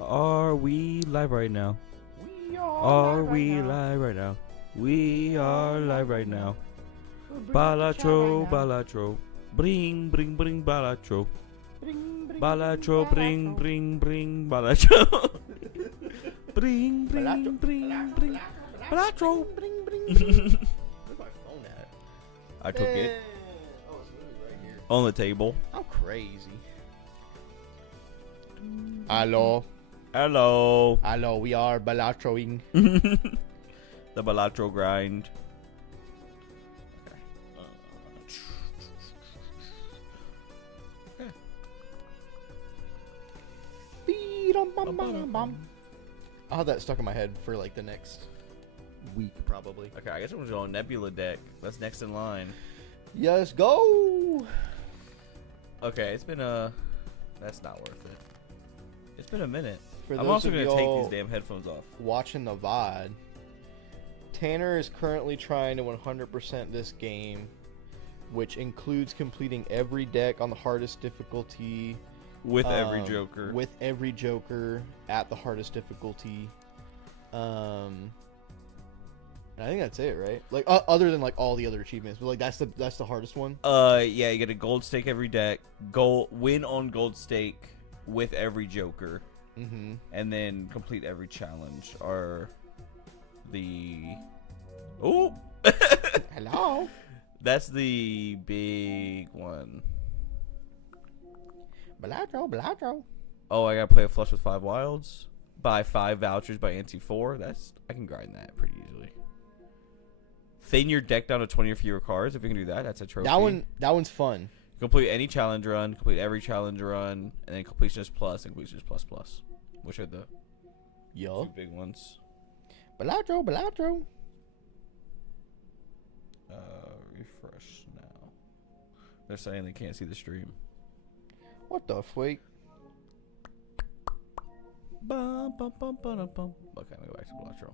Are we live right now? We are Are live we right now. live right now? We are live right now. Balatro, Balatro. Brrrinng, brrrinng, brrrinng, Balatro. Balatro, brrrinng, brrrinng, brrrinng, Balatro. Brrrinng, brrrinng, brrrinng, brrrinng. Balatro. Where's my phone at? I took it Oh, it's literally right here. on the table. I'm crazy. Hello. Hello. We are Balatroing. The Balatro grind. I'll have that stuck in my head for like the next week, probably. Okay, I guess we're going Nebula deck. That's next in line. Yes, go. Okay, it's been that's not worth it. It's been a minute. For I'm those also of gonna take y'all these damn headphones off. watching the VOD, Tanner is currently trying to 100% this game, which includes completing every deck on the hardest difficulty. With every Joker. With every Joker at the hardest difficulty. And I think that's it, right? Like other than like all the other achievements, but like that's the hardest one. Yeah, you get a gold stake every deck. Win on gold stake with every Joker. Mm-hmm. And then complete every challenge. Or the oh Hello. that's the big one. Balatro. Oh, I gotta play a flush with 5 wilds. Buy 5 vouchers by NC4. I can grind that pretty easily. Thin your deck down to 20 or fewer cards. If you can do that, that's a trophy. That one's fun. Complete any challenge run, complete every challenge run, and then completionist plus and completionist plus plus, which are the Yo. 2 big ones. Balatro. Refresh now. They're saying they can't see the stream. What the freak? Bum, bum, bum, bum, bum. Okay, I'm gonna go back to Balatro.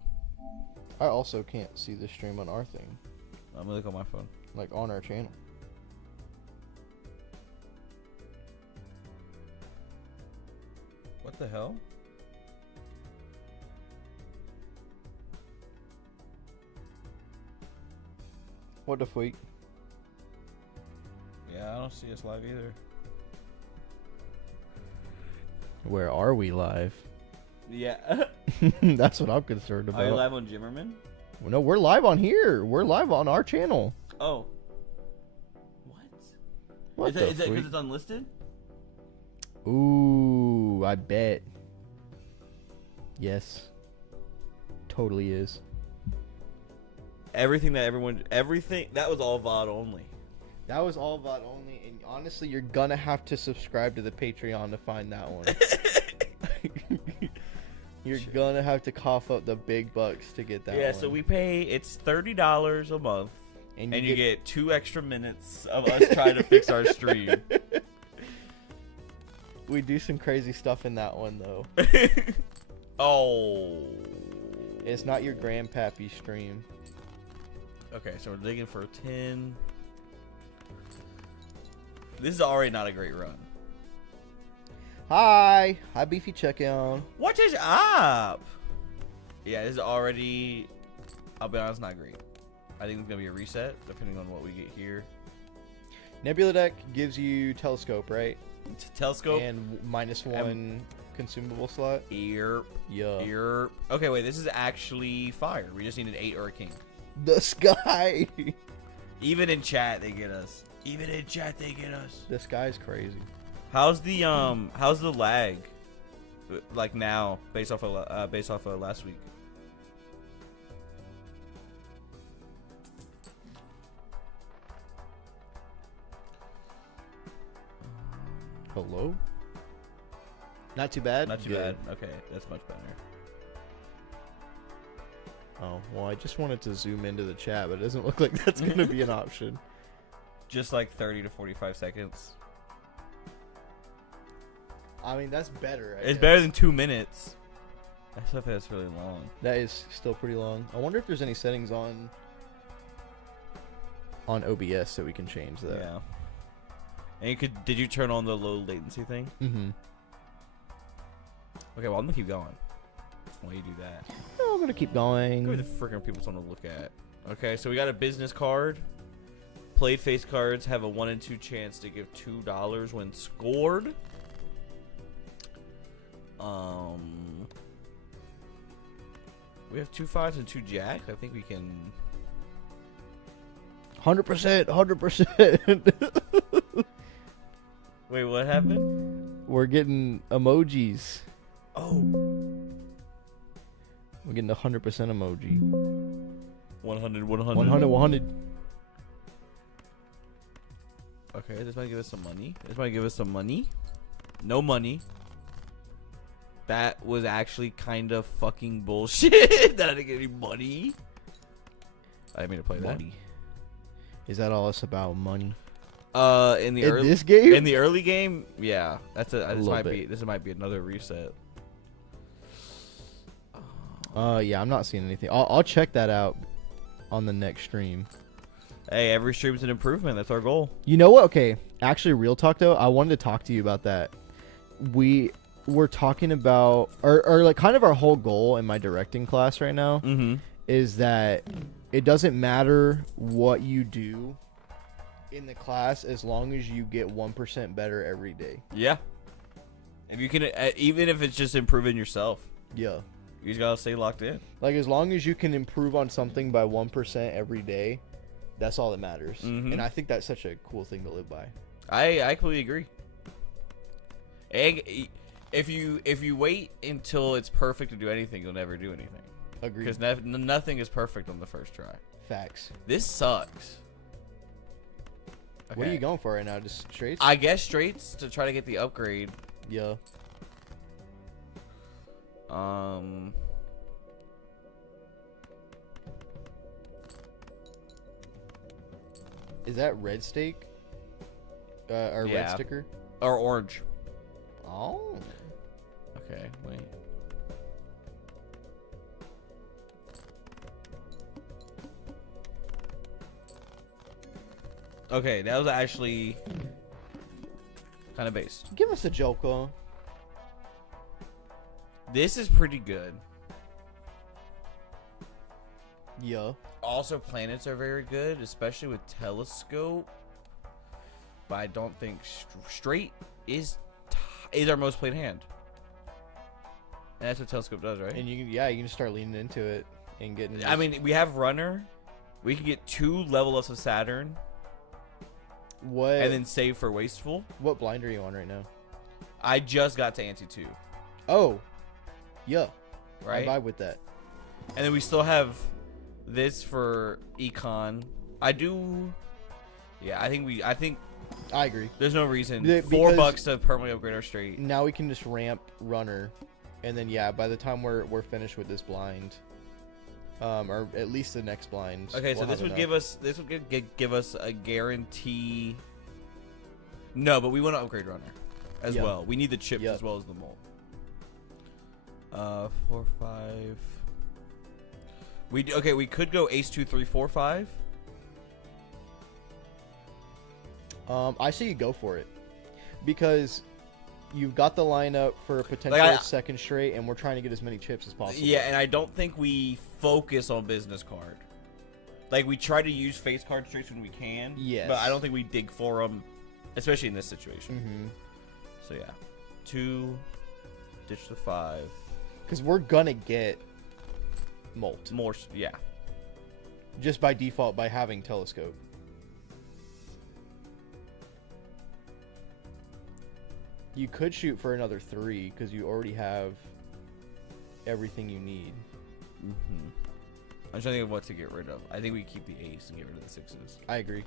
I also can't see the stream on our thing, I'm gonna look on my phone. like on our channel. What the hell? What the freak? Yeah, I don't see us live either. Where are we live? Yeah. That's what I'm concerned about. Are you live on Jimmerman? Well, no, we're live on here. We're live on our channel. Oh. What? What Is the that because freak? it's unlisted? Ooh, I bet. Yes. Totally is. Everything that was all VOD only. That was all VOD only, and honestly, you're gonna have to subscribe to the Patreon to find that one. You're gonna have to cough up the big bucks to get that one. Yeah, so it's $30 a month, and you get 2 extra minutes of us trying to fix our stream. We do some crazy stuff in that one, though. Oh. It's not your grandpappy stream. Okay, so we're digging for a 10. This is already not a great run. Hi, Beefy Check-In. What is up? Yeah, this is already, I'll be honest, not great. I think it's going to be a reset, depending on what we get here. Nebula deck gives you Telescope, right? Telescope. And -1 consumable slot. Ear. Yeah. Okay, wait, this is actually fire. We just need an 8 or a king. The sky. Even in chat, they get us. The sky's crazy. How's the lag? Like now, based off of last week. Hello? Not too bad? Not too Good. bad. Okay, that's much better. Oh, well, I just wanted to zoom into the chat, but it doesn't look like that's going to be an option. Just like 30 to 45 seconds. I mean, that's better. It's better than 2 minutes. I still think that's really long. That is still pretty long. I wonder if there's any settings on OBS so we can change that. Yeah. And did you turn on the low latency thing? Mm-hmm. Okay, well I'm gonna keep going. Why you do that? No, I'm gonna keep going. Look at the freaking people want to look at. Okay, so we got a business card. Played face cards have a 1 in 2 chance to give $2 when scored. We have 2 5s and 2 jacks. I think we can. 100%, 100%. Wait, what happened? We're getting emojis. Oh. We're getting 100% emoji. 100, 100, 100. Okay, this might give us some money. This might give us some money. No money. That was actually kind of fucking bullshit. That I didn't get any money. I didn't mean to play Money. Is that all it's about? Money. In the early this game? in the early game, yeah. This might be another reset. Yeah, I'm not seeing anything. I'll check that out on the next stream. Hey, every stream's an improvement. That's our goal. You know what? Okay, actually, real talk though. I wanted to talk to you about that. We were talking about, or like kind of our whole goal in my directing class right now is that it doesn't matter what you do in the class as long as you get 1% better every day. Yeah. If you can, even if it's just improving yourself. Yeah. You just gotta stay locked in. Like as long as you can improve on something by 1% every day, that's all that matters. And I think that's such a cool thing to live by. I completely agree. And if you wait until it's perfect to do anything, you'll never do anything. Agreed. Because nothing is perfect on the first try. Facts. This sucks. Okay. What are you going for right now? Just straights? I guess straights to try to get the upgrade. Yeah. Is that red stake? Or red sticker? Or orange. Oh. Okay, wait. Okay, that was actually kind of based. Give us a Joker. This is pretty good. Yeah. Also, planets are very good, especially with telescope. But I don't think straight is our most played hand. And that's what telescope does, right? And you can just start leaning into it and getting. I mean, we have runner. We can get 2 level ups of Saturn. What? And then save for wasteful. What blind are you on right now? I just got to ante 2. Oh. Yeah. Right. I vibe with that. And then we still have this for econ. I do. Yeah, I think. I agree. There's no reason. Because $4 to permanently upgrade our straight. Now we can just ramp runner, and then by the time we're finished with this blind, or at least the next blind. Okay, so this would give us a guarantee. No, but we want to upgrade runner as well. We need the chips as well as the mold. 4 5. We could go ace 2 3 4 5. I say you go for it, because you've got the lineup for a potential second straight, and we're trying to get as many chips as possible. Yeah, and I don't think we focus on business card. Like, we try to use face card straights when we can. Yes. But I don't think we dig for them, especially in this situation. Mm-hmm. So yeah, 2, ditch the 5. Because we're gonna get molt. More, yeah. Just by default, by having telescope. You could shoot for another 3 because you already have everything you need. Mm-hmm. I'm trying to think of what to get rid of. I think we keep the ace and get rid of the 6s. I agree.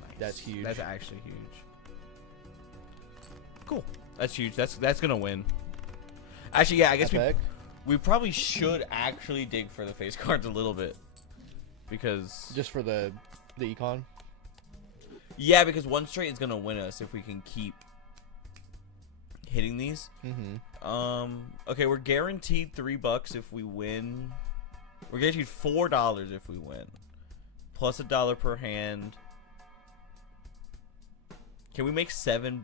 Nice. That's huge. That's actually huge. Cool. That's huge. That's gonna win. Actually, yeah. I guess we probably should actually dig for the face cards a little bit, because just for the econ. Yeah, because 1 straight is gonna win us if we can keep hitting these. Mm-hmm. Okay, we're guaranteed $3 if we win. We're guaranteed $4 if we win, plus $1 per hand. Can we make $7?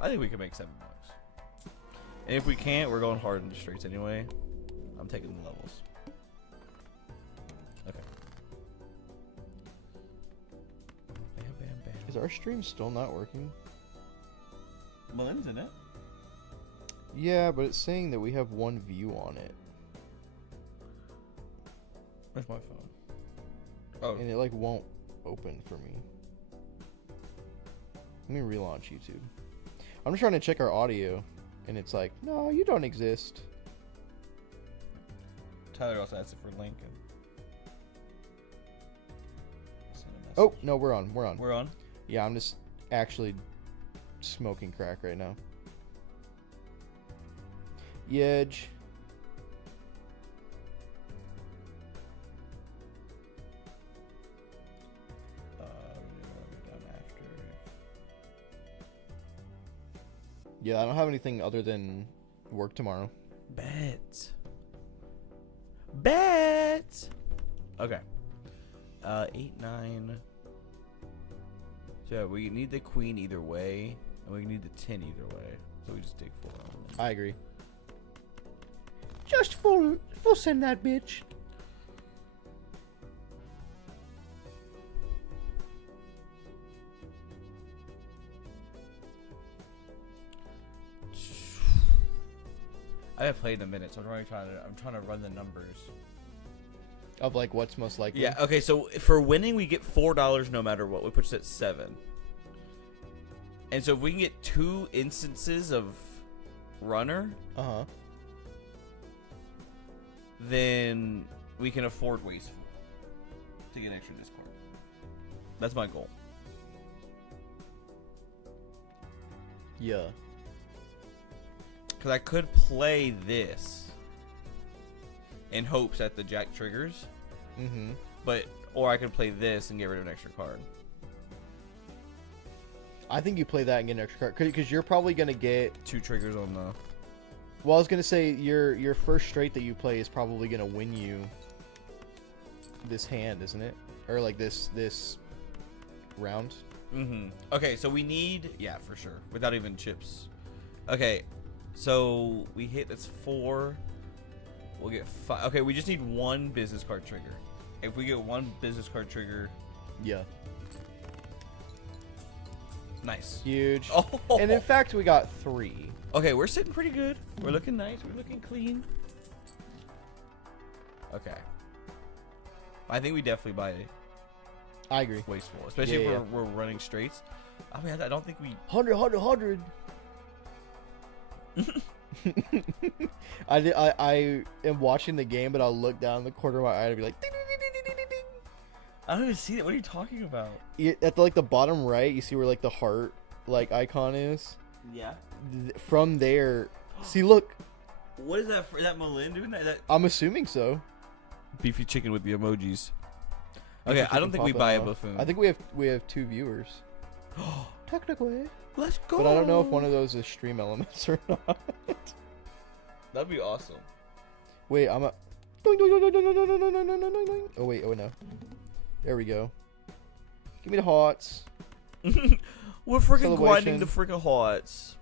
I think we can make $7. And if we can't, we're going hard in the straights anyway. I'm taking the levels. Okay. Bam, bam, bam. Is our stream still not working? Melinda's in it. Yeah, but it's saying that we have one view on it. Where's my phone? Oh. And it like won't open for me. Let me relaunch YouTube. I'm just trying to check our audio, and it's like, no, you don't exist. Tyler also asked it for Lincoln. Oh, no, we're on. We're on. We're on? Yeah, I'm just actually smoking crack right now. Yedge. Yeah, I don't have anything other than work tomorrow. Bet. Okay. 8, 9. So yeah, we need the queen either way, and we need the 10 either way. So we just take 4. I agree. Just full send that bitch. I haven't played in a minute, so I'm trying to run the numbers. Of like what's most likely. Yeah. Okay. So for winning, we get $4 no matter what. We puts it at 7. And so if we can get 2 instances of runner, then we can afford wasteful to get an extra discard. That's my goal. Yeah. Because I could play this in hopes that the jack triggers. Mm-hmm. Or I could play this and get rid of an extra card. I think you play that and get an extra card. Because you're probably going to get 2 triggers on the... Well, I was going to say, your first straight that you play is probably going to win you this hand, isn't it? Or like this round. Mm-hmm. Okay, so we need... Yeah, for sure. Without even chips. Okay. So we hit, that's 4. We'll get 5. Okay, we just need 1 business card trigger. If we get 1 business card trigger. Yeah. Nice. Huge. Oh. And in fact, we got 3. Okay, we're sitting pretty good. We're looking nice. We're looking clean. Okay. I think we definitely buy I agree. wasteful. Especially if we're running straights. I mean, I don't think we... 100. I am watching the game, but I'll look down in the corner of my eye and be like, ding, ding, ding, ding, ding, ding, ding. I don't even see it. What are you talking about? At the, like the bottom right, you see where like the heart like icon is. Yeah. From there, see, look. What is that? Is that Malin doing that? I'm assuming so. Beefy chicken with the emojis. Okay, I don't think we buy a buffoon. I think we have 2 viewers. Technically. Let's go. But I don't know if one of those is stream elements or not. That'd be awesome. Wait, I'm a. Oh wait, oh no. There we go. Give me the hots. We're freaking grinding the freaking hots.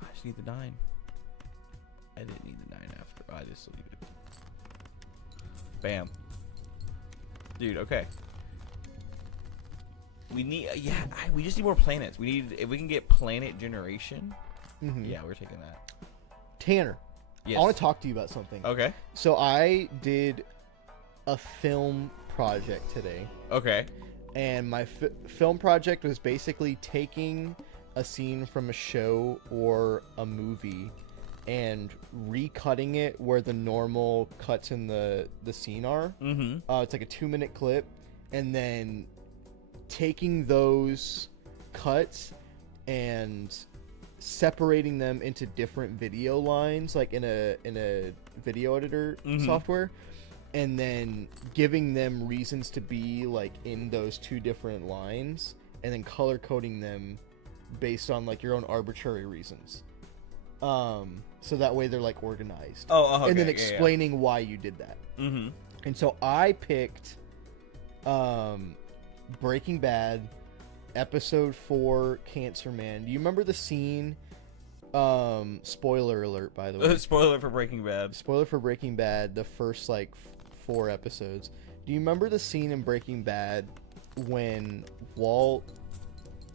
I just need the 9. I didn't need the 9 after. I just leave it. Bam. Dude, okay. We need, we just need more planets. We need, if we can get planet generation, yeah, we're taking that. Tanner, yes. I want to talk to you about something. Okay. So I did a film project today. Okay. And my film project was basically taking a scene from a show or a movie and recutting it where the normal cuts in the scene are. It's like a 2-minute clip, and then taking those cuts and separating them into different video lines, like in a video editor software, and then giving them reasons to be like in those 2 different lines, and then color coding them based on like your own arbitrary reasons. So that way they're like organized. Oh, okay. And then explaining why you did that. And so I picked Breaking Bad, episode 4, Cancer Man. Do you remember the scene? Spoiler alert, by the way. Spoiler for Breaking Bad. Spoiler for Breaking Bad, the first, like, 4 episodes. Do you remember the scene in Breaking Bad when Walt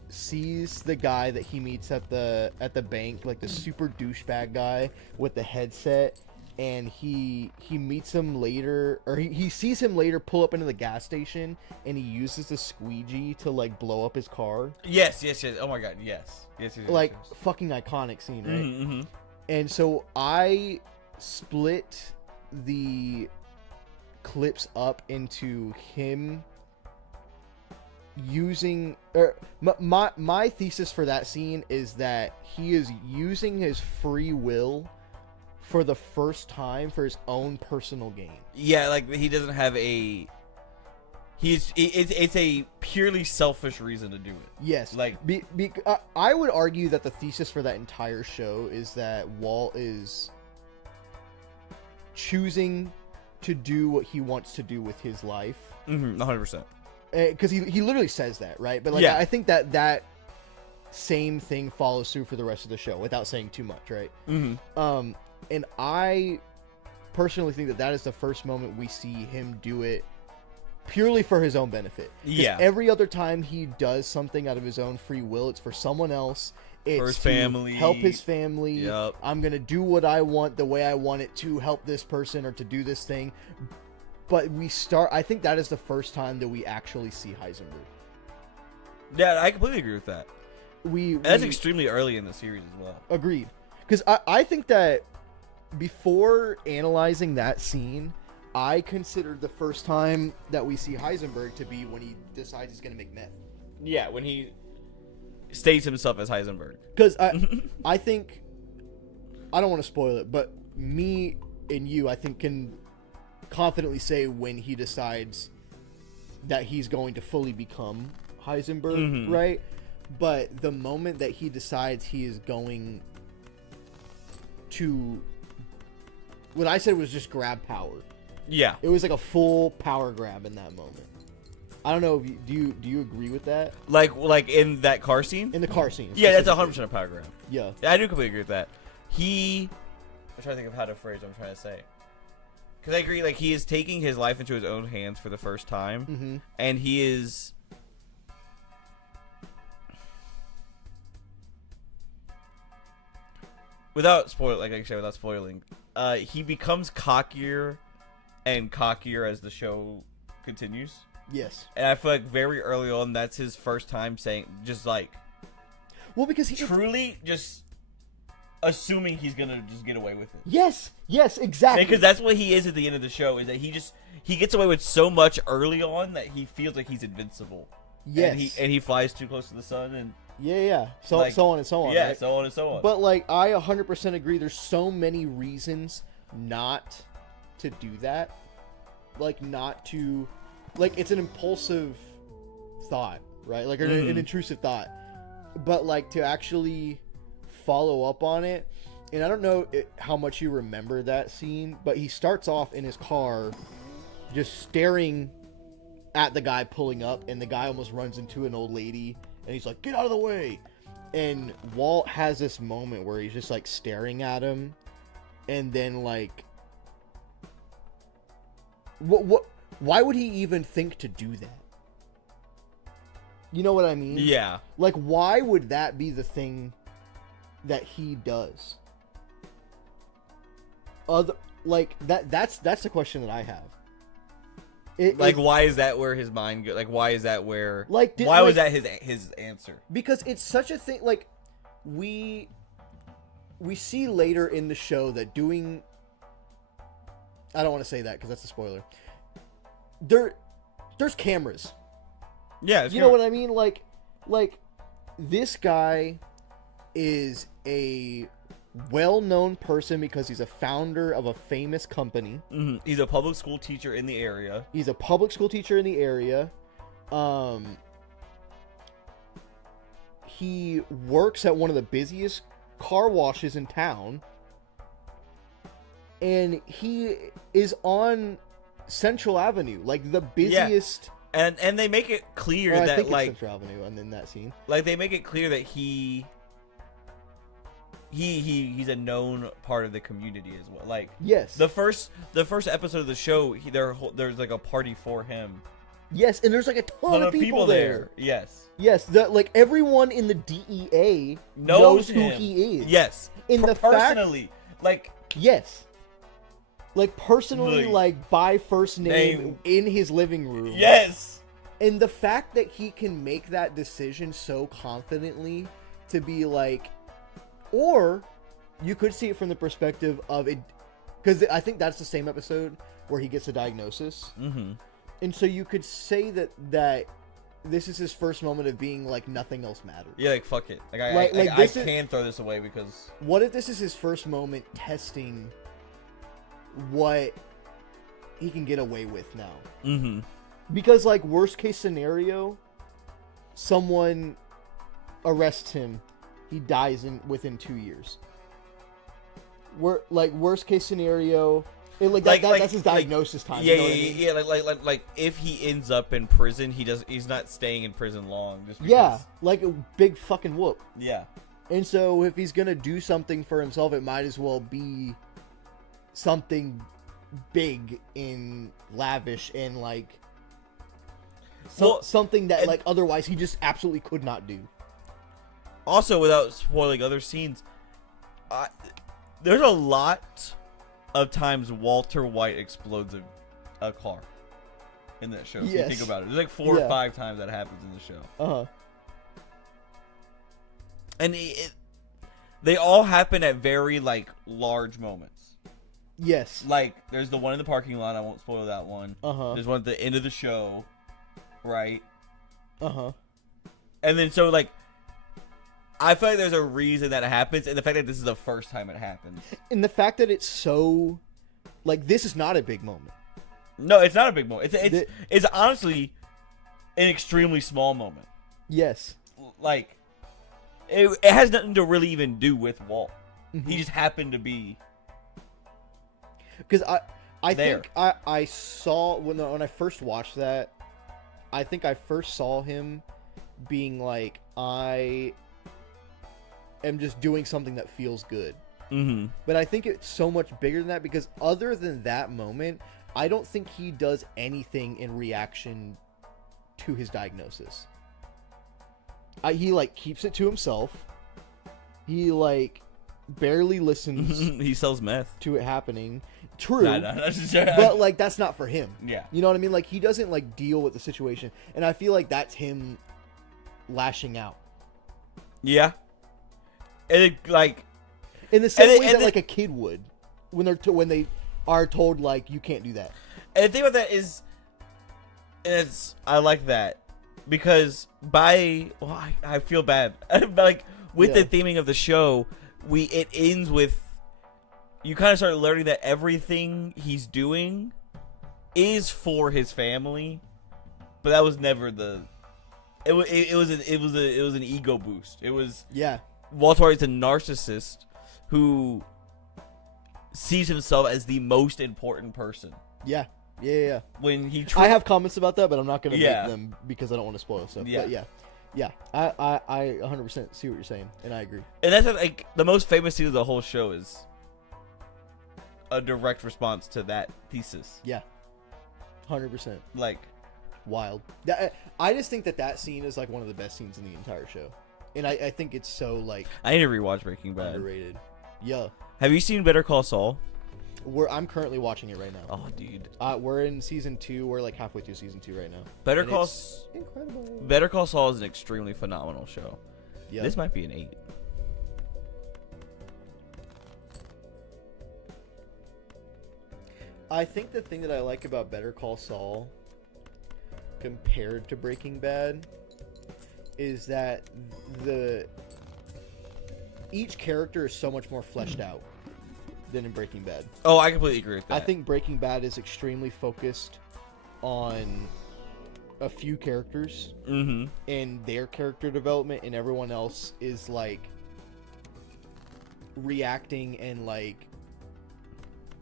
sees the guy that he meets at the bank, like the super douchebag guy with the headset, and he meets him later, or he sees him later pull up into the gas station, and he uses the squeegee to, like, blow up his car? Yes. Oh my god, yes. Like, fucking iconic scene, right? Mm-hmm. And so I split the clips up into him using, or my thesis for that scene is that he is using his free will for the first time for his own personal gain. Yeah, like he doesn't have a. It's a purely selfish reason to do it. Yes, like I would argue that the thesis for that entire show is that Walt is choosing to do what he wants to do with his life. 100%. Because he literally says that, right? But like, yeah. I think that same thing follows through for the rest of the show without saying too much, right? Mm-hmm. And I personally think that is the first moment we see him do it purely for his own benefit. Yeah. Every other time he does something out of his own free will, it's for someone else. It's for his family. Help his family. Yep. I'm going to do what I want the way I want it to help this person or to do this thing. But I think that is the first time that we actually see Heisenberg. Yeah, I completely agree with that. That's extremely early in the series as well. Agreed. Because I think that before analyzing that scene, I considered the first time that we see Heisenberg to be when he decides he's going to make meth. Yeah, when he states himself as Heisenberg. Because I think, I don't want to spoil it, but me and you, I think, can confidently say when he decides that he's going to fully become Heisenberg, right? But the moment that he decides he is going to, what I said was just grab power. Yeah, it was like a full power grab in that moment. I don't know if do you agree with that? Like in that car scene? In the car scene. Yeah, that's 100% a power grab. Yeah, I do completely agree with that. I'm trying to think of how to phrase what I'm trying to say. Because I agree, like, he is taking his life into his own hands for the first time, and he is. Without spoiling, he becomes cockier and cockier as the show continues. Yes. And I feel like very early on, that's his first time saying, just like, well, because he truly just assuming he's gonna just get away with it. Yes, exactly. Because that's what he is at the end of the show, is that he gets away with so much early on that he feels like he's invincible. Yes. And he flies too close to the sun, and so on and so on. Yeah, right? so on and so on. But like, I 100% agree. There's so many reasons not to do that. Like, not to, like, it's an impulsive thought, right? Like an intrusive thought. But like, to actually follow up on it, and I don't know how much you remember that scene, but he starts off in his car just staring at the guy pulling up, and the guy almost runs into an old lady, and he's like, get out of the way. And Walt has this moment where he's just like staring at him, and then like, why would he even think to do that? You know what I mean? Yeah. Like, why would that be the thing that he does? That's the question that I have. Why is that where his mind goes? Like, why is that where? Like, why was that his answer? Because it's such a thing. Like, we see later in the show that doing. I don't want to say that because that's a spoiler. There's cameras. Yeah, you know what I mean. Like this guy is a well-known person because he's a founder of a famous company. He's a public school teacher in the area. He works at one of the busiest car washes in town, and he is on Central Avenue, like the busiest. And they make it clear I that think like it's Central Avenue, and in that scene, like they make it clear that he's a known part of the community as well. Like yes, the first episode of the show, there's like a party for him. Yes, and there's like a ton of people there. Yes. Yes, like everyone in the DEA knows who he is. Yes. In the personally, like yes. Like personally, like by first name in his living room. Yes. And the fact that he can make that decision so confidently to be like, or you could see it from the perspective of it, because I think that's the same episode where he gets a diagnosis. Mm-hmm. And so you could say that this is his first moment of being like nothing else matters. Yeah, like fuck it. Like I can throw this away because what if this is his first moment testing what he can get away with now? Mm-hmm. Because like worst case scenario, someone arrests him, he dies within 2 years. Worst case scenario. That's his diagnosis time. Yeah, you know what I mean? like if he ends up in prison, he's not staying in prison long. Just because, yeah, like a big fucking whoop. Yeah. And so if he's gonna do something for himself, it might as well be something big and lavish and like something that like otherwise he just absolutely could not do. Also, without spoiling other scenes, there's a lot of times Walter White explodes a car in that show. If you think about it, there's like 4 or 5 times that happens in the show. Uh-huh. And they all happen at very like large moments. Yes. Like there's the one in the parking lot. I won't spoil that one. Uh-huh. There's one at the end of the show, right? Uh-huh. And then so like I feel like there's a reason that it happens, and the fact that this is the first time it happens. And the fact that it's so like this is not a big moment. No, it's not a big moment. It's honestly an extremely small moment. Yes. Like it has nothing to really even do with Walt. Mm-hmm. He just happened to be. Because I think I saw when I first watched that, I think I first saw him being like, I am just doing something that feels good. Mm-hmm. But I think it's so much bigger than that, because other than that moment, I don't think he does anything in reaction to his diagnosis. He like keeps it to himself. He like barely listens. He sells meth to it happening. True. No. But like that's not for him. Yeah. You know what I mean? Like he doesn't like deal with the situation, and I feel like that's him lashing out. Yeah. And it, like in the same way that like a kid would when they are told like you can't do that. And the thing about that is I like that because I feel bad. But like with the theming of the show, it ends with you kind of start learning that everything he's doing is for his family, but that was never it was an ego boost. It was Walter White's a narcissist who sees himself as the most important person. Yeah. When he I have comments about that, but I'm not going to make them because I don't want to spoil stuff. Yeah. But yeah. I 100% see what you're saying, and I agree. And that's like the most famous scene of the whole show is a direct response to that thesis. Yeah. 100%. Like wild. I just think that scene is like one of the best scenes in the entire show. And I think it's so like I need to rewatch Breaking Bad. Underrated. Yeah. Have you seen Better Call Saul? I'm currently watching it right now. Oh, dude. We're in season 2. We're like halfway through season 2 right now. Incredible. Better Call Saul is an extremely phenomenal show. Yeah. This might be an 8. I think the thing that I like about Better Call Saul compared to Breaking Bad is that each character is so much more fleshed out than in Breaking Bad. Oh, I completely agree with that. I think Breaking Bad is extremely focused on a few characters and their character development, and everyone else is like reacting and like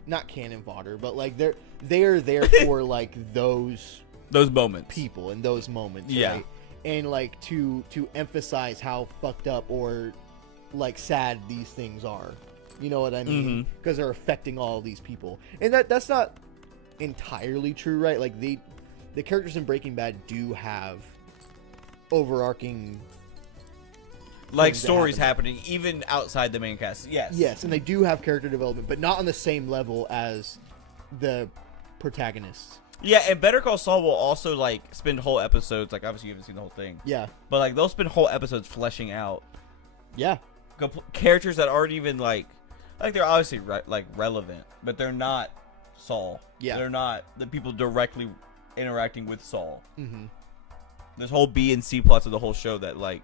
not cannon fodder, but like they are there for like those moments, people in those moments, yeah, right? And like to emphasize how fucked up or like sad these things are. You know what I mean? Because they're affecting all of these people, and that's not entirely true, right? Like the characters in Breaking Bad do have overarching like stories happening even outside the main cast. Yes, and they do have character development, but not on the same level as the protagonists. Yeah, and Better Call Saul will also like spend whole episodes. Like obviously you haven't seen the whole thing. Yeah, but like they'll spend whole episodes fleshing out. Yeah, characters that aren't even like they're obviously relevant, but they're not Saul. Yeah, they're not the people directly interacting with Saul. Mm-hmm. There's whole B and C plots of the whole show that like,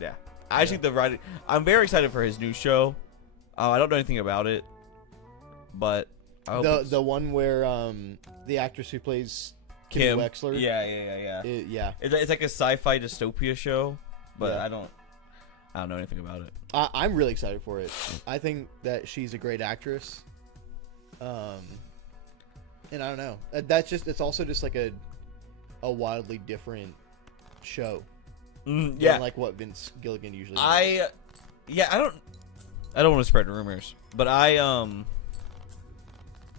yeah. I think the writing. I'm very excited for his new show. I don't know anything about it, but I hope the one where the actress who plays Kim Wexler. Yeah. It's like a sci-fi dystopia show, but I don't know anything about it. I'm really excited for it. I think that she's a great actress. And I don't know. It's also just like a wildly different show. Yeah. Than like what Vince Gilligan usually does. I don't want to spread rumors, but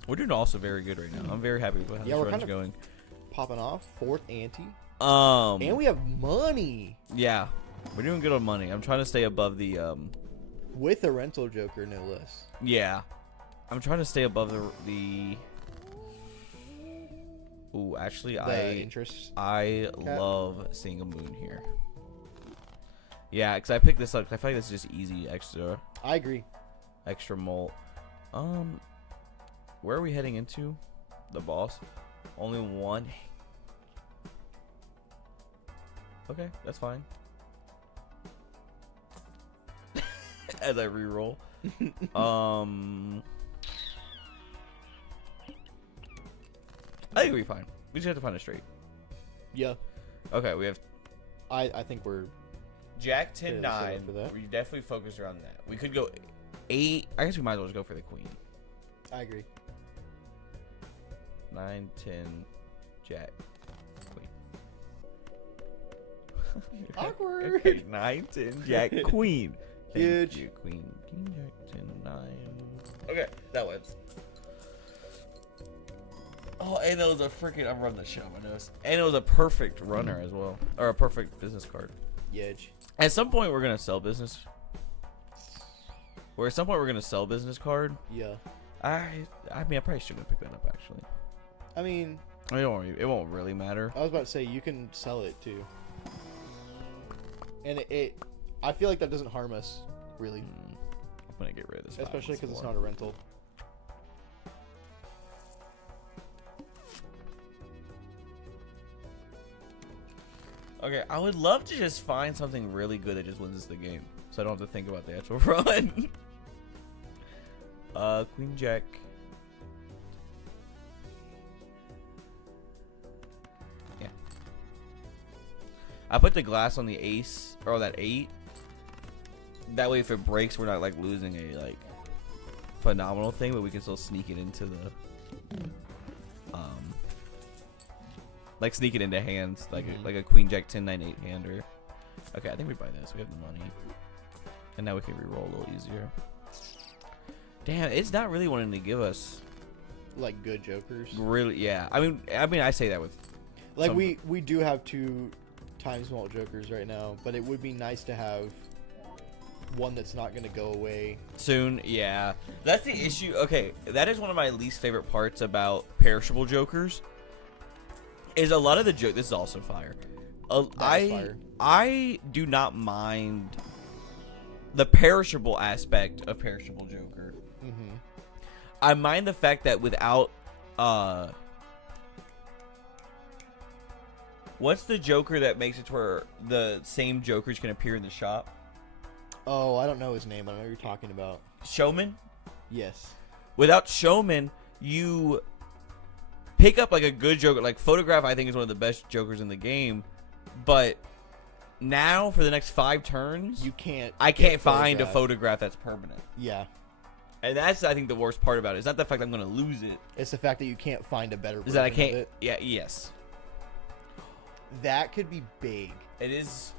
we're doing also very good right now. I'm very happy with how this run's going. Popping off, 4th ante. And we have money. Yeah. We're doing good on money. I'm trying to stay above the with a rental joker, no less. Yeah. I'm trying to stay above the Ooh, actually I love seeing a moon here. Yeah, because I picked this up because I feel like this is just easy extra. I agree. Extra mult. Where are we heading into? The boss. Only one. Okay, that's fine. As I reroll. I think we'll be fine. We just have to find a straight. Yeah. Okay, we have. I think we're. Jack 10-9. We definitely focused around that. We could go 8. I guess we might as well just go for the queen. I agree. 9, 10, Jack, queen. Awkward. Okay, 9, 10, Jack, queen. Huge. Thank you, queen. King, Jack, 10, 9. Okay, that wins. Oh, and it was a freaking. I'm running the show, I know. And it was a perfect runner as well, or a perfect business card. Yedge. At some point, we're gonna sell business. Or at some point, we're gonna sell business card. Yeah. I mean, I probably shouldn't pick that up actually. I mean, don't worry, it won't really matter. I was about to say you can sell it too, and I feel like that doesn't harm us really. I'm gonna get rid of this, especially because it's not a rental. Okay, I would love to just find something really good that just wins the game, so I don't have to think about the actual run. Queen Jack. Yeah. I put the glass on the ace or that 8. That way, if it breaks, we're not like losing a like phenomenal thing, but we can still sneak it into the like sneak it into hands, like a Queen Jack 10 9 8 hander. Okay, I think we buy this. We have the money, and now we can reroll a little easier. Damn, it's not really wanting to give us like good jokers. Really, yeah. I mean, I say that with like we do have 2 times malt jokers right now, but it would be nice to have one that's not going to go away soon. Yeah, that's the issue. Okay, that is one of my least favorite parts about perishable jokers. Is a lot of the joke. This is also fire. I do not mind the perishable aspect of perishable joker. Mm-hmm. I mind the fact that without what's the joker that makes it to where the same jokers can appear in the shop? Oh, I don't know his name. I don't know what you're talking about. Showman? Yes. Without Showman, you pick up like a good joker. Like Photograph, I think is one of the best jokers in the game, but now for the next 5 turns, you can't. I can't find a Photograph that's permanent. Yeah. And that's, I think, the worst part about it. It's not the fact I'm going to lose it. It's the fact that you can't find a better version Is that I of can't... it. Yeah, yes. That could be big. It is...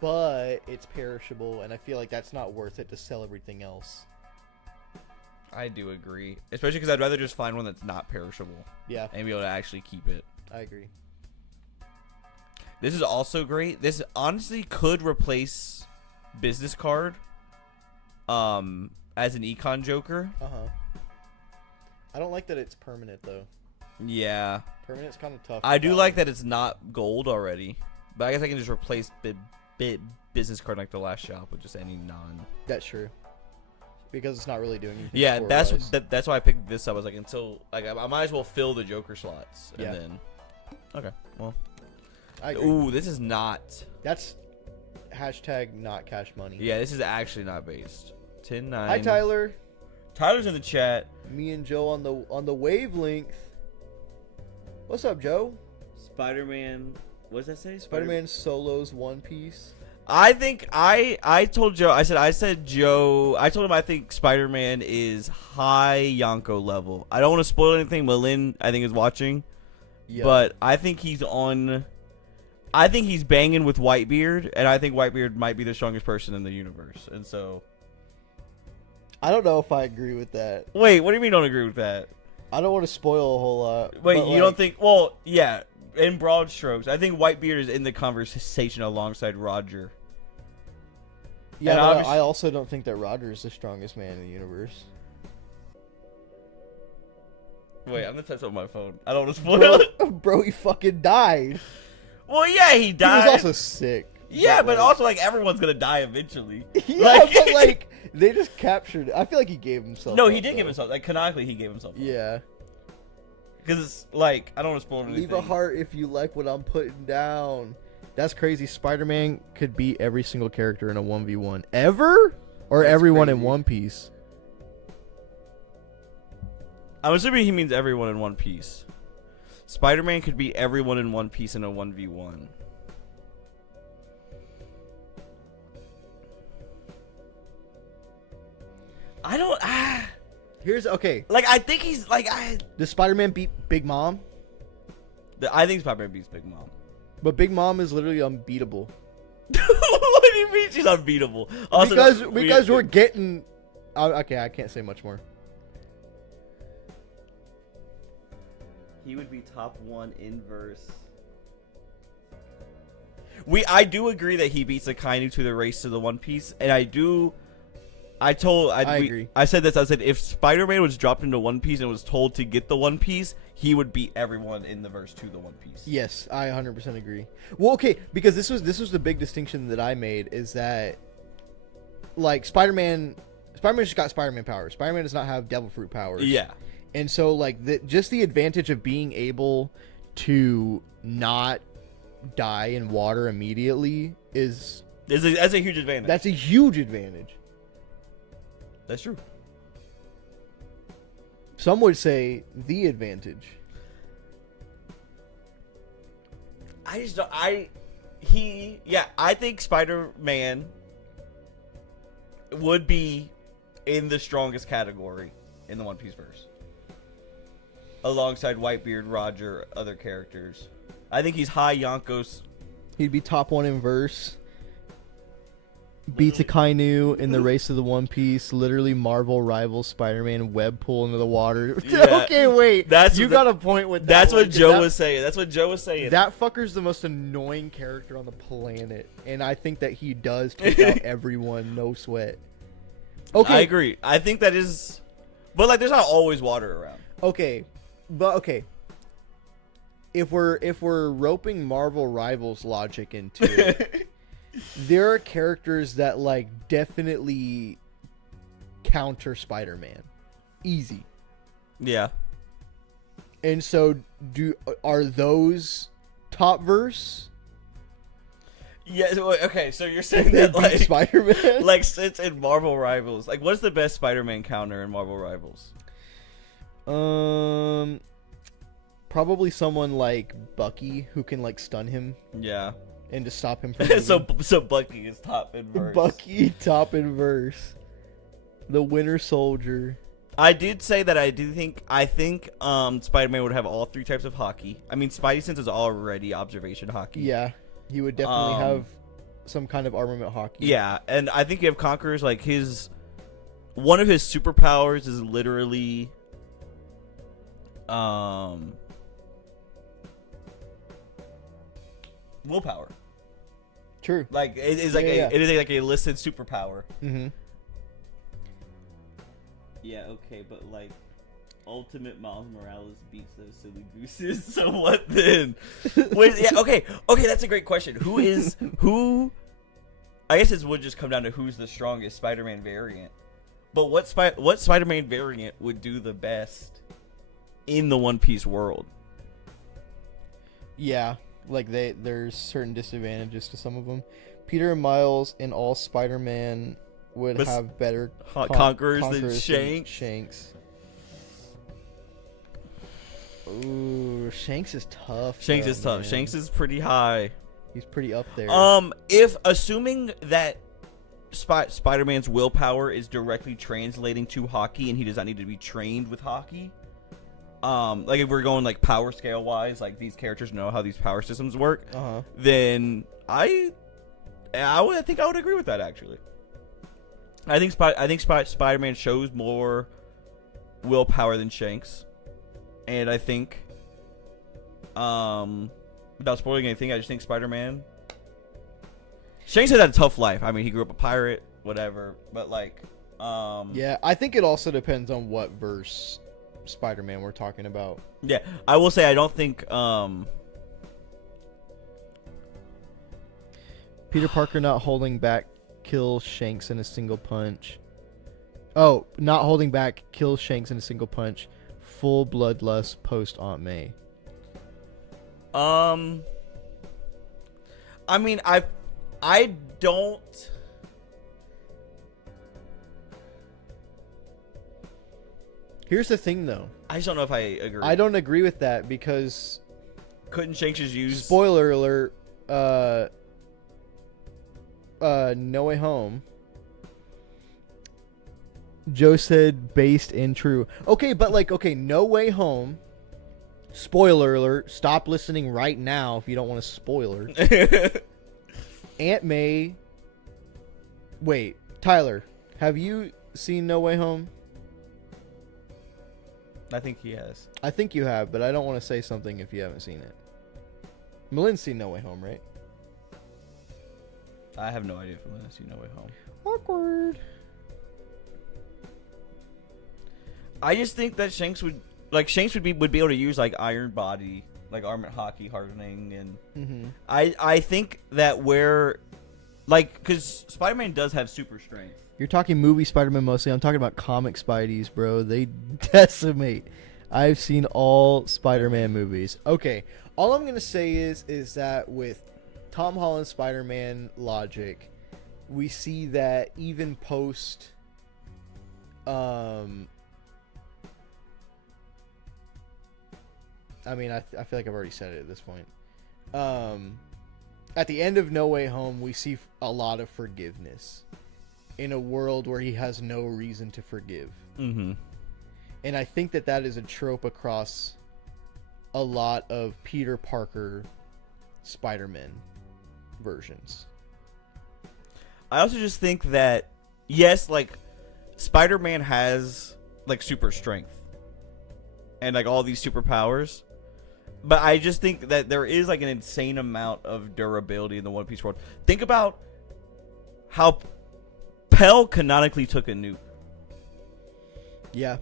But it's perishable, and I feel like that's not worth it to sell everything else. I do agree. Especially because I'd rather just find one that's not perishable. Yeah. And be able to actually keep it. I agree. This is also great. This honestly could replace Business Card as an econ joker. I don't like that it's permanent, though. Yeah. Permanent's kind of tough. I do like that it's not gold already. But I guess I can just replace Business Card like the last shop with just any non. That's true. Because it's not really doing anything. Yeah, score-wise. that's why I picked this up. I was like, until like I might as well fill the Joker slots, and then. Okay, well. I agree. Ooh, this is not. That's hashtag not cash money. Yeah, this is actually not based. 10-9. Hi, Tyler. Tyler's in the chat. Me and Joe on the wavelength. What's up, Joe? Spider-Man. What does that say? Spider-Man solos One Piece. I think I told Joe. I said Joe. I told him I think Spider-Man is high Yonko level. I don't want to spoil anything. Malin, I think, is watching. Yeah. But I think he's on. I think he's banging with Whitebeard, and I think Whitebeard might be the strongest person in the universe. And so. I don't know if I agree with that. Wait, what do you mean don't agree with that? I don't want to spoil a whole lot. Wait, you don't think? Well, yeah. In broad strokes, I think Whitebeard is in the conversation alongside Roger. Yeah, but I also don't think that Roger is the strongest man in the universe. Wait, I'm gonna touch on my phone. I don't want to spoil it. Bro, he fucking died. Well, yeah, he died. He was also sick. Yeah, but also, like, everyone's gonna die eventually. Yeah, but, like, they just captured it. I feel like he gave himself No, up, he did though. give himself. Like, canonically, he gave himself up. Yeah. Because it's, like, I don't want to spoil anything. Leave a heart if you like what I'm putting down. That's crazy. Spider-Man could beat every single character in a 1v1. Ever? Or That's everyone crazy. in One Piece? I'm assuming he means everyone in One Piece. Spider-Man could beat everyone in One Piece in a 1v1. I don't. Here's okay. Like, I think he's like. Does Spider-Man beat Big Mom? I think Spider-Man beats Big Mom. But Big Mom is literally unbeatable. What do you mean she's unbeatable? Also, because we're getting. Okay, I can't say much more. He would be top 1 inverse. I do agree that he beats Akainu to the race to the One Piece, and I do. I agree. I said this. I said if Spider-Man was dropped into One Piece and was told to get the One Piece, he would beat everyone in the verse to the One Piece. Yes, I 100% agree. Well, okay, because this was the big distinction that I made is that, like, Spider-Man just got Spider-Man powers. Spider-Man does not have Devil Fruit powers. Yeah. And so, like, just the advantage of being able to not die in water immediately that's a huge advantage. That's a huge advantage. That's true. Some would say the advantage. I just don't. I think Spider-Man would be in the strongest category in the One Piece verse, alongside Whitebeard, Roger, other characters. I think he's high Yonkos. He'd be top 1 in verse. Beats Akainu in the race of the One Piece. Literally Marvel rivals Spider-Man web pull into the water. Yeah. Okay, wait. You got a point with that. That's one, what Joe was saying. That's what Joe was saying. That fucker's the most annoying character on the planet. And I think that he does take out everyone, no sweat. Okay. I agree. I think that is... But, like, there's not always water around. Okay. But, okay. If we're roping Marvel rivals logic into it... There are characters that, like, definitely counter Spider-Man. Easy. Yeah. And so, are those top verse? Yeah, okay, so you're saying that, like... Spider-Man? Like, since in Marvel Rivals... Like, what's the best Spider-Man counter in Marvel Rivals? Probably someone like Bucky, who can, like, stun him. Yeah. And to stop him from moving. So Bucky is top in verse. Bucky top in verse. The Winter Soldier. I did say that I think Spider-Man would have all 3 types of hockey. I mean, Spidey sense is already observation hockey. Yeah, he would definitely have some kind of armament hockey. Yeah, and I think you have Conqueror's like one of his superpowers is literally willpower. True. Like it is like it is like a listed superpower. Mm-hmm. Yeah, okay, but like Ultimate Miles Morales beats those silly gooses, so what then? Okay, that's a great question. Who I guess it would just come down to who's the strongest Spider-Man variant. But what Spider-Man variant would do the best in the One Piece world? Yeah, like there's certain disadvantages to some of them. Peter and Miles in all Spider-Man would have better conquerors than Shanks. Ooh, Shanks is tough. Shanks is tough. Man. Shanks is pretty high. He's pretty up there. If assuming that Spider-Man's willpower is directly translating to hockey and he does not need to be trained with hockey, like if we're going like power scale wise, like these characters know how these power systems work, then I think I would agree with that actually. I think Spider-Man shows more willpower than Shanks, and I think, without spoiling anything, I just think Spider-Man. Shanks had a tough life. I mean, he grew up a pirate, whatever, but like, yeah, I think it also depends on what verse Spider-Man we're talking about. Yeah, I will say I don't think Peter Parker not holding back kills Shanks in a single punch. Oh, not holding back kills Shanks in a single punch. Full bloodlust post Aunt May. I mean, I don't. Here's the thing, though. I just don't know if I agree. I don't agree with that because couldn't Shanks just use? Spoiler alert. No Way Home. Joe said based in true. Okay, but like, okay, No Way Home. Spoiler alert. Stop listening right now if you don't want a spoiler. Aunt May. Wait, Tyler, have you seen No Way Home? I think he has. I think you have, but I don't want to say something if you haven't seen it. Melinda's seen No Way Home, right? I have no idea if I'm gonna see No Way Home. Awkward. I just think that Shanks would be able to use like Iron Body, like armament hockey hardening, and I think that because Spider-Man does have super strength. You're talking movie Spider-Man mostly. I'm talking about comic Spideys, bro. They decimate. I've seen all Spider-Man movies. Okay, all I'm gonna say is that with Tom Holland's Spider-Man logic, we see that even post I mean, I feel like I've already said it at this point. At the end of No Way Home, we see a lot of forgiveness in a world where he has no reason to forgive. Mm-hmm. And I think that is a trope across a lot of Peter Parker Spider-Man versions. I also just think that, yes, like, Spider-Man has, like, super strength and, like, all these superpowers. But I just think that there is, like, an insane amount of durability in the One Piece world. Think about how Pell canonically took a nuke. Yeah.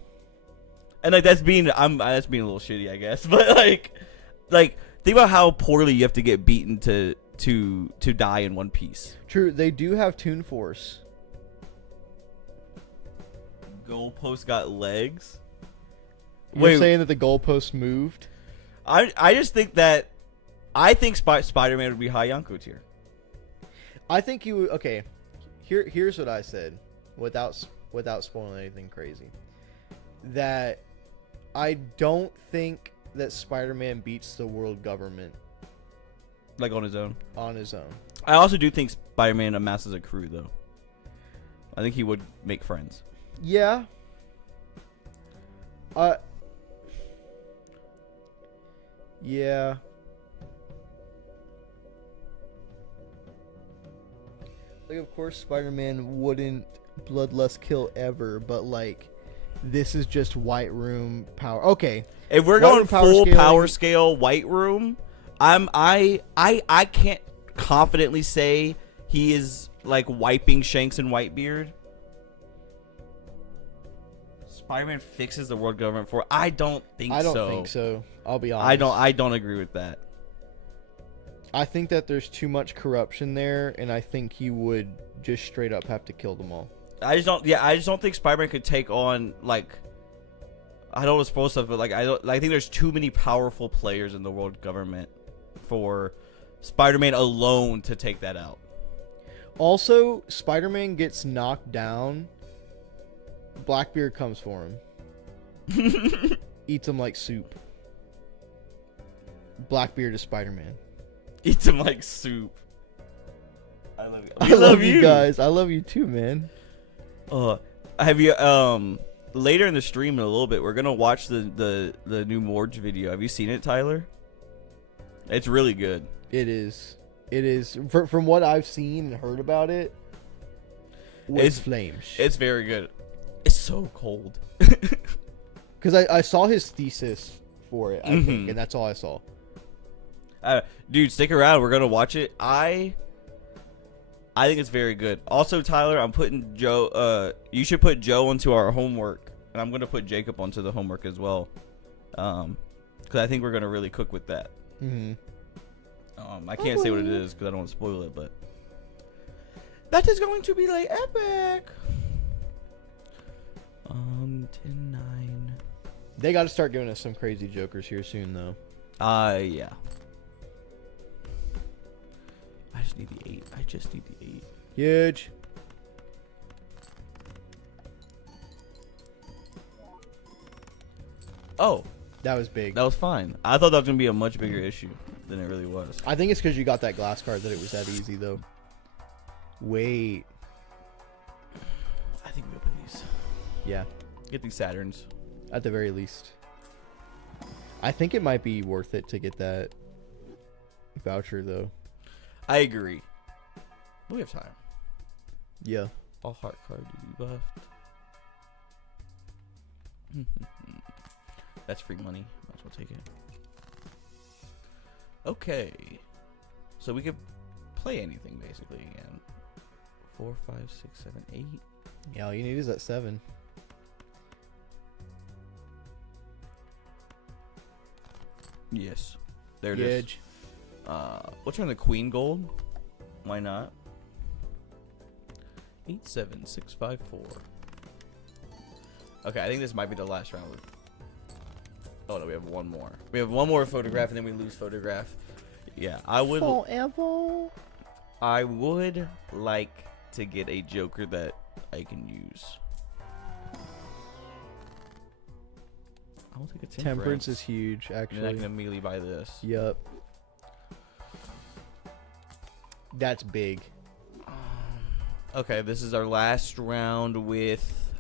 And, like, that's being a little shitty, I guess. But, like, think about how poorly you have to get beaten to die in One Piece. True, they do have Toon Force. Goalpost got legs? You're saying that the goalpost moved? I just think that I think Spider-Man would be high Yonko tier. I think you would. Okay, here's what I said, without spoiling anything crazy. That I don't think that Spider-Man beats the world government. Like on his own. On his own. I also do think Spider-Man amasses a crew, though. I think he would make friends. Yeah. Yeah. Like, of course, Spider-Man wouldn't bloodlust kill ever, but like, this is just White Room power. Okay, if we're going full power scale White Room, I can't confidently say he is like wiping Shanks and Whitebeard. Spider-Man fixes the world government for. I don't think so. I don't think so. I'll be honest. I don't agree with that. I think that there's too much corruption there, and I think he would just straight up have to kill them all. I just don't think Spider-Man could take on like. I don't know what's supposed to, but like I think there's too many powerful players in the world government for Spider-Man alone to take that out. Also, Spider-Man gets knocked down. Blackbeard comes for him. Eats him like soup. Blackbeard is Spider-Man. Eats him like soup. I love you. I love you guys. I love you too, man. Have you later in the stream in a little bit we're gonna watch the new Morge video. Have you seen it, Tyler? It's really good. It is. It is. From what I've seen and heard about it, it's flames. It's very good. It's so cold. Because I saw his thesis for it, I think, and that's all I saw. Dude, stick around. We're gonna watch it. I think it's very good. Also, Tyler, I'm putting Joe. You should put Joe onto our homework, and I'm gonna put Jacob onto the homework as well. Because I think we're gonna really cook with that. I can't say what it is because I don't want to spoil it, but that is going to be like epic. 10-9. They got to start giving us some crazy jokers here soon, though. Yeah. I just need the 8. I just need the 8. Huge. Oh. That was big. That was fine. I thought that was going to be a much bigger issue than it really was. I think it's because you got that glass card that it was that easy, though. Wait. I think we open these. Yeah. Get these Saturns. At the very least. I think it might be worth it to get that voucher, though. I agree. We have time. Yeah. All heart cards left. That's free money. Might as well take it. Okay. So we could play anything, basically, again. 4, 5, 6, 7, 8. Yeah, all you need is that 7. Yes. There it is. We'll turn the Queen Gold. Why not? 87654. Okay, I think this might be the last round. Oh no, we have one more. We have one more photograph, and then we lose photograph. Yeah, I would. Forever. I would like to get a Joker that I can use. I'll take a Temperance is huge, actually. And I can immediately buy this. Yep. That's big. Okay, this is our last round with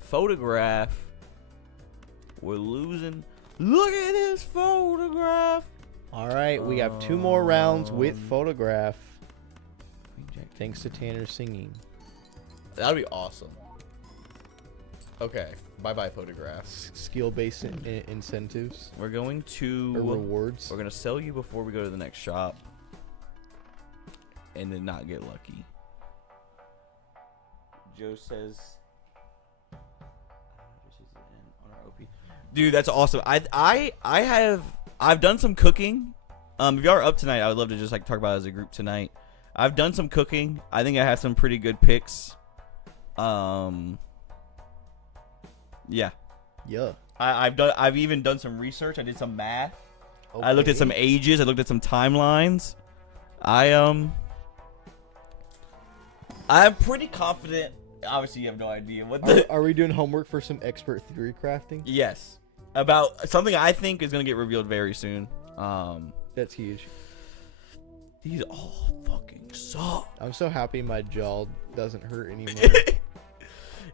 photograph. We're losing. Look at this photograph. All right, we have 2 more rounds with photograph. Thanks to Tanner singing. That'd be awesome. Okay, bye-bye photographs. Skill-based incentives. We're going to... Or rewards. We're going to sell you before we go to the next shop. And then not get lucky. Joe says... Dude, that's awesome. I've done some cooking. If y'all are up tonight, I would love to just like talk about it as a group tonight. I've done some cooking. I think I have some pretty good picks. Yeah. Yeah. I've even done some research. I did some math. Okay. I looked at some ages. I looked at some timelines. I'm pretty confident. Obviously, you have no idea what the. Are we doing homework for some expert theory crafting? Yes, about something I think is gonna get revealed very soon. That's huge. These all fucking suck. I'm so happy my jaw doesn't hurt anymore.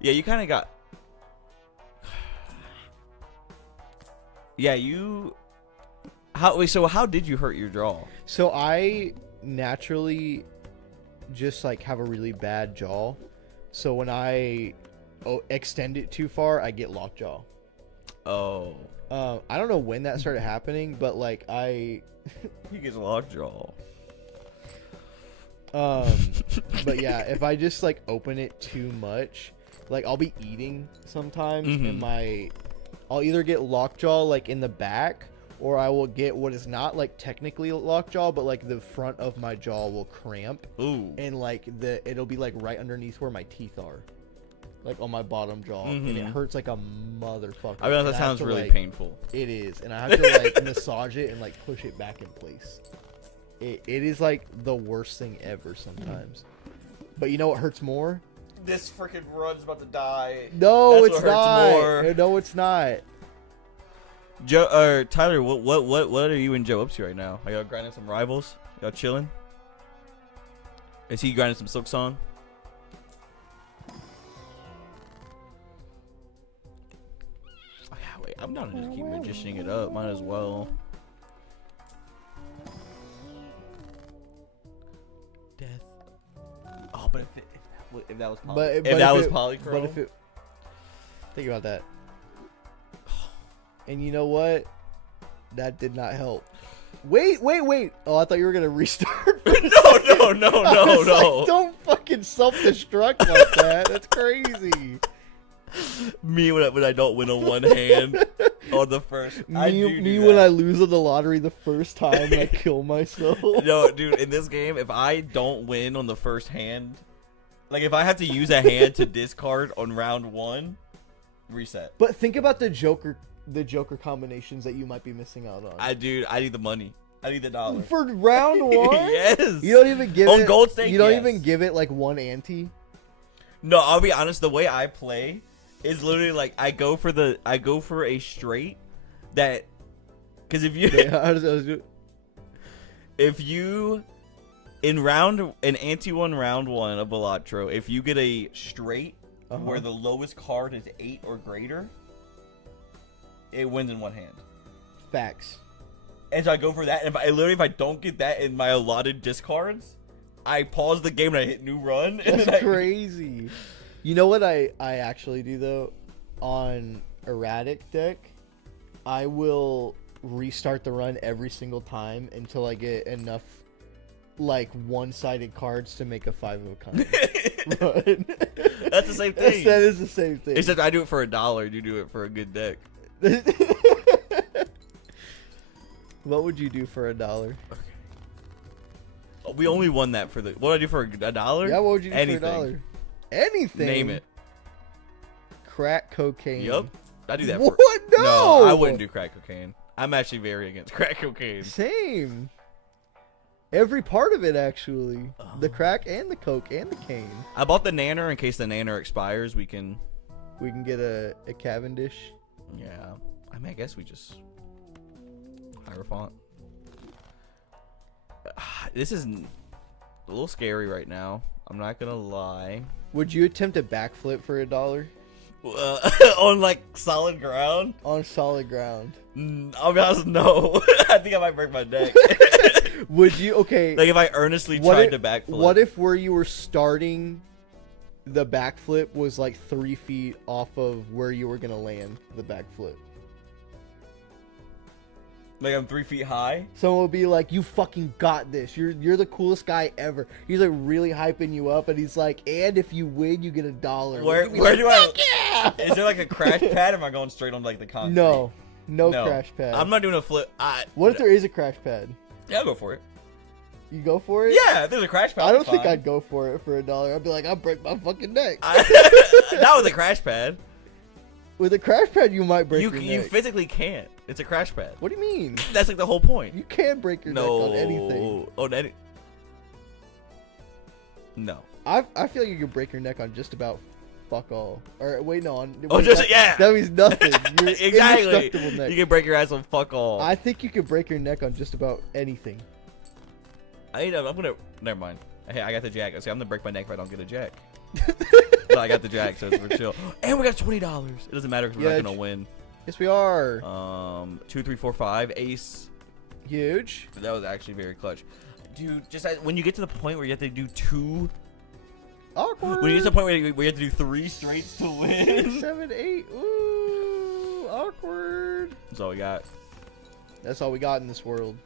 Yeah, you kind of got. Yeah, you. So how did you hurt your jaw? So I naturally just like have a really bad jaw. So when I extend it too far, I get lockjaw. Oh. I don't know when that started happening, but like He gets lockjaw. But yeah, if I just like open it too much, like I'll be eating sometimes, and I'll either get lockjaw like in the back, or I will get what is not like technically lockjaw, but like the front of my jaw will cramp. Ooh. And like it'll be like right underneath where my teeth are, like on my bottom jaw, and it hurts like a motherfucker. I mean, that sounds really painful. It is, and I have to like massage it and like push it back in place. It is like the worst thing ever sometimes. But you know what hurts more? This freaking run's about to die. No, That's it's what hurts not. more. No, it's not. Joe, Tyler, what are you and Joe up to right now? Are y'all grinding some rivals? Y'all chilling? Is he grinding some Silk Song? Oh, yeah, wait, I'm down to just keep magicianing it up. Might as well. Death. Oh, but if that was polychrome. But if it, think about that. And you know what? That did not help. Wait. Oh, I thought you were gonna restart. No. Like, don't fucking self-destruct like that. That's crazy. Me when I don't win on one hand on the first. Me when I lose on the lottery the first time and I kill myself. No, dude. In this game, if I don't win on the first hand, like if I have to use a hand to discard on round 1, reset. But think about the Joker combinations that you might be missing out on. I need the money. I need the dollar. For round 1? Yes. You don't even give on it gold stake. You don't even give it like one ante. No, I'll be honest. The way I play is literally like I go for a straight that, because if you if you in ante 1 round 1 of Balatro, if you get a straight where the lowest card is 8 or greater, it wins in one hand. Facts. And so I go for that, and if I don't get that in my allotted discards, I pause the game and I hit new run. And That's crazy. You know what I actually do though? On erratic deck, I will restart the run every single time until I get enough like one-sided cards to make a 5 of a kind run. That's the same thing. That is the same thing. Except I do it for $1. You do it for a good deck. What would you do for $1? We only won that for the. What do I do for $1? Yeah, what would you do Anything. for $1? Anything. Name it. Crack cocaine. Yup. I do that. What? For, No, I wouldn't do crack cocaine. I'm actually very against crack cocaine. Same. Every part of it, actually. The crack and the coke and the cane. I bought the nanner in case the nanner expires. We can get a Cavendish. Yeah. I mean, I guess we just Hierophant. This is a little scary right now. I'm not gonna lie. Would you attempt a backflip for $1? On like solid ground? On solid ground. I'll be honest, no. I think I might break my neck. Would you? Okay. Like if I earnestly tried to backflip. What if where you were starting, the backflip was like 3 feet off of where you were gonna land the backflip? Like I'm 3 feet high? Someone would be like, "You fucking got this. You're the coolest guy ever." He's like really hyping you up, and he's like, "And if you win, you get $1." Where do I? Yeah! Is there like a crash pad? Or am I going straight on like the concrete? No crash pad. I'm not doing a flip. What if there is a crash pad? Yeah, I'll go for it. You go for it? Yeah, if there's a crash pad. I don't think I'd go for it for $1. I'd be like, I'll break my fucking neck. Not with a crash pad. With a crash pad, you might break your neck. You physically can't. It's a crash pad. What do you mean? That's like the whole point. You can't break your neck on anything. On any. No. I feel like you can break your neck on just about fuck all. Or wait, no. Yeah. That means nothing. You're Exactly. indestructible neck. You can break your ass on fuck all. I think you can break your neck on just about anything. I'm gonna. Never mind. Hey, I got the jack. See, I'm gonna break my neck if I don't get a jack. But I got the jack, so it's for chill. And we got $20. It doesn't matter because we're not gonna win. Yes, we are. 2, 3, 4, 5. Ace. Huge. That was actually very clutch. Dude, just when you get to the point where you have to do 2. Awkward. When you get to the point where you have to do 3 straights to win. 6, 7, 8. Ooh, awkward. That's all we got. That's all we got in this world.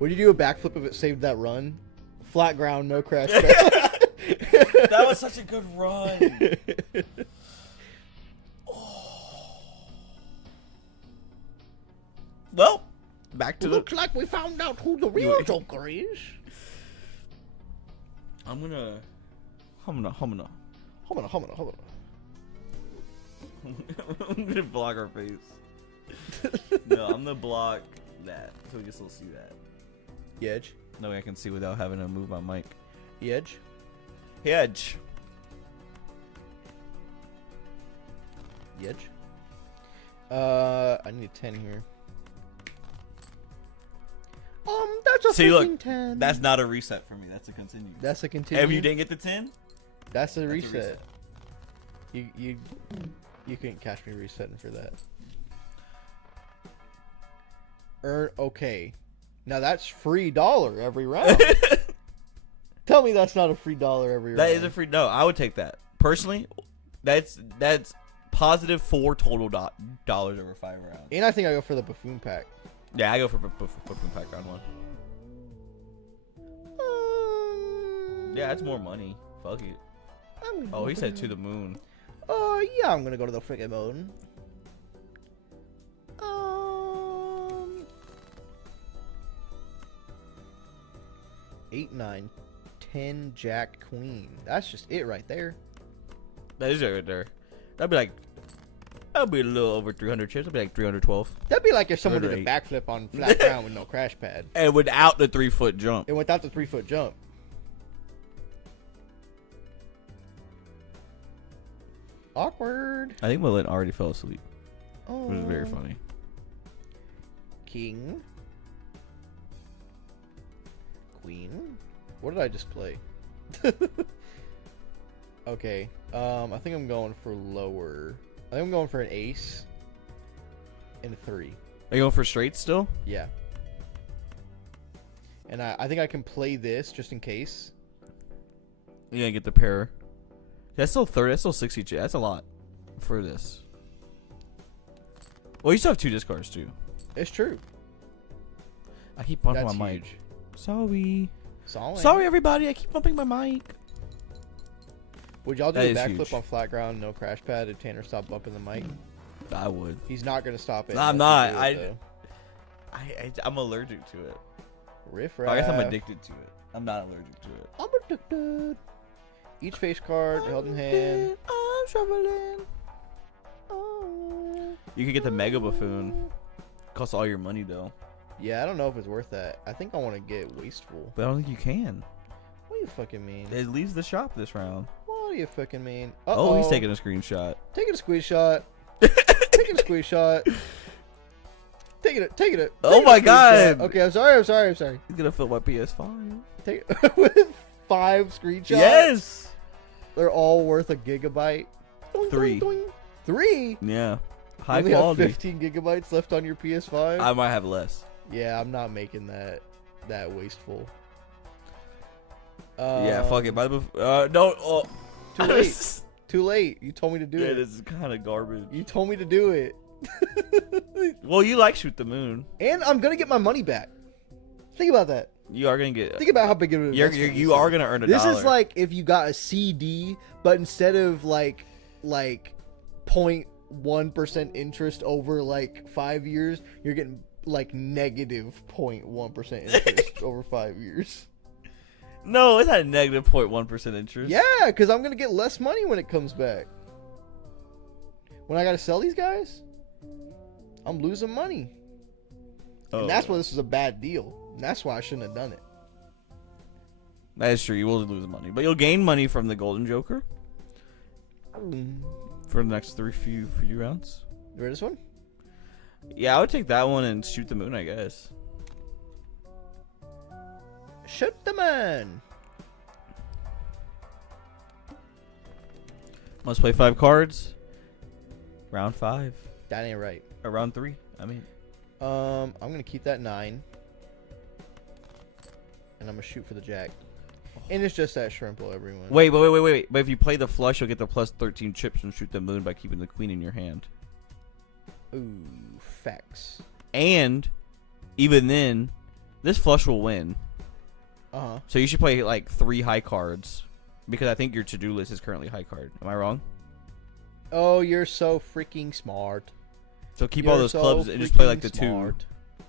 Would you do a backflip if it saved that run? Flat ground, no crash. That was such a good run. Well, back to Looks like we found out who the real Joker is. I'm gonna. Hold on. I'm gonna block our face. No, I'm gonna block that so we can still see that. Yedge. No way I can see without having to move my mic. Yedge. Hedge. Yedge. I need a 10 here. That's a See, look, 10. That's not a reset for me. That's a continue. That's a continue. If you didn't get the 10, that's a that's reset. You couldn't catch me resetting for that. Okay. Now that's free dollar every round. Tell me that's not a free dollar every round. That is a free. No, I would take that personally. That's positive 4 total dollars over 5 rounds. And I think I go for the buffoon pack. Yeah, I go for buffoon pack round 1. Yeah, that's more money. Fuck it. Oh, he said to the moon. Oh, yeah, I'm gonna go to the freaking moon. 8, 9, 10, Jack, Queen. That's just it right there. That is it right there. That'd be a little over 300 chips. That'd be like 312. That'd be like if someone did a 308. backflip on flat ground with no crash pad. And without the 3-foot jump. And without the 3-foot jump. Awkward. I think Malin already fell asleep. Oh. Which is very funny. King. Queen. What did I just play? Okay. I think I'm going for lower. I think I'm going for an ace and a 3. Are you going for straight still? Yeah. And I think I can play this just in case. You gotta get the pair. That's still 30. That's still 60 chips. That's a lot for this. Well, you still have 2 discards too. It's true. I keep bumping That's my mic. huge. Sorry. Solid. Sorry, everybody. I keep bumping my mic. Would y'all do That a is backflip huge. on flat ground, no crash pad, if Tanner stopped bumping the mic? I would. He's not gonna stop it. No, I'm unless not. you do it, though. I'm allergic to it. Riff I guess I'm raff. addicted to it. I'm not allergic to it. I'm addicted. Each face card held in hand. I'm traveling. You could get the Mega Buffoon. Costs all your money though. Yeah, I don't know if it's worth that. I think I want to get wasteful. But I don't think you can. What do you fucking mean? It leaves the shop this round. What do you fucking mean? Oh, he's taking a screenshot. Taking a squeeze shot. Taking a squeeze shot. Taking it. Taking it. Oh taking a my squeeze God. shot. Okay, I'm sorry. He's gonna fill my PS5. Take it with 5 screenshots. Yes. They're all worth a gigabyte. Doing, 3. doing, doing. 3. Yeah. You High only quality. have 15 gigabytes left on your PS5. I might have less. Yeah, I'm not making that wasteful. Yeah, fuck it. No. Oh. Too late. Too late. You told me to do Yeah, it. this is kind of garbage. You told me to do it. Well, you like Shoot the Moon. And I'm gonna get my money back. Think about that. You are gonna get. Think about how big of an investment You this are is. gonna earn a This dollar. is like if you got a CD, but instead of like 0.1% interest over like 5 years, you're getting like negative 0.1% interest over 5 years. No, it's at negative 0.1% interest. Yeah, because I'm gonna get less money when it comes back. When I gotta sell these guys, I'm losing money. Oh, And that's why this is a bad deal. And that's why I shouldn't have done it. that is true. You will lose money, but you'll gain money from the Golden Joker for the next few rounds. You ready this one? Yeah, I would take that one and Shoot the Moon, I guess. Shoot the man. Must play 5 cards. Round 5. That ain't right. Or round 3. I mean. I'm gonna keep that 9. And I'm gonna shoot for the jack. And it's just that shrimp roll, everyone. Wait. But if you play the flush, you'll get the plus 13 chips and shoot the moon by keeping the queen in your hand. Ooh, facts. And even then, this flush will win. Uh-huh. So you should play like 3 high cards. Because I think your to-do list is currently high card. Am I wrong? Oh, you're so freaking smart. So keep You're all those so clubs and just play like the smart. 2.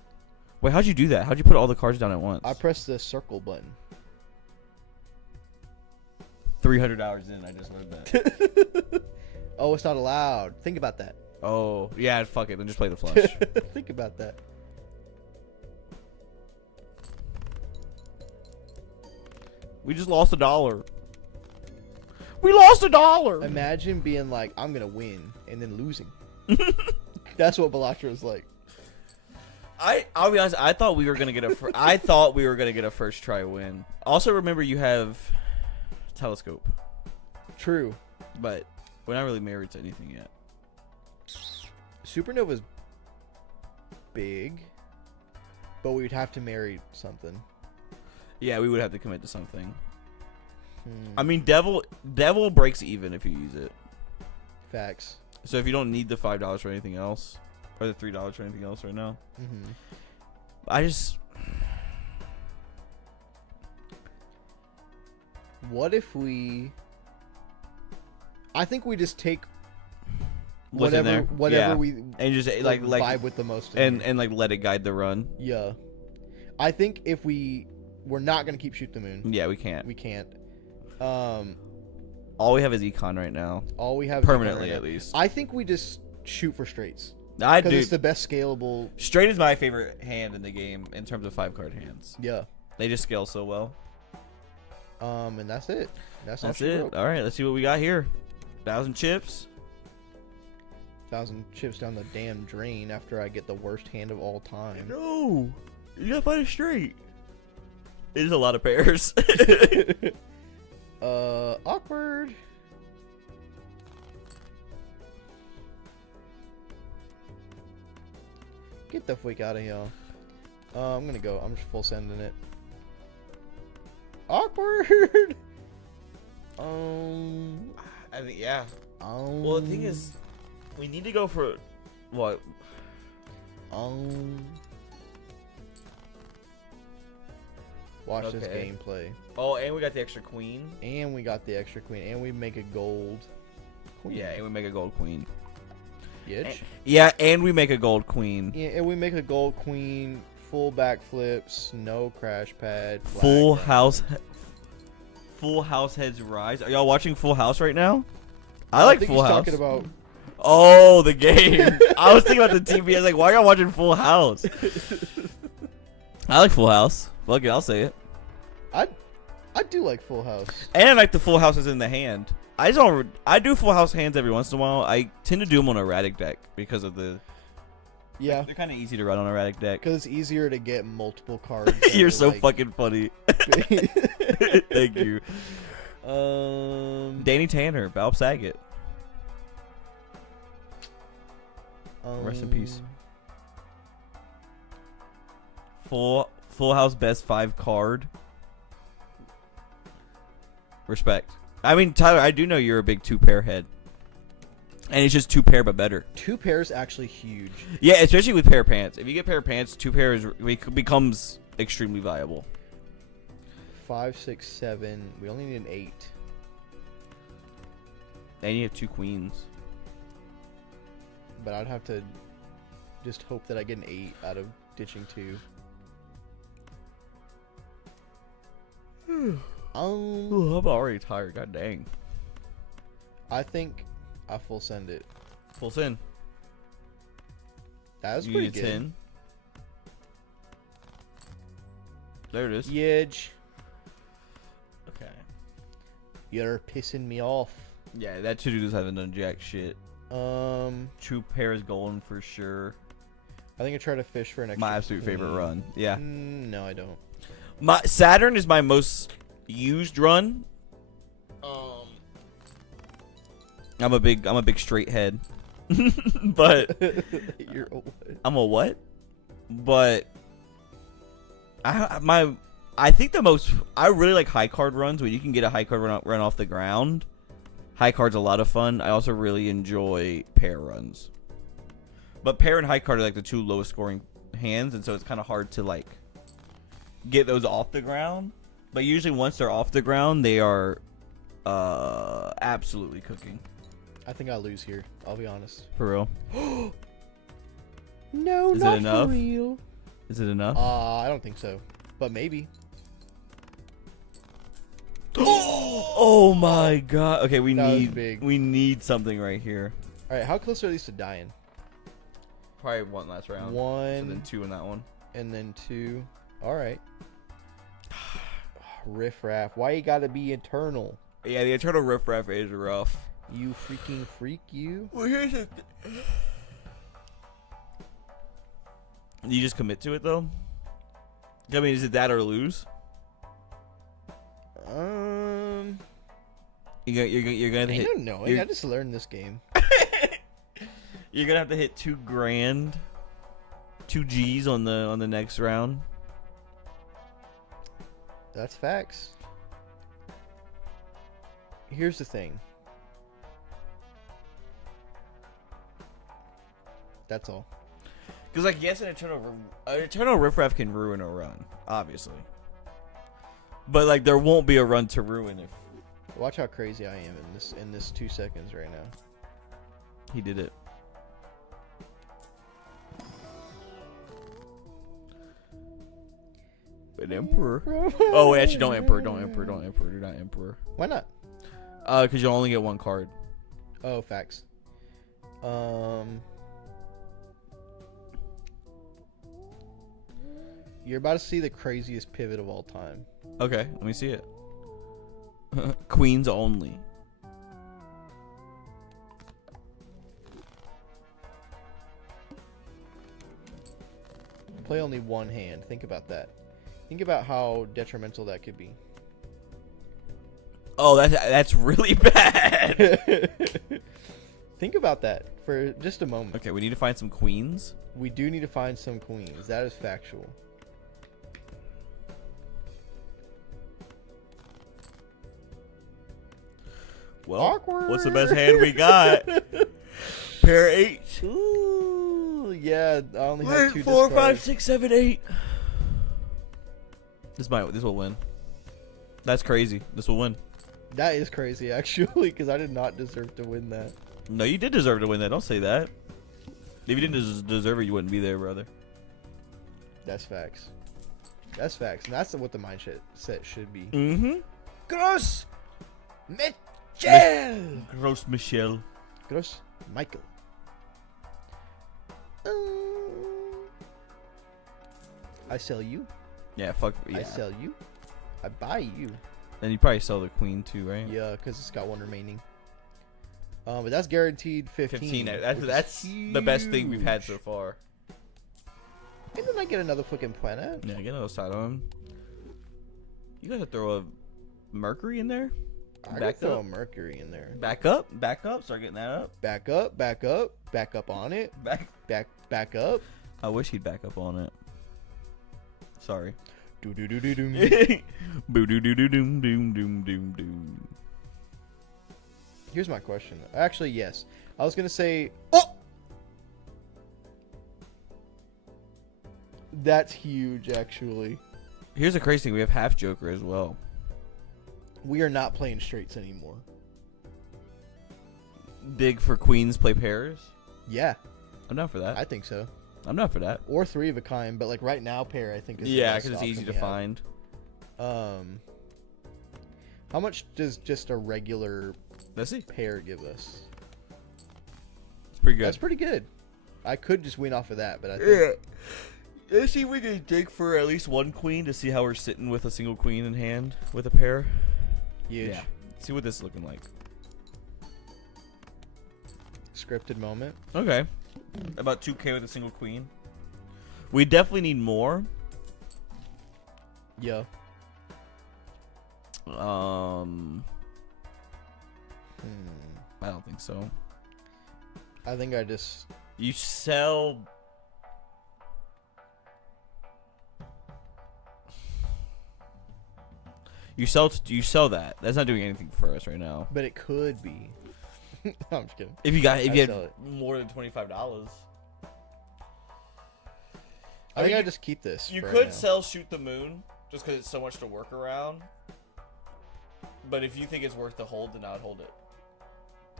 Wait, how'd you do that? How'd you put all the cards down at once? I pressed the circle button. 300 hours in, I just learned that. Oh, it's not allowed. Think about that. Oh, yeah, fuck it. Then just play the flush. Think about that. We just lost $1. We lost $1. Imagine being like, I'm gonna win, and then losing. That's what Balatro is like. I'll be honest. I thought we were gonna get a first try win. Also, remember you have telescope, True. but we're not really married to anything yet. Supernova's big, but we'd have to marry something. Yeah, we would have to commit to something. Hmm. I mean, devil breaks even if you use it. Facts. So if you don't need the $5 for anything else, or the $3 for anything else right now, Mm-hmm. I just. What if we? I think we just take What's in there? whatever Yeah. we And just like like vibe with the most. in here. and like let it guide the run. Yeah, I think if we're not gonna keep shoot the moon. Yeah, we can't. We can't. All we have is econ right now, All we have is permanently right at now. least. I think we just shoot for straights I because do. it's the best scalable. Straight is my favorite hand in the game in terms of 5-card hands. Yeah. They just scale so well. And that's it. That's all That's she it. wrote. All right, let's see what we got here. 1,000 chips. 1,000 chips down the damn drain after I get the worst hand of all time. No, you gotta find it straight. It is a lot of pairs. Awkward. Get the freak out of here. I'm gonna go. I'm just full sending it. Awkward. I think yeah. Well, the thing is, we need to go for what? Watch this Okay. gameplay. Oh, and we got the extra queen. And we got the extra queen. And we make a gold queen. Yeah, and we make a gold queen. Yitch. Yeah, and we make a gold queen. Yeah, and we make a gold queen. Full backflips. No crash pad. flag Full down. house. Full House heads rise. Are y'all watching Full House right now? I like think Full he's House. talking about. Oh, the game. I was thinking about the TV. I was like, why are y'all watching Full House? I like Full House. Fuck it, I'll say it. I do like Full House. And I like the Full Houses in the hand. I just don't. I do Full House hands every once in a while. I tend to do them on erratic deck because of the. Yeah. They're kind of easy to run on erratic deck. Because it's easier to get multiple cards. You're that so are, like, fucking funny. Thank you. Danny Tanner, Bob Saget. Rest in peace. Full House best 5 card. Respect. I mean, Tyler, I do know you're a big 2-pair head. And it's just 2-pair but better. 2 pairs actually huge. Yeah, especially with pair pants. If you get pair pants, 2 pairs becomes extremely viable. 5, 6, 7. We only need an 8. And you have 2 queens. But I'd have to just hope that I get an 8 out of ditching 2. Ooh, I'm already tired. God dang. I think I full send it. Full send. That was You pretty need good. 10. There it is. Yidge. Okay. You're pissing me off. Yeah, that 2 dudes haven't done jack shit. 2 pairs golden for sure. I think I try to fish for an extra. My absolute favorite run. Yeah. No, I don't. My Saturn is my most used run. I'm a big straight head. But You're a what? I'm a what? But I think I really like high card runs when you can get a high card run off the ground. High card's a lot of fun. I also really enjoy pair runs. But pair and high card are like the two lowest scoring hands, and so it's kind of hard to like get those off the ground. But usually once they're off the ground, they are absolutely cooking. I think I lose here. I'll be honest. For real. No, Is it not enough? for real. Is it enough? I don't think so, but maybe. Oh my god. Okay, we That was big. need something right here. All right, how close are these to dying? Probably one last round. One, And then two in that one. and then two. All right. Riff raff. Why you gotta be eternal? Yeah, the Eternal Riffraff is rough. You freaking freak, you. Well, here's the You just commit to it though? I mean, is it that or lose? You're gonna I hit. don't know. you're- I just learned this game. You're gonna have to hit $2,000, 2 Gs on the next round. That's facts. Here's the thing. That's all. Because like yes, an Eternal Riffraff can ruin a run, obviously. But like there won't be a run to ruin if Watch how crazy I am in this 2 seconds right now. he did it. An Emperor. Oh wait, actually don't Emperor, don't Emperor, don't Emperor, do not Emperor. Why not? Because you'll only get one card. Oh, facts. You're about to see the craziest pivot of all time. Okay, let me see it. Queens only. Play only one hand. Think about that. Think about how detrimental that could be. Oh, that's really bad. Think about that for just a moment. Okay, we need to find some queens. We do need to find some queens. That is factual. Well, Awkward. what's the best hand we got? Pair 8. Ooh, yeah. I only have 2 4, discards. 5, 6, 7, 8. This will win. That's crazy. This will win. That is crazy, actually, because I did not deserve to win that. No, you did deserve to win that. Don't say that. If you didn't deserve it, you wouldn't be there, brother. That's facts. That's facts. And that's what the mindset should be. Mm-hmm. Gross Michel! Gross Michelle. Gross Michael. I sell you. Yeah, fuck. Yeah. I sell you. I buy you. And you probably sell the queen too, right? Yeah, because it's got one remaining. But that's guaranteed 15. 15. which That's is the best thing we've had huge. so far. And then I get another fucking planet. Yeah, get another side on him. You gotta throw a Mercury in there? I could Back throw up. a Mercury in there. Back up. Start getting that up. Back up, back up, back up on it. Back up. I wish he'd back up on it. Sorry. Do do do do do. Boo doo doo doo doom doom doom doom doom. Here's my question. Actually, yes. I was gonna say. Oh. That's huge, actually. Here's the crazy thing: we have half Joker as well. We are not playing straights anymore. Big for queens play pairs. Yeah, I'm down for that. I think so. I'm down for that. Or 3 of a kind, but like right now, pair I think is Yeah, because because it's easy to find. How much does just a regular Let's see. pair give us? It's pretty good. That's pretty good. I could just win off of that, but I think Yeah. Let's see if we can dig for at least one queen to see how we're sitting with a single queen in hand with a pair. huge. Yeah. See what this is looking like. Scripted moment. Okay. About 2K with a single queen. We definitely need more. Yeah. I don't think so. I think I just... You sell... You sell that. That's not doing anything for us right now. But it could be. I'm just kidding. If you had it. more than $25. I think I just keep this. You for could right now. sell Shoot the Moon just because it's so much to work around. But if you think it's worth the hold, then I would hold it.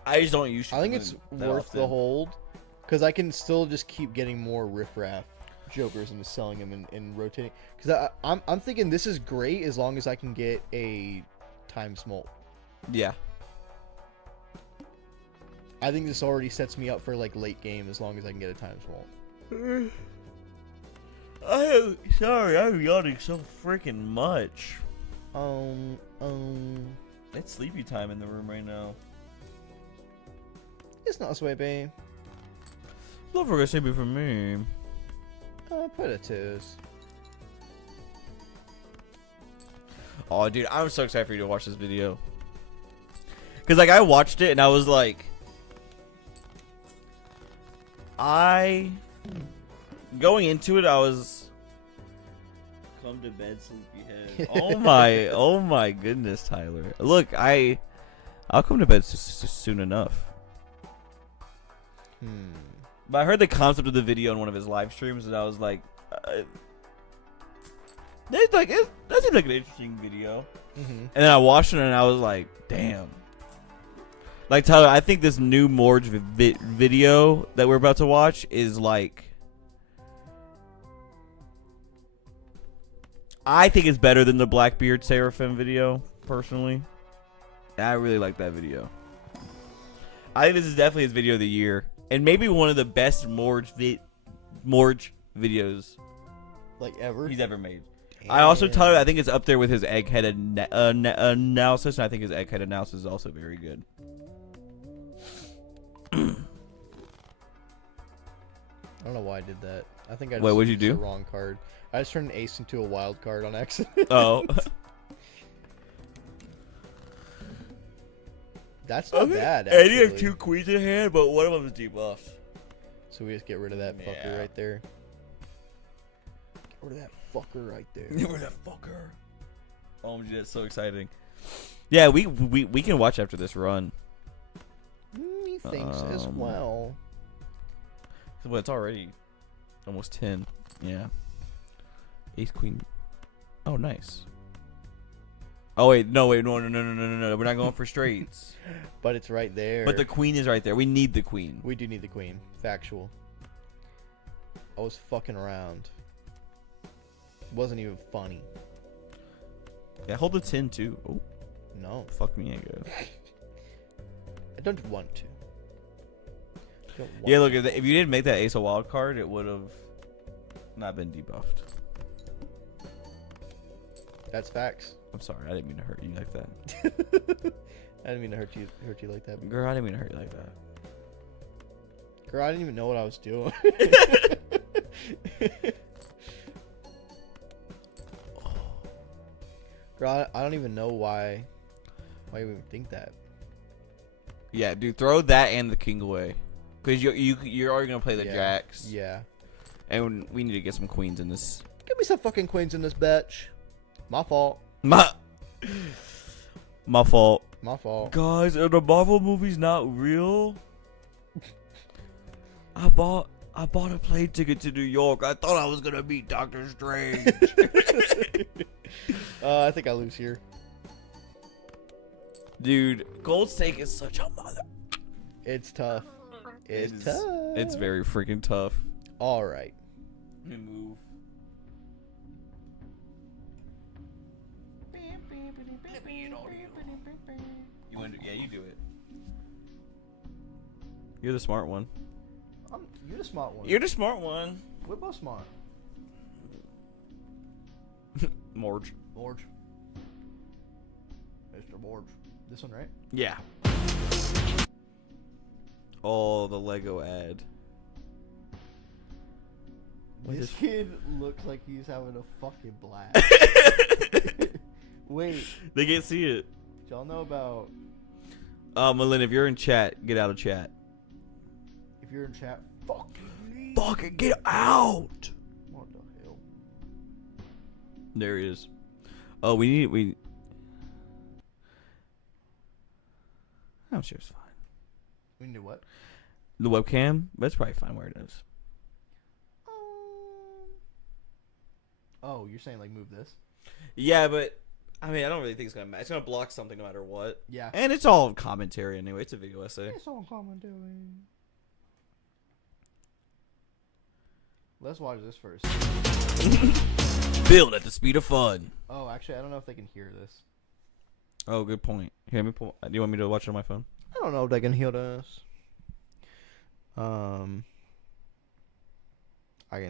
I just don't use Shoot I think the it's Moon that worth the often. hold because I can still just keep getting more riffraff jokers and selling them and rotating. Because I'm thinking this is great as long as I can get a time smolt. Yeah. I think this already sets me up for like late game as long as I can get a time smolt. Sorry, I'm yawning so freaking much. It's sleepy time in the room right now. It's not sweet, babe. Love for sleepy for me. Put it twos. Oh, dude, I'm so excited for you to watch this video. Cause like I watched it and I was like, going into it, I was come to bed, sleepyhead. Oh my goodness, Tyler. Look, I'll come to bed soon enough. But I heard the concept of the video in one of his live streams, and I was like, that seems like an interesting video. And then I watched it, and I was like, damn. Like, Tyler, I think this new Morge video that we're about to watch is like... I think it's better than the Blackbeard Seraphim video, personally. I really like that video. I think this is definitely his video of the year. And maybe one of the best Morge videos Like ever? he's ever made. Damn. I also, Tyler, I think it's up there with his egghead analysis, and I think his egghead analysis is also very good. I don't know why I did that. I think I just Wait, what'd you used do? the wrong card. I just turned an ace into a wild card on accident. Oh. That's not bad, And you have actually. 2 queens in hand, but one of them is debuffed. So we just get rid of that fucker Yeah. right there. Get rid of that fucker right there. Get rid of that fucker. Oh, dude, that's so exciting. Yeah, we can watch after this run. He thinks as well. Well, it's already almost 10. Yeah. Ace queen. Oh, nice. Oh wait, no. We're not going for straights. But it's right there. But the queen is right there. We need the queen. We do need the queen. Factual. I was fucking around. Wasn't even funny. Yeah, hold the 10 too. Oh, No. fuck me, I guess. I don't want to. Don't want Yeah, look, if you didn't make that ace a wild card, it would have not been debuffed. That's facts. I'm sorry, I didn't mean to hurt you like that. I didn't mean to hurt you like that. Girl, I didn't mean to hurt you like that. Girl, I didn't even know what I was doing. Girl, I don't even know why you even think that. Yeah, dude, throw that and the king away. Because you're already going to play the Yeah. jacks. Yeah. And we need to get some queens in this. Give me some fucking queens in this bitch. My fault. My fault. My fault. Guys, are the Marvel movies not real? I bought a plane ticket to New York. I thought I was gonna meet Doctor Strange. I think I lose here. Dude, Gold Stake is such a mother. It's tough. It's tough. It's very freaking tough. All right. Let me move. You want to? Yeah, you do it. You're the smart one. You're the smart one. You're the smart one. We're both smart. Morge. Morge. Mr. Morge. This one, right? Yeah. Oh, the Lego ad. This kid looks like he's having a fucking blast. Wait, They can't see it. y'all know about Malin, if you're in chat, get out of chat. if If you're in chat, fucking leave. Fucking get out! What the hell? There he is. Oh, we. I'm sure it's fine. We can do what? The webcam? That's probably fine where it is. Oh, you're saying like move this? Yeah, but I mean, I don't really think it's gonna matter. It's gonna block something no matter what. Yeah. And it's all commentary anyway. It's a video essay. It's all commentary. Let's watch this first. Build at the speed of fun. Oh, actually, I don't know if they can hear this. Oh, good point. Here, let me pull. Do you want me to watch it on my phone? I don't know if they can hear this. I can.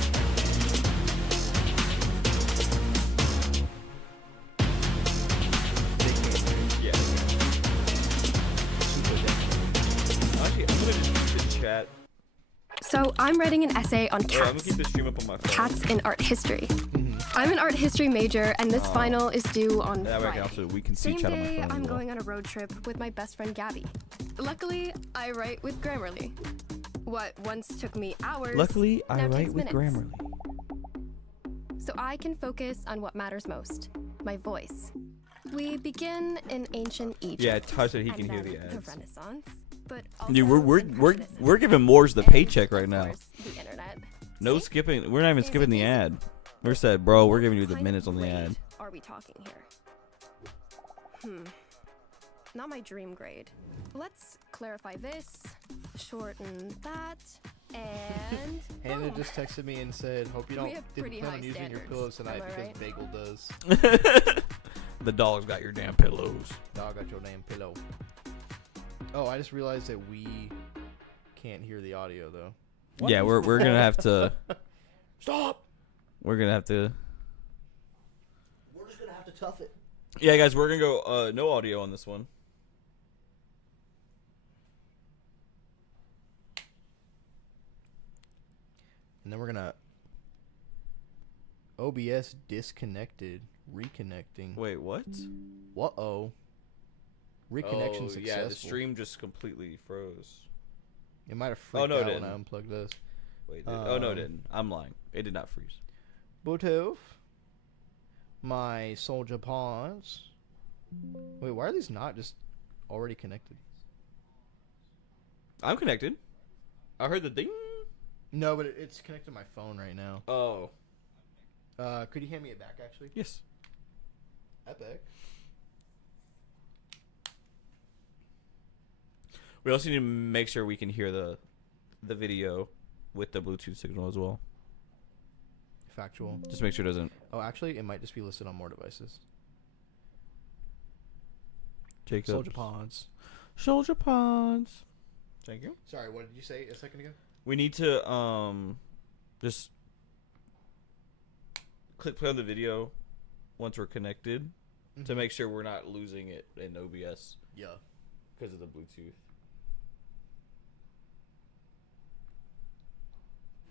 Yeah. Actually, I'm gonna just keep the chat. So I'm writing an essay on I'm gonna cats. keep the stream up on my phone. Cats in art history. I'm an art history major, and this final is due on That way I can Friday. also we can see Same chat on my day, phone. I'm as well. going on a road trip with my best friend Gabby. Luckily, I write with Grammarly. What once took me hours Luckily, I now write takes with minutes. Grammarly. So I can focus on what matters most, my voice. We begin in ancient Egypt. Yeah, Ty said he and can hear then the ads. Renaissance, but Dude, also we're Impressionism. giving Moore's the And, paycheck right of now. course, the internet. No See? skipping. We're not even Easy skipping the peasy. ad. We said, bro, we're giving you the What kind minutes of on the grade ad. Are we talking here? Not my dream grade. Let's clarify this, shorten that, and Hannah boom. just texted me and said, "Hope you We don't have didn't pretty plan high on using your standards, pillows tonight am I because right? Bagel does." The dog's got your damn pillows. Dog got your damn pillow. Oh, I just realized that we can't hear the audio though. Yeah, we're gonna have to. Stop. We're gonna have to. We're just gonna have to tough it. Yeah, guys, we're gonna go no audio on this one. And then we're gonna OBS disconnected, reconnecting. Wait, what? What-oh. Reconnection Oh, successful. yeah, the stream just completely froze. It might have freaked no, it out when didn't. I unplugged this. Wait, oh no, it didn't. I'm lying. It did not freeze. Bluetooth. My soldier pawns. Wait, why are these not just already connected? I'm connected. I heard the ding. No, but it's connected to my phone right now. Oh. Could you hand me it back, actually? Yes. Epic. We also need to make sure we can hear the video with the Bluetooth signal as well. Factual. Just make sure it doesn't. Oh, actually, it might just be listed on more devices. Jacob. Soldier pawns. Soldier Ponds. Thank you. Sorry, what did you say a second ago? We need to just click play on the video once we're connected to make sure we're not losing it in OBS Yeah. because of the Bluetooth.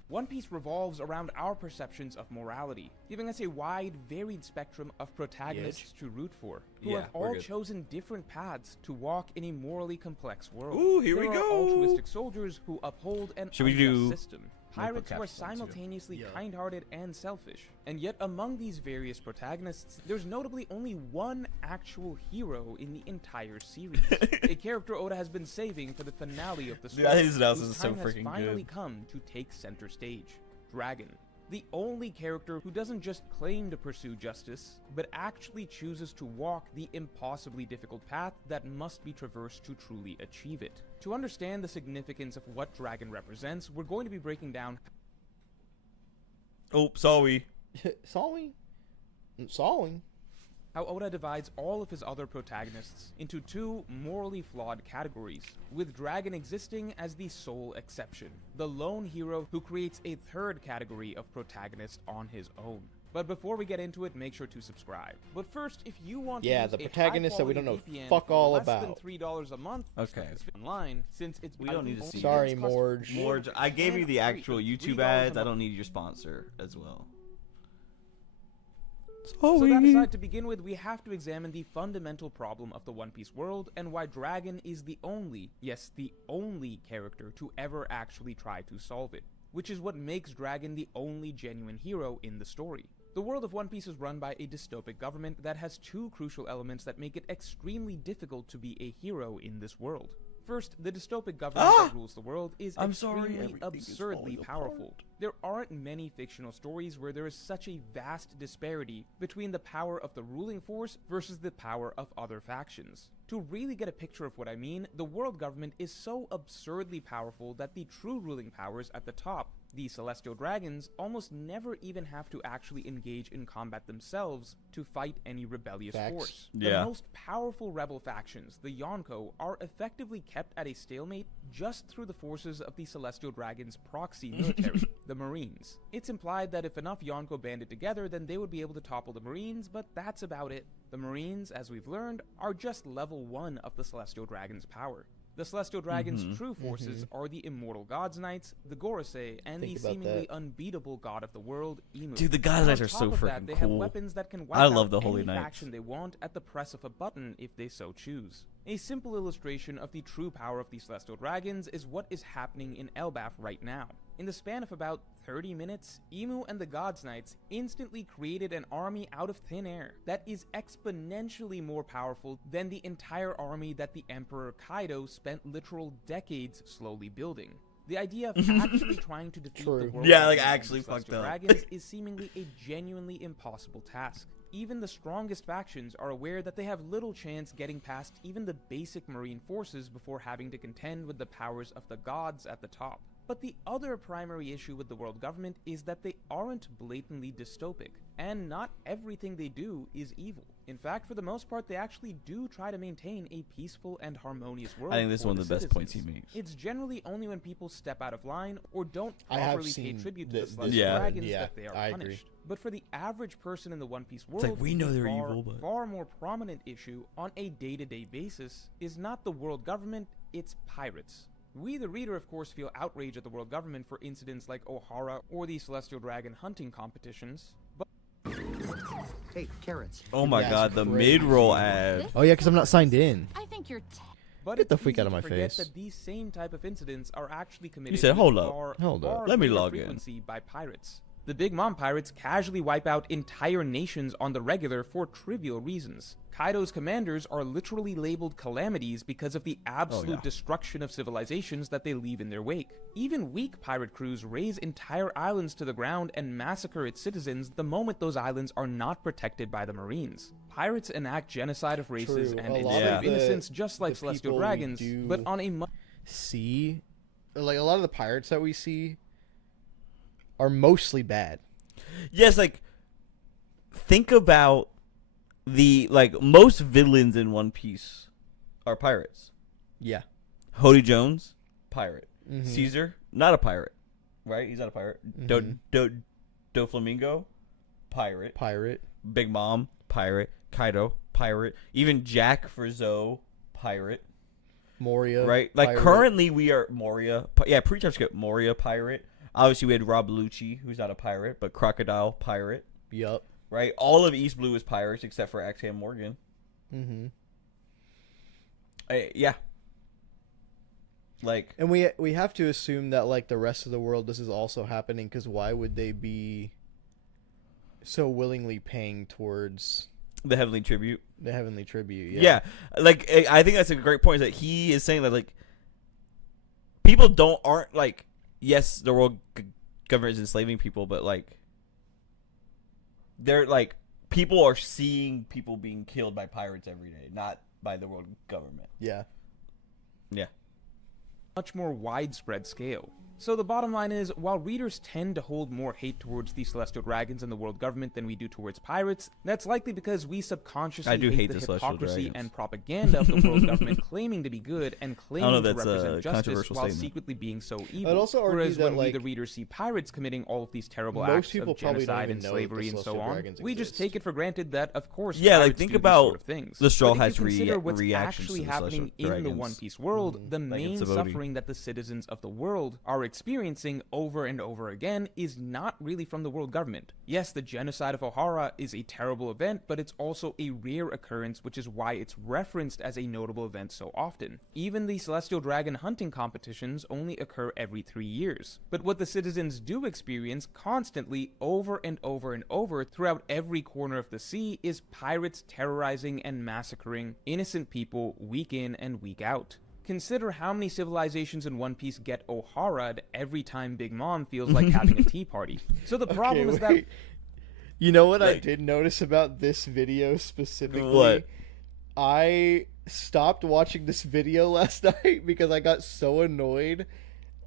One Piece revolves around our perceptions of morality, giving us a wide, varied spectrum of protagonists to root for, who Yeah, have we're all good. chosen different paths to walk in a morally complex world. Ooh, here we There are go. altruistic soldiers who uphold an Should we unjust do- system. Pirates who are captions on too. simultaneously Yeah. kind-hearted and selfish. And yet among these various protagonists, there's notably only one actual hero in the entire series. A character Oda has been saving for the finale of the story. Dude, I think this analysis whose is so time has freaking finally good. come to take center stage. Dragon. The only character who doesn't just claim to pursue justice, but actually chooses to walk the impossibly difficult path that must be traversed to truly achieve it. To understand the significance of what Dragon represents, we're going to be breaking down Oh, sorry. Sorry. Sorry. how Oda divides all of his other protagonists into two morally flawed categories, with Dragon existing as the sole exception, the lone hero who creates a third category of protagonist on his own. But before we get into it, make sure to subscribe. But first, if you want to Yeah, use the a protagonist that we don't know high-quality VPN fuck for all less than about. $3 a month, Okay. online, since it's We don't need to see Sorry, Cost Morge. Morge, I gave you the and actual free. YouTube $3 a ads. I month. don't need your sponsor as well. So that aside, to begin with, we have to examine the fundamental problem of the One Piece world and why Dragon is the only, yes, the only character to ever actually try to solve it, which is what makes Dragon the only genuine hero in the story. The world of One Piece is run by a dystopic government that has two crucial elements that make it extremely difficult to be a hero in this world. First, the dystopic government that rules the world is extremely absurdly powerful. There aren't many fictional stories where there is such a vast disparity between the power of the ruling force versus the power of other factions. To really get a picture of what I mean, the world government is so absurdly powerful that the true ruling powers at the top, the Celestial Dragons, almost never even have to actually engage in combat themselves to fight any rebellious force. The most powerful rebel factions, the Yonko, are effectively kept at a stalemate just through the forces of the Celestial Dragons' proxy military, the Marines. It's implied that if enough Yonko banded together, then they would be able to topple the Marines, but that's about it. The Marines, as we've learned, are just level 1 of the Celestial Dragons' power. The Celestial Dragons' true forces are the Immortal Gods Knights, the Gorosei, and the seemingly unbeatable god of the world, Imu. Dude, the Gods Knights are so freaking they cool. have weapons that can wipe I love out the Holy any Knights. faction they want at the press of a button if they so choose. A simple illustration of the true power of the Celestial Dragons is what is happening in Elbaf right now. In the span of about 30 minutes, Imu and the Gods Knights instantly created an army out of thin air that is exponentially more powerful than the entire army that the Emperor Kaido spent literal decades slowly building. The idea of actually trying to defeat the world actually fucked up. Dragons is seemingly a genuinely impossible task. Even the strongest factions are aware that they have little chance getting past even the basic marine forces before having to contend with the powers of the gods at the top. But the other primary issue with the world government is that they aren't blatantly dystopic, and not everything they do is evil. In fact, for the most part, they actually do try to maintain a peaceful and harmonious world. I think this is one of the best points he citizens. makes. It's generally only when people step out of line or don't I have properly pay seen tribute to the- the this Celestial one. Dragons Yeah, that they are I punished. agree. But for the average person in the One Piece world, we know the they're evil, but far more prominent issue on a day-to-day basis is not the world government, it's pirates. We, the reader, of course, feel outrage at the world government for incidents like Ohara or the Celestial Dragon hunting competitions, but Hey, carrots. oh my That's god, the crazy. mid-roll ad. Oh yeah, because I'm not signed in. I think you're But Get the it's freak easy out of to my forget face. that these same type of incidents are actually committed said, with "Hold up. far, Hold up. far Let me greater log in." frequency by pirates. The Big Mom pirates casually wipe out entire nations on the regular for trivial reasons. Kaido's commanders are literally labeled calamities because of the absolute destruction of civilizations that they leave in their wake. Even weak pirate crews raze entire islands to the ground and massacre its citizens the moment those islands are not protected by the Marines. Pirates enact genocide of races True. and A lot enslave of the- innocents just like the Celestial people we Dragons, do- but on a much See, like a lot of the pirates that we see are mostly bad. Yes, like think about the most villains in One Piece are pirates. Yeah. Hody Jones, pirate. Mhm. Caesar, not a pirate, right? He's not a pirate. Mhm. Doflamingo, pirate. Pirate. Big Mom, pirate. Kaido, pirate. Even Jack for Zoe, pirate. Moria. Right? Like pirate. currently we are Moria. Yeah, pre-time skip Moria, pirate. Obviously we had Rob Lucci, who's not a pirate, but Crocodile, pirate. Yup. Right? All of East Blue is pirates except for Axam Morgan. Mm-hmm. Yeah. Like, And we have to assume that like the rest of the world, this is also happening because why would they be so willingly paying towards the Heavenly Tribute. the heavenly tribute? Yeah. Like, I think that's a great point, is that he is saying that, like, people aren't, like, yes, the world government is enslaving people, but, like, they're, like, people are seeing people being killed by pirates every day, not by the world government. Yeah. Yeah. much more widespread scale. So the bottom line is, while readers tend to hold more hate towards the Celestial Dragons and the world government than we do towards pirates, that's likely because we subconsciously I do hate the the Celestial hypocrisy Dragons. and propaganda of the world government claiming to be good and claiming to that's a represent justice controversial while statement. secretly being so evil. I'd also argue Whereas that, when we, like, the readers, see pirates committing all of these terrible most acts people of probably don't genocide even and know slavery that the and so Celestial on, Dragons we just exist. take it for granted that, of course, Yeah, like, pirates think do these about sort of things. the Straw But if Hats you consider what's reactions actually to the happening Celestial in the Dragons. One Piece world, the Like in main Sabaody. suffering that the citizens of the world are experiencing over and over again is not really from the world government. Yes, the genocide of Ohara is a terrible event, but it's also a rare occurrence, which is why it's referenced as a notable event so often. Even the celestial dragon hunting competitions only occur every 3 years. But what the citizens do experience constantly over and over and over throughout every corner of the sea is pirates terrorizing and massacring innocent people week in and week out. Consider how many civilizations in One Piece get Ohara'd every time Big Mom feels like having a tea party. So the problem is that... You know what I did notice about this video specifically? What? I stopped watching this video last night because I got so annoyed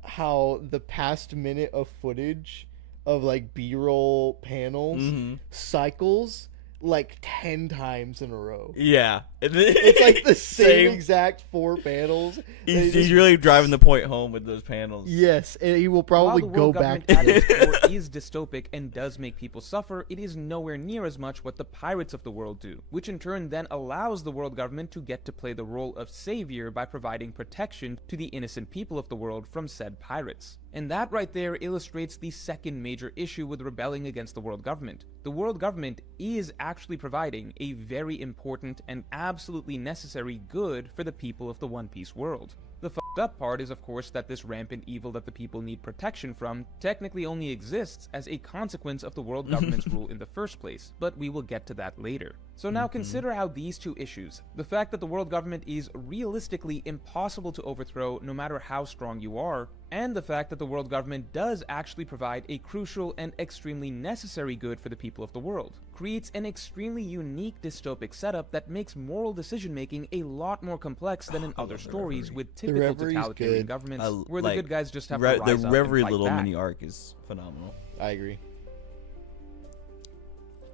how the past minute of footage of like B-roll panels cycles like 10 times in a row. Yeah. It's like the same exact 4 panels. He's really driving the point home with those panels. Yes, and he will probably While the go world back government to at its it. core is dystopic and does make people suffer, it is nowhere near as much what the pirates of the world do, which in turn then allows the world government to get to play the role of savior by providing protection to the innocent people of the world from said pirates. And that right there illustrates the second major issue with rebelling against the world government. The world government is actually providing a very important and absolutely necessary good for the people of the One Piece world. The fucked up part is, of course, that this rampant evil that the people need protection from technically only exists as a consequence of the world government's rule in the first place, but we will get to that later. So now consider how these two issues, the fact that the world government is realistically impossible to overthrow no matter how strong you are, and the fact that the world government does actually provide a crucial and extremely necessary good for the people of the world, creates an extremely unique dystopic setup that makes moral decision-making a lot more complex than in other stories with typical Reverie's totalitarian good. governments where like, the good guys just have to rise the up and Reverie fight little back. mini arc is phenomenal. I agree.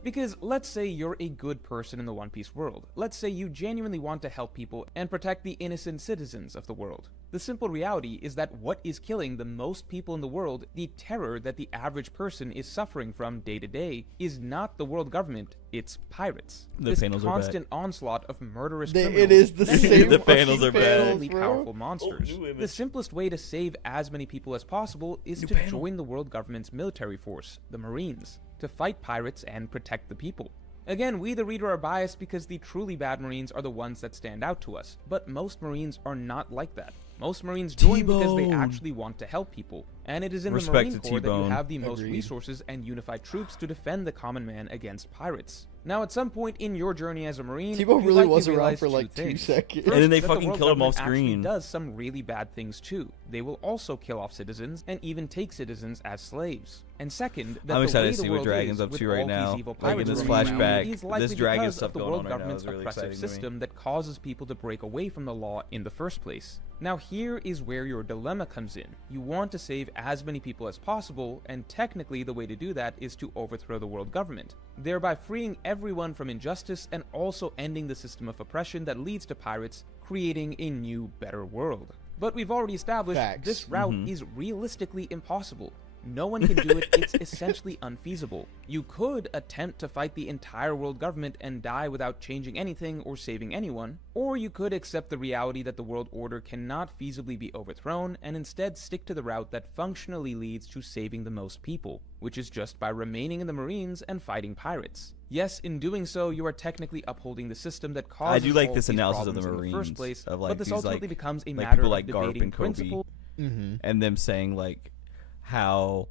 Because let's say you're a good person in the One Piece world. Let's say you genuinely want to help people and protect the innocent citizens of the world. The simple reality is that what is killing the most people in the world, the terror that the average person is suffering from day to day, is not the world government, it's pirates. The this panels are back. constant onslaught of murderous It criminals. is the many same of The whom panels are back. extremely bro. powerful monsters. new image. The simplest way to save as many people as possible is to panel. join the world government's military force, the Marines, to fight pirates and protect the people. Again, we the reader are biased because the truly bad Marines are the ones that stand out to us, but most Marines are not like that. Most Marines join because they T-Bone. actually want to help people, and it is in Respect the Marine to Corps that you T-Bone. have the most Agreed. resources and unified troops to defend the common man against pirates. Now, at some point in your journey as a Marine, T-Bone you really likely was around realize for like 2 2 things. seconds. And then they First, that the fucking world killed him off government actually screen. does some really bad things too. They will also kill off citizens and even take citizens as slaves. And second, that I'm the excited way to the see what world Dragon's is up with to right all these now. evil Like in pirates this roaming around flashback, is likely this Dragon because stuff of the going world on right now government's is really oppressive exciting to me. system that causes people to break away from the law in the first place. Now here is where your dilemma comes in. You want to save as many people as possible, and technically the way to do that is to overthrow the world government, thereby freeing everyone from injustice and also ending the system of oppression that leads to pirates, creating a new, better world. But we've already established Facts. this route is realistically impossible. No one can do it, it's essentially unfeasible. You could attempt to fight the entire world government and die without changing anything or saving anyone, or you could accept the reality that the world order cannot feasibly be overthrown and instead stick to the route that functionally leads to saving the most people, which is just by remaining in the Marines and fighting pirates. Yes, in doing so, you are technically upholding the system that causes I do like all this these analysis of the problems in the first Marines, place, of, like, but this these, ultimately like- becomes a like matter people of like Garp debating and Kobe. principle. And them saying like how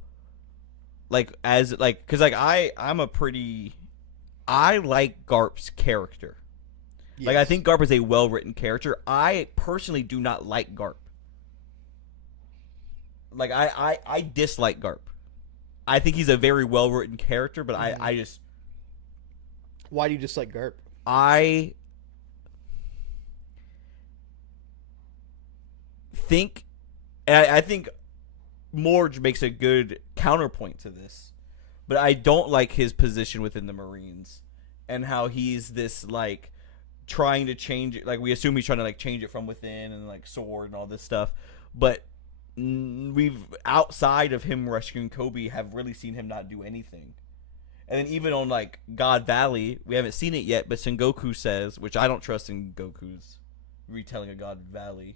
like as like because like I'm a pretty I like Garp's character. Like I Yes. think Garp is a well written character. I personally do not like Garp. Like I dislike Garp. I think he's a very well written character, but I just Why do you dislike Garp? I think, and I think Morge makes a good counterpoint to this, but I don't like his position within the Marines and how he's this like trying to change it. Like we assume he's trying to like change it from within and like sword and all this stuff, but we've outside of him rescuing Kobe have really seen him not do anything. And then even on like God Valley, we haven't seen it yet, but Sengoku says, which I don't trust in Goku's retelling of God Valley.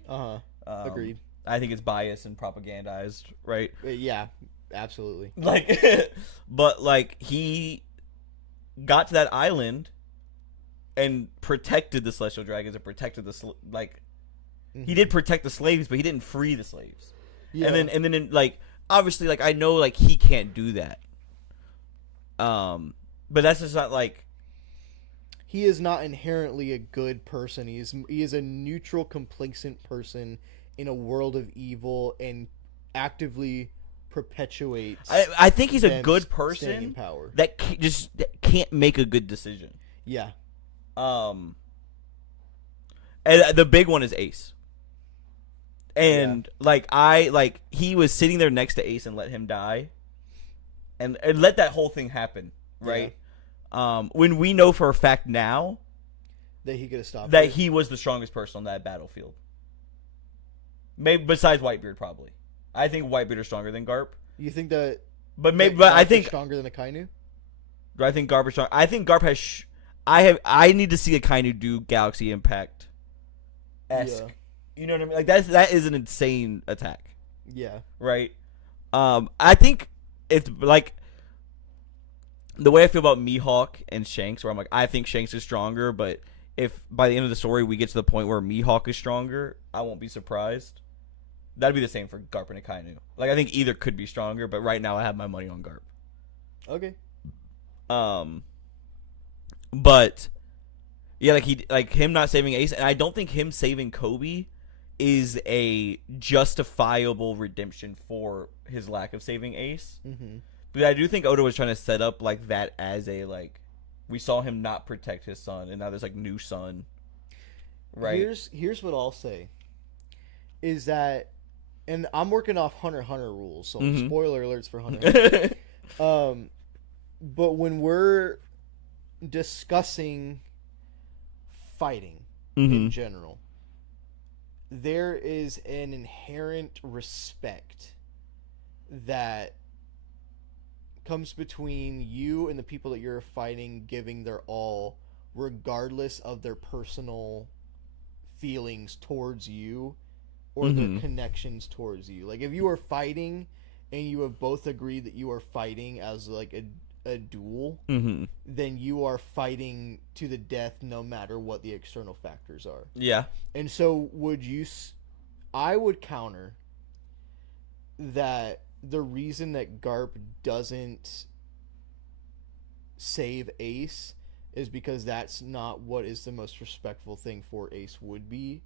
Agreed. I think it's biased and propagandized, right? Yeah, absolutely. Like, but like he got to that island and protected the celestial dragons and protected the he did protect the slaves, but he didn't free the slaves. Yeah. And then like obviously like I know like he can't do that. But that's just not like he is not inherently a good person. He is a neutral, complacent person in a world of evil and actively perpetuates. I think he's a good staying in person power. that just can't make a good decision. Yeah. And the big one is Ace. And he was sitting there next to Ace and let him die, and let that whole thing happen, right? Yeah. When we know for a fact now that he could have stopped that it. he was the strongest person on that battlefield, maybe besides Whitebeard, probably. I think Whitebeard is stronger than Garp. You think that? But maybe, that but I Garp think is stronger than Akainu. Do I think Garp is strong? I think Garp has. I need to see a Kainu do Galaxy Impact esque. Yeah. You know what I mean? Like that is an insane attack. Yeah. Right. I think it's like the way I feel about Mihawk and Shanks, where I'm like, I think Shanks is stronger, but if by the end of the story we get to the point where Mihawk is stronger, I won't be surprised. That'd be the same for Garp and Akainu. Like I think either could be stronger, but right now I have my money on Garp. Okay. But yeah, like him not saving Ace, and I don't think him saving Kobe is a justifiable redemption for his lack of saving Ace. Mm-hmm. But I do think Oda was trying to set up like that as a like we saw him not protect his son, and now there's like new son. Right. Here's what I'll say. Is that, and I'm working off Hunter x Hunter rules, so spoiler alerts for Hunter x Hunter. But when we're discussing fighting in general, there is an inherent respect that comes between you and the people that you're fighting giving their all, regardless of their personal feelings towards you or their connections towards you. Like if you are fighting and you have both agreed that you are fighting as like a duel, then you are fighting to the death no matter what the external factors are. Yeah. And so I would counter that the reason that Garp doesn't save Ace is because that's not what is the most respectful thing for Ace would be.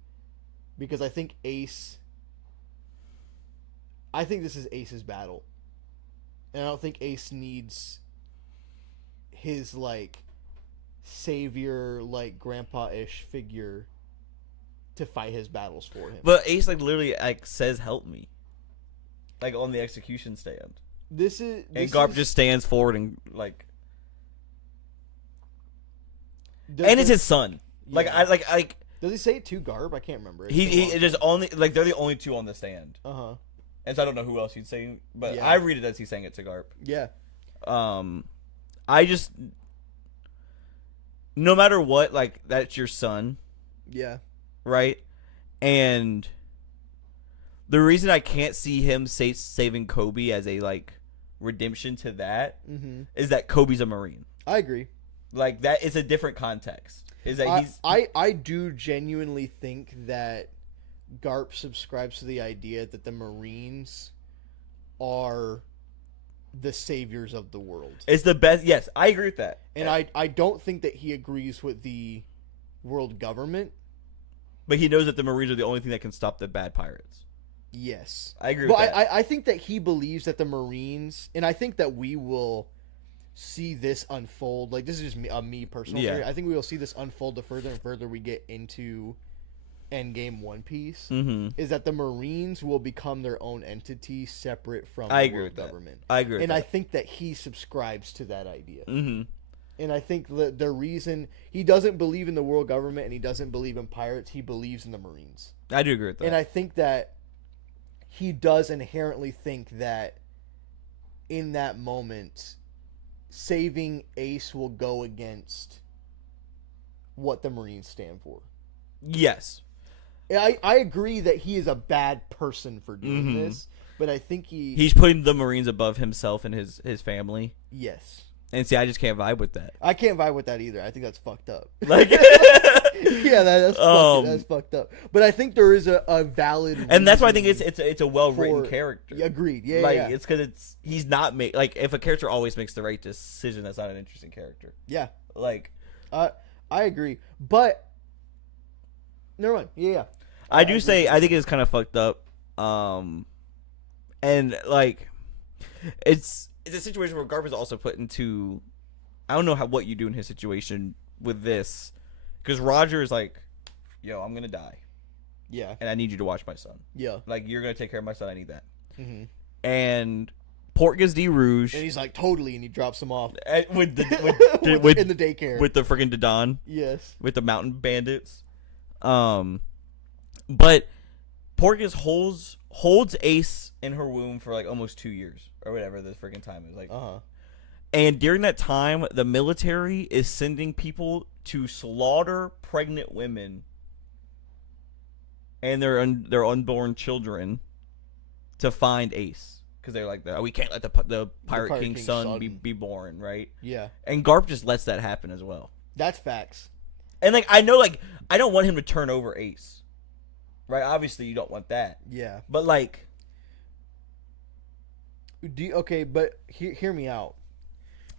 Because I think this is Ace's battle. And I don't think Ace needs his, like, savior, like, grandpa-ish figure to fight his battles for him. But Ace, like, literally, like, says, help me. Like, on the execution stand. And Garp just stands forward and, like... And it's his son. Yeah. Like... Does he say it to Garp? I can't remember. He just only... Like, they're the only two on the stand. Uh-huh. And so I don't know who else he'd say, but Yeah. I read it as he's saying it to Garp. Yeah. I just... No matter what, like, that's your son. Yeah. Right? And... The reason I can't see him saving Kobe as a, like, redemption to that is that Kobe's a Marine. I agree. Like, that is a different context. Is that I do genuinely think that Garp subscribes to the idea that the Marines are the saviors of the world. It's the best. Yes, I agree with that. And I don't think that he agrees with the world government. But he knows that the Marines are the only thing that can stop the bad pirates. Yes. I agree with that. I think that he believes that the Marines, and I think that we will see this unfold. Like, this is just me personal theory. I think we will see this unfold the further and further we get into Endgame One Piece. Is that the Marines will become their own entity separate from the world government. I agree with that. And I think that he subscribes to that idea. And I think the reason he doesn't believe in the world government and he doesn't believe in pirates, he believes in the Marines. I do agree with that. And I think that he does inherently think that in that moment, saving Ace will go against what the Marines stand for. Yes. I agree that he is a bad person for doing Mhm. this, but I think He's putting the Marines above himself and his family. yes. And see, I just can't vibe with that. I can't vibe with that either. I think that's fucked up. Like, yeah, that's fucked up. But I think there is a valid, and that's why I think reason it's a well written for- character. Agreed. Yeah, Like yeah, it's because he's not like if a character always makes the right decision, that's not an interesting character. yeah. Like I agree, but never mind. Yeah, yeah. I do agree say with I think it's kind of fucked up. And like it's a situation where Garp is also put into. I don't know what you do in his situation with this, because Roger is like, "Yo, I'm gonna die, Yeah, and I need you to watch my son. yeah. Like you're gonna take care of my son. I need that." Mm-hmm. And Portgas de Rouge And he's like, totally, and he drops him off with the in the daycare. with the freaking Dodon. Yes. With the mountain bandits. But Porgas holds Ace in her womb for like almost 2 years or whatever the freaking time is. Like, and during that time, the military is sending people to slaughter pregnant women and their unborn children to find Ace, because they're like, we can't let the Pirate King's son be born, right? Yeah. And Garp just lets that happen as well. That's facts. And like I know, like I don't want him to turn over Ace, right? Obviously, you don't want that. Yeah. But like, Okay, but hear me out.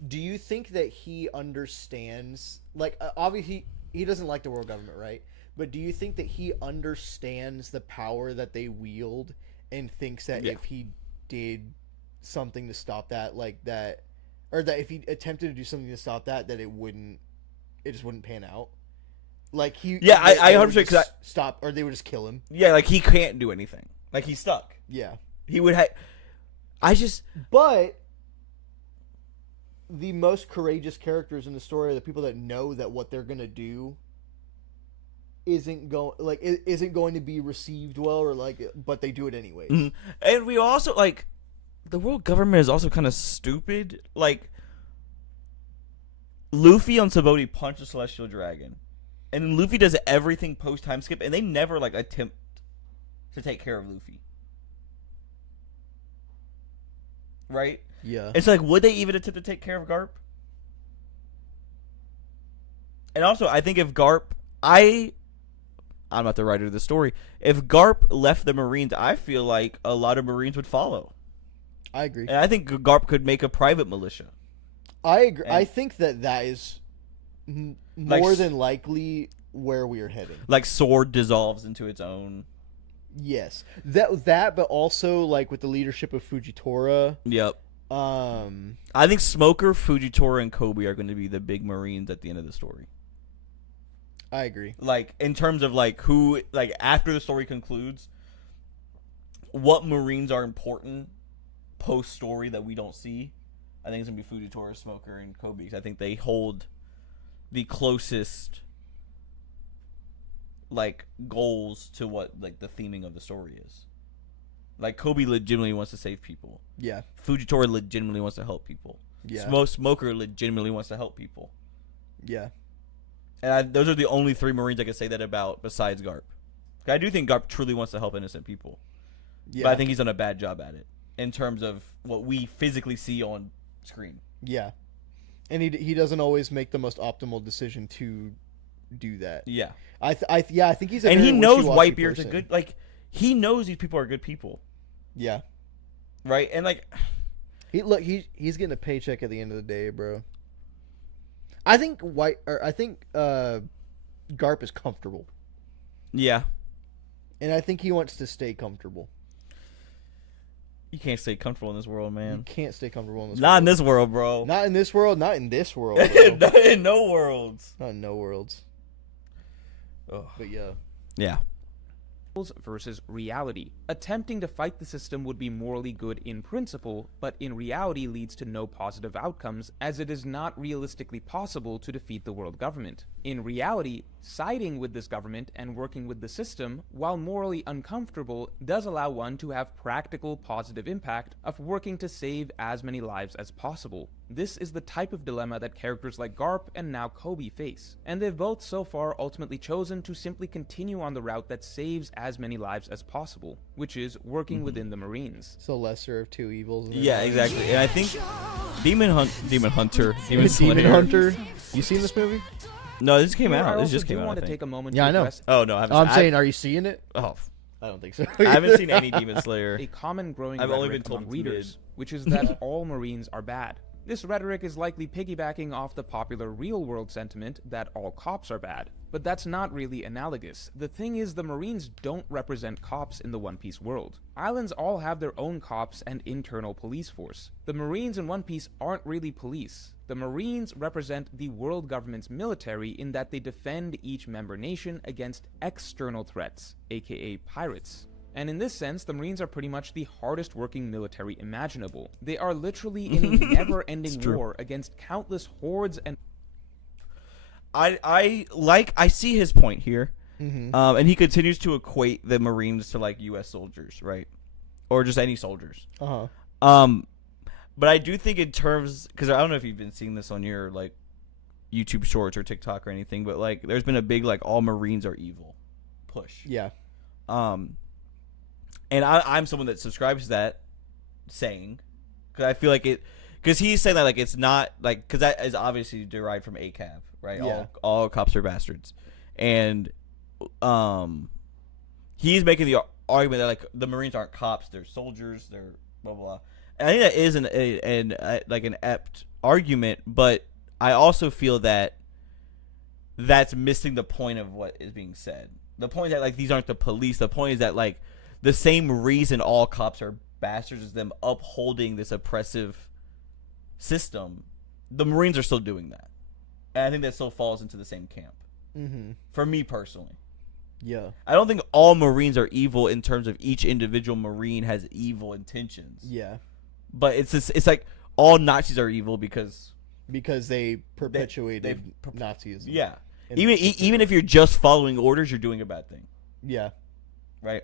Do you think that he understands? Like, obviously, he doesn't like the world government, right? But do you think that he understands the power that they wield and thinks that if he did something to stop that, like that, or that if he attempted to do something to stop that, that it just wouldn't pan out? Like he, yeah, I they would 100% just stop, or they would just kill him. Yeah, like he can't do anything. Like he's stuck. Yeah, He would have. But the most courageous characters in the story are the people that know that what they're gonna do isn't going to be received well, or like, but they do it anyways. Mhm. And we also like the world government is also kind of stupid. Like Luffy on Sabaody punched a celestial dragon, and then Luffy does everything post time skip, and they never like attempt to take care of Luffy. Right? Yeah. It's like, would they even attempt to take care of Garp? And also, I think if Garp, I'm not the writer of the story. If Garp left the Marines, I feel like a lot of Marines would follow. I agree. And I think Garp could make a private militia. I agree. And- I think that is more than likely where we are heading. Like Sword dissolves into its own. Yes, that, but also like with the leadership of Fujitora. Yep. Um, I think Smoker, Fujitora, and Kobe are going to be the big Marines at the end of the story. I agree. Like in terms of like who, like after the story concludes, what Marines are important post story that we don't see. I think it's gonna be Fujitora, Smoker, and Kobe, because I think they hold the closest like goals to what like the theming of the story is. Like Kobe legitimately wants to save people. Yeah. Fujitora legitimately wants to help people. Yeah. Smoker legitimately wants to help people. Yeah. And those are the only three Marines I can say that about besides Garp. I do think Garp truly wants to help innocent people. Yeah. But I think he's done a bad job at it in terms of what we physically see on screen. Yeah. And he doesn't always make the most optimal decision to do that. Yeah. I think he's a And he very knows wishy-washy Whitebeard's a person. good, like, he knows these people are good people. Yeah. Right? And, like, He's getting a paycheck at the end of the day, bro. I think Garp is comfortable. yeah. And I think he wants to stay comfortable. You can't stay comfortable in this world, You man. can't stay comfortable in this Not world. in this world, bro. Not in this world. Not in this world, bro. Not in no worlds. Not in no worlds. Ugh. But yeah. Yeah. Versus reality. Attempting to fight the system would be morally good in principle, but in reality leads to no positive outcomes, as it is not realistically possible to defeat the world government. In reality, Siding with this government and working with the system, while morally uncomfortable, does allow one to have practical positive impact of working to save as many lives as possible. This is the type of dilemma that characters like Garp and now Kobe face, and they've both so far ultimately chosen to simply continue on the route that saves as many lives as possible, which is working within the Marines. So lesser of two evils. in their Yeah, mind. exactly. And I think Demon Hunter, Demon Demon Slayer. Hunter. You seen this movie? No, this came Here, out. I This also just do came out. want I to think. take a moment Yeah, to I know. address Oh no, I haven't. I'm saying, are you seeing it? Oh, I don't think so. I haven't seen any Demon Slayer. a common growing I've only rhetoric been told among it's readers, which is that all Marines are bad. This rhetoric is likely piggybacking off the popular real-world sentiment that all cops are bad. But that's not really analogous. The thing is, the Marines don't represent cops in the One Piece world. Islands all have their own cops and internal police force. The Marines in One Piece aren't really police. The Marines represent the world government's military in that they defend each member nation against external threats, aka pirates. And in this sense, the Marines are pretty much the hardest working military imaginable. They are literally in a never-ending true. war against countless hordes and I see his point here, Mhm. and he continues to equate the Marines to like U.S. soldiers, right, or just any soldiers. Uh-huh. But I do think in terms, because I don't know if you've been seeing this on your like YouTube Shorts or TikTok or anything, but like there's been a big like all Marines are evil push. Yeah. And I'm someone that subscribes to that saying, because I feel like because he's saying that like it's not like, because that is obviously derived from ACAB, right? Yeah. All cops are bastards, and he's making the argument that like the Marines aren't cops, they're soldiers, they're blah blah blah. And I think that is an apt argument, but I also feel that that's missing the point of what is being said. The point is that like these aren't the police. The point is that like the same reason all cops are bastards is them upholding this oppressive system. The Marines are still doing that, and I think that still falls into the same camp. Mm-hmm. For me personally, Yeah. I don't think all Marines are evil in terms of each individual Marine has evil intentions. Yeah. But it's like all Nazis are evil because They perpetuated they- Nazism. yeah. And Even if you're just following orders, you're doing a bad thing, Yeah. right?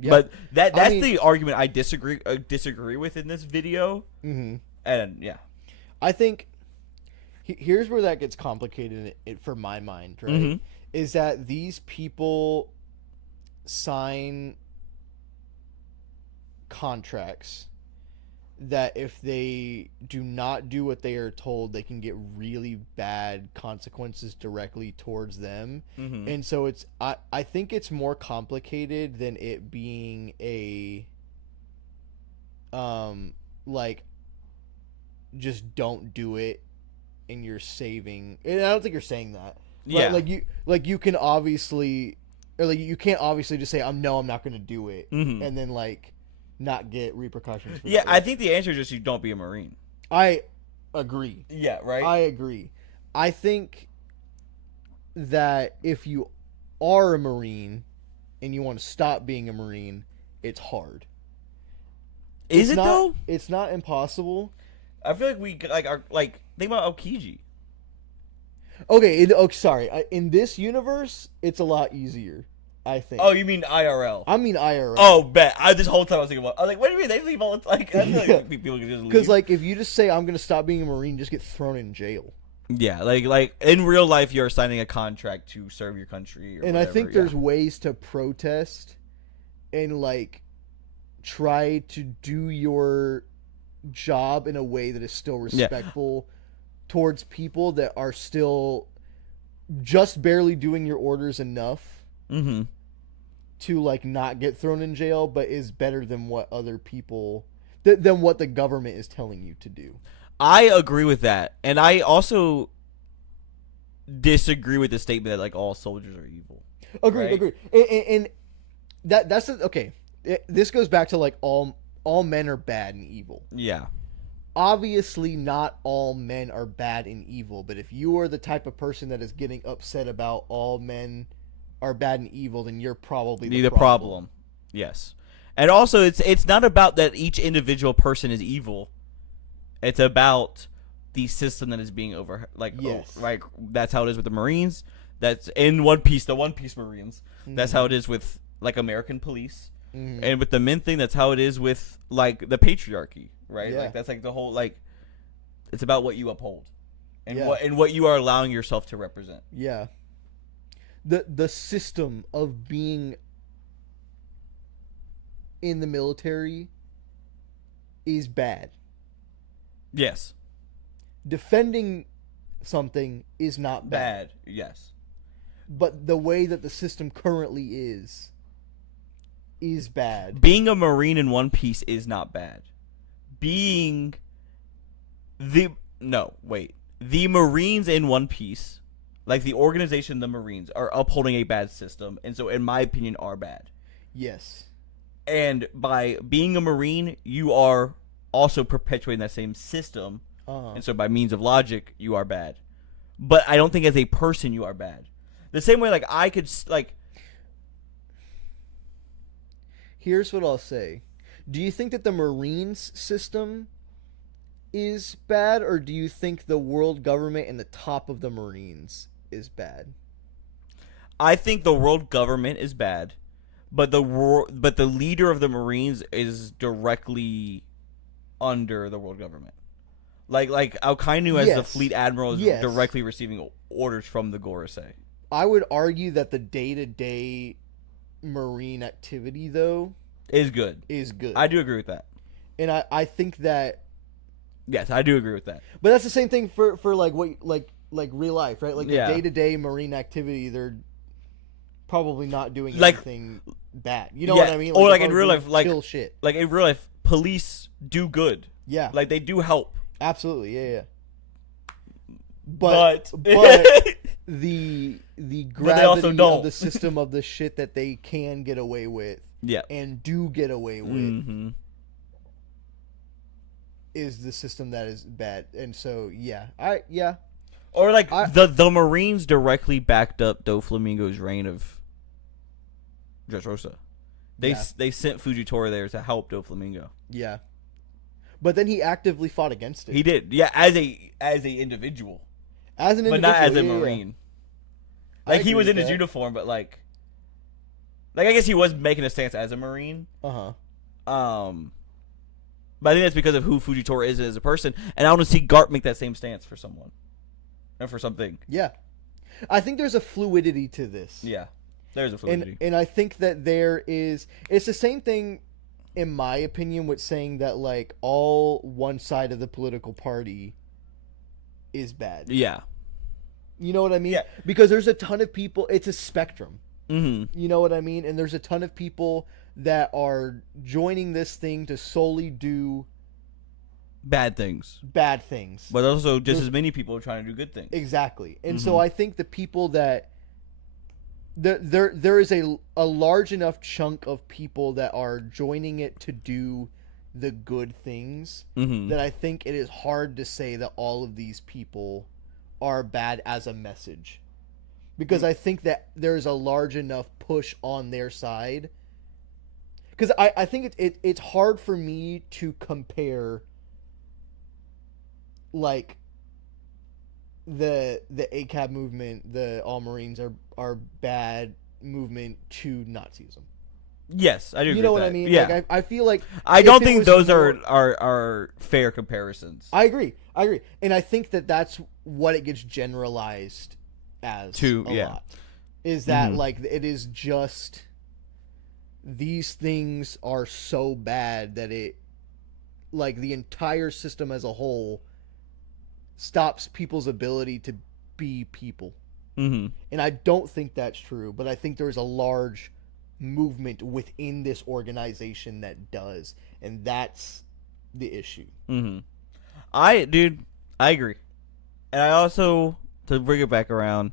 Yeah. But that's I mean- the argument I disagree with in this video. Mm-hmm. And yeah, I think here's where that gets complicated for my mind, right? Mhm. Is that these people sign contracts that if they do not do what they are told, they can get really bad consequences directly towards them. Mhm. And so I think it's more complicated than it being a like just don't do it and you're saving. And I don't think you're saying that. Yeah. Like you can obviously, or like you can't obviously just say I'm not going to do it, Mhm. and then like not get repercussions. For Yeah, that. I think the answer is just you don't be a Marine. I agree. Yeah, right. I agree. I think that if you are a Marine and you want to stop being a Marine, it's hard. Is it though? It's not impossible. I feel like we like are like think about Aokiji. Okay, sorry. In this universe, it's a lot easier, I think. Oh, you mean IRL? I mean IRL. Oh, bet. This whole time I was thinking about. I was like, what do you mean they leave all the like? I feel like Yeah. people can just leave. Because like if you just say I'm gonna stop being a Marine, you just get thrown in jail. yeah, like in real life, you're signing a contract to serve your country. Or And I whatever, think yeah. there's ways to protest and like try to do your job in a way that is still respectful towards people that are still just barely doing your orders enough Mm-hmm. to like not get thrown in jail, but is better than what other people than what the government is telling you to do. I agree with that, and I also disagree with the statement that like all soldiers are evil. Agreed. Right. And that's okay. This goes back to like all men are bad and evil. Yeah. Obviously, not all men are bad and evil, but if you are the type of person that is getting upset about all men are bad and evil, then you're probably the problem. Yes. And also, it's not about that each individual person is evil. It's about the system that is being right. That's how it is with the Marines. That's in One Piece, the One Piece Marines. That's Mm-hmm. how it is with like American police, Mhm. and with the men thing, that's how it is with like the patriarchy, right? Yeah. Like that's like the whole like, it's about what you uphold, and Yeah. what you are allowing yourself to represent. Yeah. The system of being in the military is bad. Yes, Defending something is not bad. bad. Yes, But the way that the system currently is bad. being a Marine in One Piece is not bad. Being the Marines in One Piece, like the organization, the Marines, are upholding a bad system, and so, in my opinion, are bad. Yes. And by being a Marine, you are also perpetuating that same system, Uh-huh. and so by means of logic, you are bad. But I don't think as a person you are bad. The same way, like I could like. Here's what I'll say. Do you think that the Marines system is bad, or do you think the world government and the top of the Marines is bad? I think the world government is bad, but the leader of the Marines is directly under the world government. Like Alkainu as the Yes. fleet admiral is Yes. directly receiving orders from the Gorosei. I would argue that the day-to-day Marine activity, though, Is good. is good. I do agree with that. And I think that, Yes, I do agree with that. but that's the same thing for like what like real life, right? Like the Yeah. day-to-day Marine activity, they're probably not doing Like- anything bad. You know Yeah, what I mean? or they're like in probably real doing life, like- chill shit. Like in real life, police do good. Yeah, Like they do help. absolutely, yeah. But the they gravity also don't. of the system of the shit that they can get away with yeah. and do get away with Mm-hmm. is the system that is bad. And so yeah. Or like I- the Marines directly backed up Doflamingo's reign of Dressrosa. They Yeah. they sent Fujitora there to help Doflamingo. Yeah. But then he actively fought against it. He did, yeah, as a individual, as an but individual, not as a yeah, yeah. Marine. I Like he agree was with in his that. uniform, but like I guess he was making a stance as a Marine. Uh-huh. But I think that's because of who Fujitora is as a person, and I want to see Garp make that same stance for someone, and for something. Yeah. I think there's a fluidity to this. Yeah, there's a fluidity. And I think that it's the same thing in my opinion with saying that like all one side of the political party is bad. Yeah. You know what I mean? Yeah. Because there's a ton of people, it's a spectrum. Mm-hmm. You know what I mean? And there's a ton of people that are joining this thing to solely do Bad things, bad things. but also just There's- as many people are trying to do good things. Exactly. And so Mhm. I think the people that there is a large enough chunk of people that are joining it to do the good things Mm-hmm. that I think it is hard to say that all of these people are bad as a message. Because I think that there's a large enough push on their side. Because I think it's hard for me to compare like the ACAB movement, the All Marines are bad movement to Nazism. Yes, I do. You agree know with what I that. mean? Yeah, Like I feel like I if don't it think was those more- are fair comparisons. I agree, and I think that that's what it gets generalized as To- a yeah. lot. Is that Mhm. like it is just these things are so bad that it like the entire system as a whole stops people's ability to be people. Mm-hmm. And I don't think that's true, but I think there's a large movement within this organization that does, and that's the issue. Mm-hmm. I agree, and I also, to bring it back around,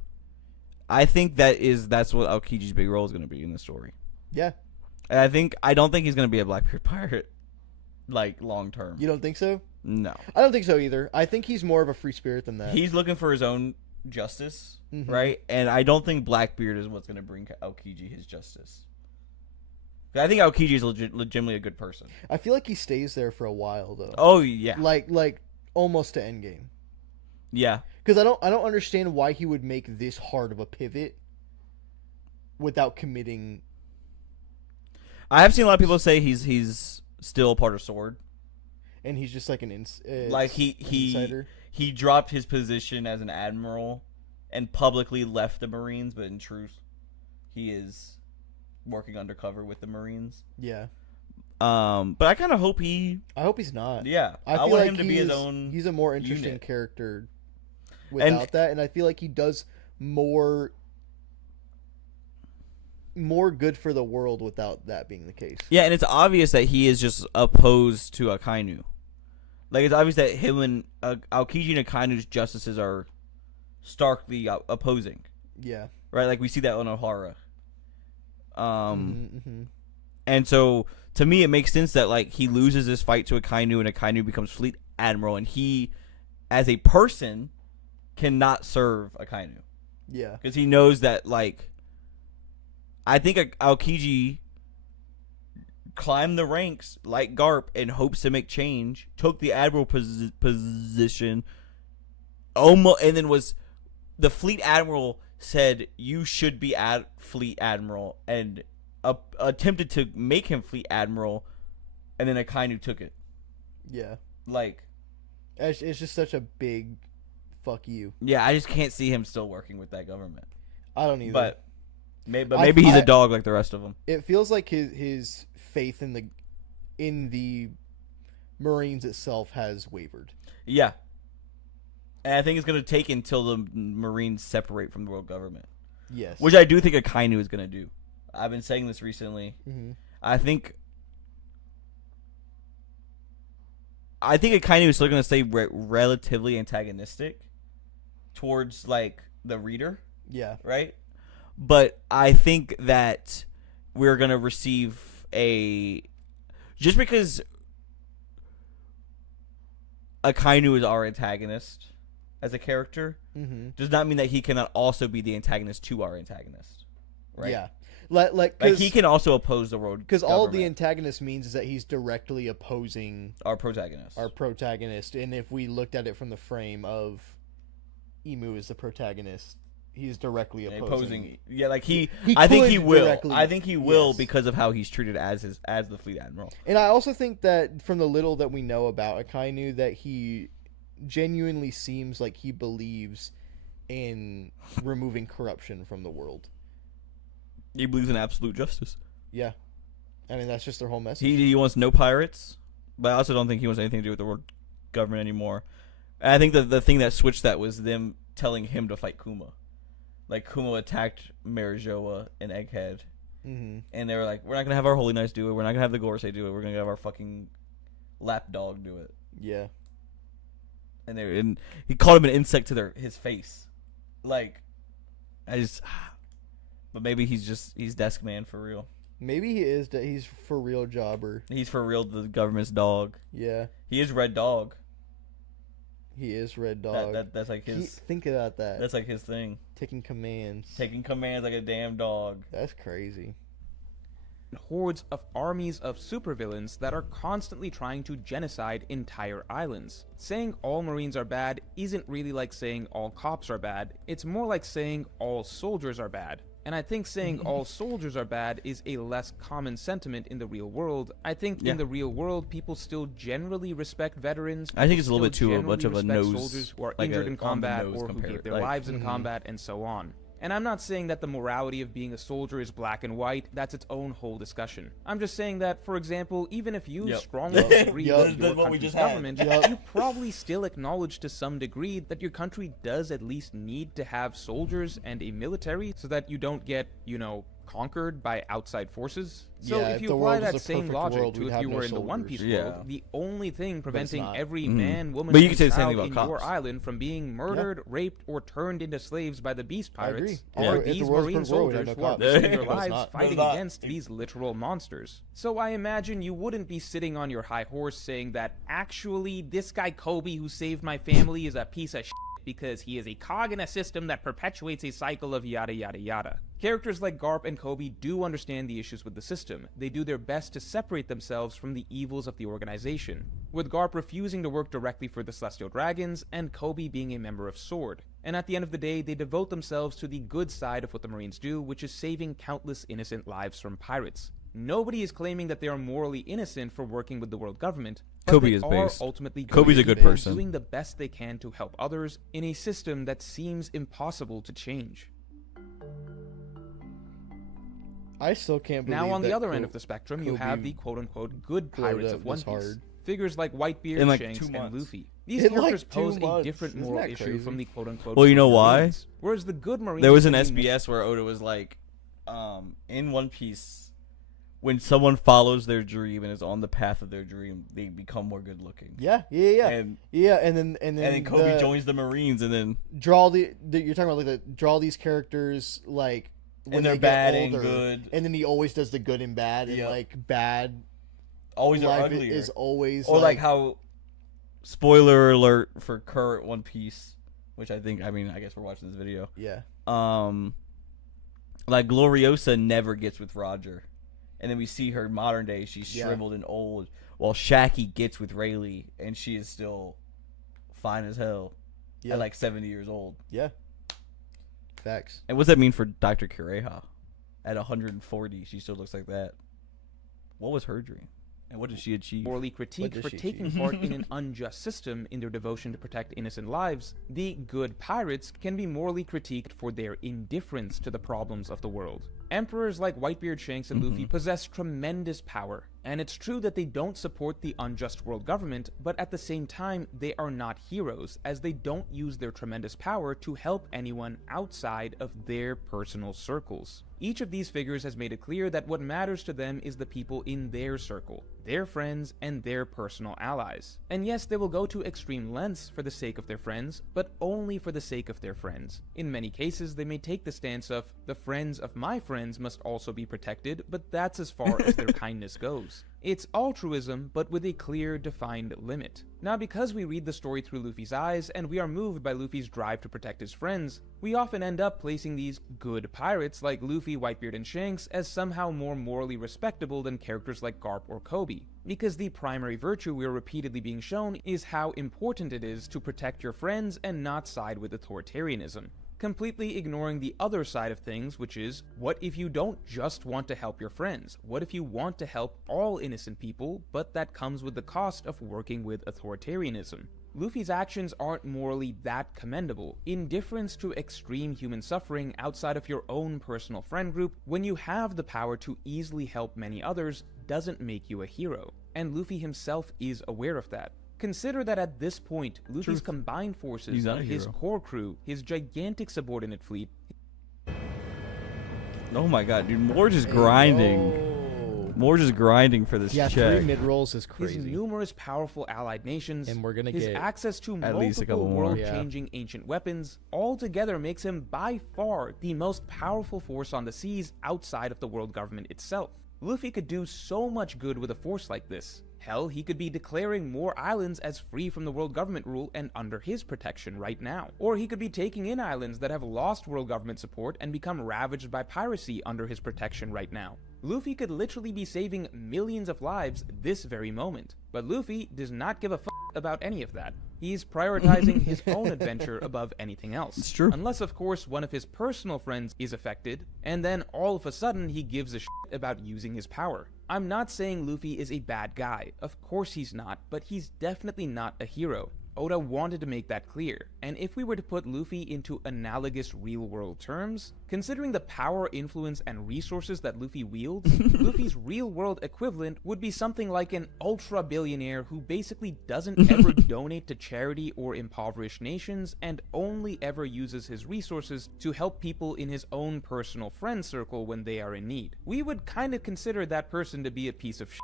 I think that's what Aokiji's big role is going to be in the story. Yeah. And I don't think he's going to be a Blackbeard pirate, like long term. You don't think so? No, I don't think so either. I think he's more of a free spirit than that. he's looking for his own justice, Mhm. right? And I don't think Blackbeard is what's going to bring Aokiji his justice. I think Aokiji is legitimately a good person. I feel like he stays there for a while though. Oh yeah, Like almost to endgame. Yeah. Because I don't understand why he would make this hard of a pivot without committing. I have seen a lot of people say he's still a part of Sword. And he's just like an Like insider. he dropped his position as an admiral and publicly left the Marines, but in truth, he is working undercover with the Marines. Yeah. But I kind of hope he. I hope he's not. Yeah, I want feel like him to be his own. He's a more interesting unit. character without that, and I feel like he does more good for the world without that being the case. Yeah, and it's obvious that he is just opposed to Akainu. Like, it's obvious that him and Aokiji and Akainu's justices are starkly opposing. Yeah. Right? Like, we see that on Ohara. Mm-hmm. And so, to me, it makes sense that, like, he loses this fight to Akainu, and Akainu becomes Fleet Admiral, and he, as a person, cannot serve Akainu. Yeah. Because he knows that, like, I think Aokiji climbed the ranks like Garp in hopes to make change, took the admiral position, almost, and then was the fleet admiral said you should be fleet admiral, and attempted to make him fleet admiral, and then Akainu took it. Yeah. Like, it's just such a big fuck you. Yeah, I just can't see him still working with that government. I don't either. But maybe he's a dog like the rest of them. It feels like his faith in the Marines itself has wavered. Yeah. And I think it's going to take until the Marines separate from the world government. Yes. Which I do think Akainu is going to do. I've been saying this recently. Mm-hmm. I think Akainu is still going to stay relatively antagonistic towards, like, the reader. Yeah. Right? But I think that we're going to receive just because Akainu is our antagonist as a character, mm-hmm. does not mean that he cannot also be the antagonist to our antagonist. Right? Yeah. Like he can also oppose the world. Because all the antagonist means is that he's directly opposing our protagonist. And if we looked at it from the frame of Emu as the protagonist, he's directly opposing. Yeah, like I think he will. I think he will yes. because of how he's treated as the fleet admiral. And I also think that from the little that we know about Akainu, that he genuinely seems like he believes in removing corruption from the world. He believes in absolute justice. Yeah. I mean, that's just their whole message. He wants no pirates, but I also don't think he wants anything to do with the world government anymore. And I think that the thing that switched that was them telling him to fight Kuma. Like, Kuma attacked Marijoa and Egghead. Mm-hmm. And they were like, we're not going to have our Holy Knights do it. We're not going to have the Gorosei do it. We're going to have our fucking lapdog do it. Yeah. And he called him an insect to his face. Like, but maybe he's desk man for real. Maybe he is. He's for real jobber. He's for real the government's dog. Yeah. He is Red Dog. He is Red Dog. That's like his. Think about that. That's like his thing. Taking commands like a damn dog. That's crazy. Hordes of armies of supervillains that are constantly trying to genocide entire islands. Saying all Marines are bad isn't really like saying all cops are bad. It's more like saying all soldiers are bad. And I think saying all soldiers are bad is a less common sentiment in the real world. I think in the real world, people still generally respect veterans. I think it's a little bit too much of a nose. Soldiers who are like injured in combat or who compared, gave their lives in combat and so on. And I'm not saying that the morality of being a soldier is black and white. That's its own whole discussion. I'm just saying that, for example, even if you strongly disagree with your country's government, you probably still acknowledge to some degree that your country does at least need to have soldiers and a military so that you don't get, conquered by outside forces. So if you apply that same logic to if you were in the One Piece world, the only thing preventing every man, woman, but you and can say the same child thing in about your cops. island from being murdered, raped, or turned into slaves by the Beast Pirates agree. are If the these world's Marine perfect world, we'd have soldiers no who are cops. risking their It's lives not. fighting not. against these literal monsters. So I imagine you wouldn't be sitting on your high horse saying that actually this guy Kobe who saved my family is a piece of shit because he is a cog in a system that perpetuates a cycle of yada yada yada. Characters like Garp and Kobe do understand the issues with the system. system, they do their best to separate themselves from the evils of the organization, with Garp refusing to work directly for the Celestial Dragons and Kobe being a member of SWORD. And at the end of the day, they devote themselves to the good side of what the Marines do, which is saving countless innocent lives from pirates. Nobody is claiming that they are morally innocent for working with the world government, but Kobe they is are based. ultimately Kobe's a good people person. doing the best they can to help others in a system that seems impossible to change. I still can't believe Now, on the that other end of the spectrum, you have the quote-unquote good pirates of One was Piece. hard. Figures like Whitebeard, In, like, Shanks, 2 and months. Luffy. These In, like, characters 2 pose a months. different Isn't moral that issue crazy? from the quote-unquote Well, you know good why? Marines. Whereas the good Marines There was an can be SBS where Oda was like, in One Piece, when someone follows their dream and is on the path of their dream, they become more good looking. Yeah. And And then Kobe joins the Marines, and then draw you're talking about like draw these characters like when they're they get bad and older, good. and then he always does the good and bad, and Yep. like bad always are life uglier. is always Or like how, spoiler alert for current One Piece, which I guess we're watching this video. yeah. Like Gloriosa never gets with Roger, and then we see her modern day. She's Yeah. shriveled and old, while Shaki gets with Rayleigh, and she is still fine as hell Yeah. at like 70 years old. Yeah. Facts. And what does that mean for Dr. Kureha? At 140, she still looks like that. What was her dream? And what did she achieve? morally critiqued does for she taking achieve? part in an unjust system in their devotion to protect innocent lives, the good pirates can be morally critiqued for their indifference to the problems of the world. Emperors like Whitebeard, Shanks, and Luffy possess tremendous power, and it's true that they don't support the unjust world government, but at the same time, they are not heroes, as they don't use their tremendous power to help anyone outside of their personal circles. Each of these figures has made it clear that what matters to them is the people in their circle, their friends, and their personal allies. And yes, they will go to extreme lengths for the sake of their friends, but only for the sake of their friends. In many cases, they may take the stance of, the friends of my friends must also be protected, but that's as far as their kindness goes. It's altruism, but with a clear, defined limit. Now, because we read the story through Luffy's eyes, and we are moved by Luffy's drive to protect his friends, we often end up placing these good pirates like Luffy, Whitebeard, and Shanks as somehow more morally respectable than characters like Garp or Kobe. Because the primary virtue we are repeatedly being shown is how important it is to protect your friends and not side with authoritarianism, completely ignoring the other side of things, which is, what if you don't just want to help your friends? What if you want to help all innocent people, but that comes with the cost of working with authoritarianism? Luffy's actions aren't morally that commendable. Indifference to extreme human suffering outside of your own personal friend group, when you have the power to easily help many others, doesn't make you a hero. And Luffy himself is aware of that. Consider that at this point, Luffy's combined forces He's not of a his hero. core crew, his gigantic subordinate fleet, Oh my god, dude, more just grinding. Oh. More just grinding for this Yeah, check. 3 mid rolls is his crazy. numerous powerful allied nations, And we're gonna his get access to at least a couple multiple more. world-changing ancient weapons, all together makes him by far the most powerful force on the seas outside of the world government itself. Luffy could do so much good with a force like this. Hell, he could be declaring more islands as free from the world government rule and under his protection right now. Or he could be taking in islands that have lost world government support and become ravaged by piracy under his protection right now. Luffy could literally be saving millions of lives this very moment. But Luffy does not give a f*** about any of that. He's prioritizing his own adventure above anything else. It's true. Unless, of course, one of his personal friends is affected, and then all of a sudden he gives a shit about using his power. I'm not saying Luffy is a bad guy. Of course he's not, but he's definitely not a hero. Oda wanted to make that clear, and if we were to put Luffy into analogous real-world terms, considering the power, influence, and resources that Luffy wields, Luffy's real-world equivalent would be something like an ultra-billionaire who basically doesn't ever donate to charity or impoverished nations, and only ever uses his resources to help people in his own personal friend circle when they are in need. We would kind of consider that person to be a piece of shit.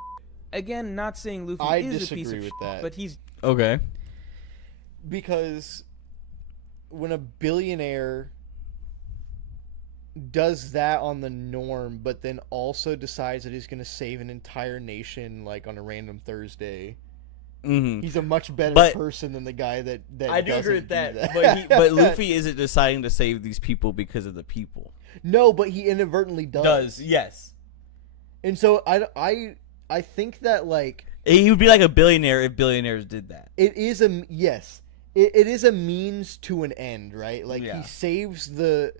Again, not saying Luffy I is a disagree piece of with shit, that. but he's Okay. Because when a billionaire does that on the norm, but then also decides that he's going to save an entire nation like on a random Thursday, he's a much better But- person than the guy that I do agree doesn't with that, do but Luffy isn't deciding to save these people because of the people. No, but he inadvertently does. Yes. And so I think that like He would be like a billionaire if billionaires did that. it is a yes, it is a means to an end, right? Like Yeah. he saves the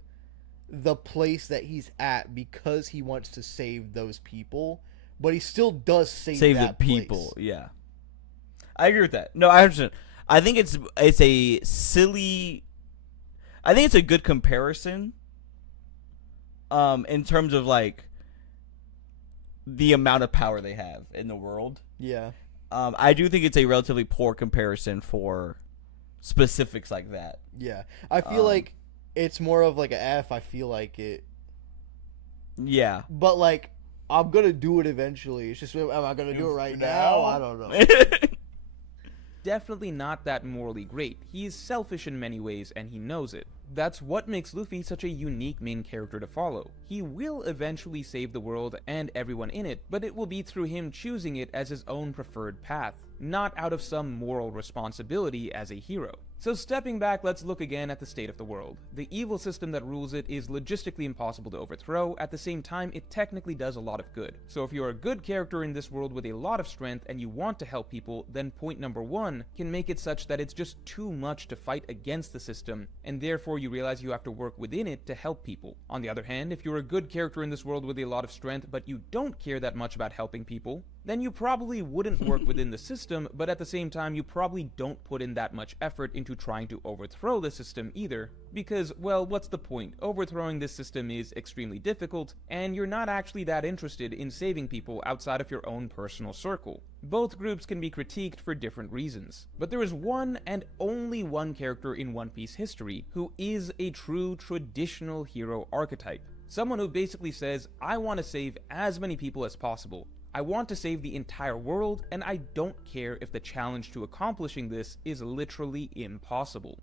place that he's at because he wants to save those people, but he still does save Save that the people. place. Yeah, I agree with that. No, I understand. I think it's a silly. I think it's a good comparison. In terms of like the amount of power they have in the world. Yeah. I do think it's a relatively poor comparison for specifics like that. Yeah. I feel like it's more of like a F. I feel like it. Yeah. But like I'm gonna do it eventually. It's just am I gonna do it right now? I don't know. Definitely not that morally great. He is selfish in many ways, and he knows it. That's what makes Luffy such a unique main character to follow. He will eventually save the world and everyone in it, but it will be through him choosing it as his own preferred path, not out of some moral responsibility as a hero. So stepping back, let's look again at the state of the world. The evil system that rules it is logistically impossible to overthrow. At the same time, it technically does a lot of good. So if you're a good character in this world with a lot of strength and you want to help people, then point number one can make it such that it's just too much to fight against the system, and therefore you realize you have to work within it to help people. On the other hand, if you're a good character in this world with a lot of strength, but you don't care that much about helping people, then you probably wouldn't work within the system, but at the same time you probably don't put in that much effort into trying to overthrow the system either, because, well, what's the point? Overthrowing this system is extremely difficult, and you're not actually that interested in saving people outside of your own personal circle. Both groups can be critiqued for different reasons, but there is one and only one character in One Piece history who is a true traditional hero archetype. Someone who basically says, I want to save as many people as possible. I want to save the entire world, and I don't care if the challenge to accomplishing this is literally impossible.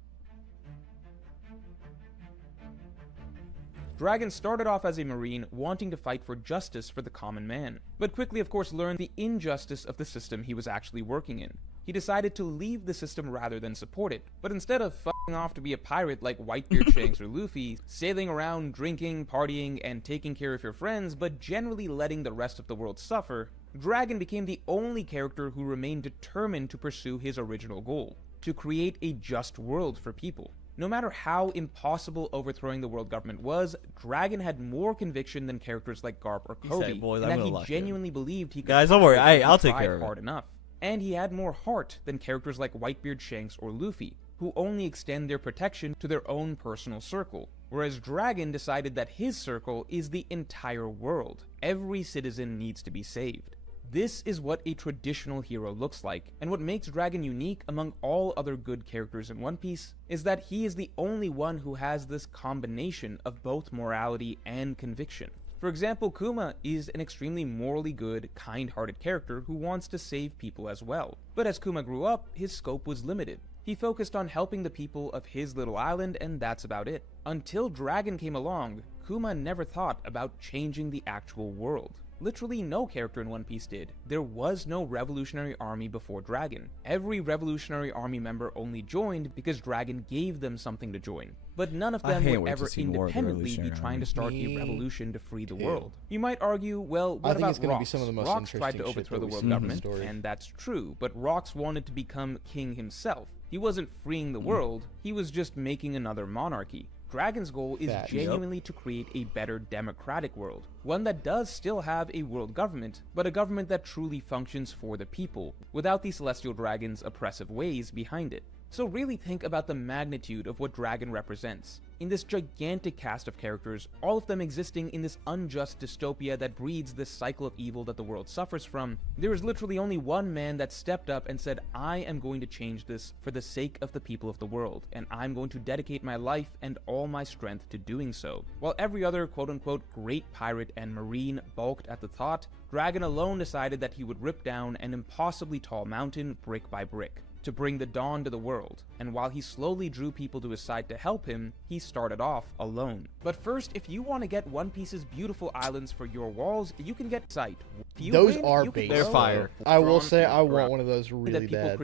Dragon started off as a marine wanting to fight for justice for the common man, but quickly of course learned the injustice of the system he was actually working in. He decided to leave the system rather than support it, but instead of f***ing off to be a pirate like Whitebeard, Shanks, or Luffy, sailing around, drinking, partying, and taking care of your friends, but generally letting the rest of the world suffer, Dragon became the only character who remained determined to pursue his original goal, to create a just world for people. No matter how impossible overthrowing the world government was, Dragon had more conviction than characters like Garp or Kobe, "Boys, and I'm that gonna he lock genuinely believed he could Guys, don't worry, conquer if he I'll take tried care of it." hard enough. And he had more heart than characters like Whitebeard, Shanks, or Luffy, who only extend their protection to their own personal circle. Whereas Dragon decided that his circle is the entire world. Every citizen needs to be saved. This is what a traditional hero looks like, and what makes Dragon unique among all other good characters in One Piece is that he is the only one who has this combination of both morality and conviction. For example, Kuma is an extremely morally good, kind-hearted character who wants to save people as well. But as Kuma grew up, his scope was limited. He focused on helping the people of his little island, and that's about it. Until Dragon came along, Kuma never thought about changing the actual world. Literally no character in One Piece did. There was no Revolutionary Army before Dragon. Every Revolutionary Army member only joined because Dragon gave them something to join. But none of them would ever independently be trying to start a revolution to free the world. You might argue, well, what about Rox? Rox tried to overthrow the world government, and that's true, but Rox wanted to become king himself. He wasn't freeing the world, he was just making another monarchy. Dragon's goal is genuinely to create a better democratic world, one that does still have a world government, but a government that truly functions for the people, without the Celestial Dragon's oppressive ways behind it. So really think about the magnitude of what Dragon represents. In this gigantic cast of characters, all of them existing in this unjust dystopia that breeds this cycle of evil that the world suffers from, there is literally only one man that stepped up and said, I am going to change this for the sake of the people of the world, and I'm going to dedicate my life and all my strength to doing so. While every other quote-unquote great pirate and marine balked at the thought, Dragon alone decided that he would rip down an impossibly tall mountain brick by brick, to bring the dawn to the world, and while he slowly drew people to his side to help him, he started off alone. But first, if you want to get One Piece's beautiful islands for your walls, you can get sight. Those are base. They're fire. I will say I want one of those really bad.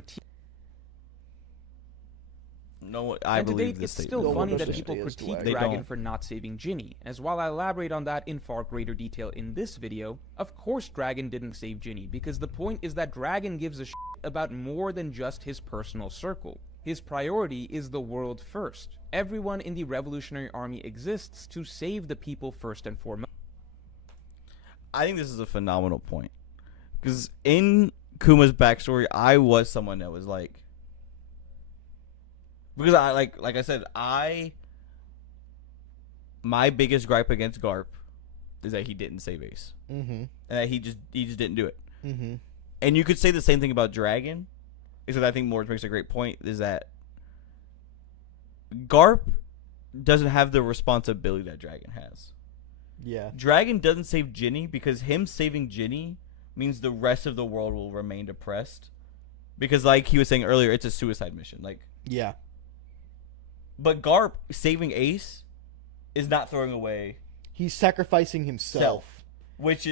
No, I And to believe date, this it's statement. still No one funny that knows people what it is to critique whack. They Dragon don't. for not saving Ginny, as while I elaborate on that in far greater detail in this video, of course Dragon didn't save Ginny, because the point is that Dragon gives a shit about more than just his personal circle. His priority is the world first. Everyone in the Revolutionary Army exists to save the people first and foremost. I think this is a phenomenal point. Because in Kuma's backstory, I was someone that was like... Because I like I said, my biggest gripe against Garp is that he didn't save Ace. Mm-hmm. And that he just didn't do it. Mm-hmm. And you could say the same thing about Dragon. Because I think Morris makes a great point, is that Garp doesn't have the responsibility that Dragon has. Yeah. Dragon doesn't save Ginny because him saving Ginny means the rest of the world will remain depressed. Because like he was saying earlier, it's a suicide mission. Like, Yeah. but Garp saving Ace is not throwing away He's sacrificing himself, which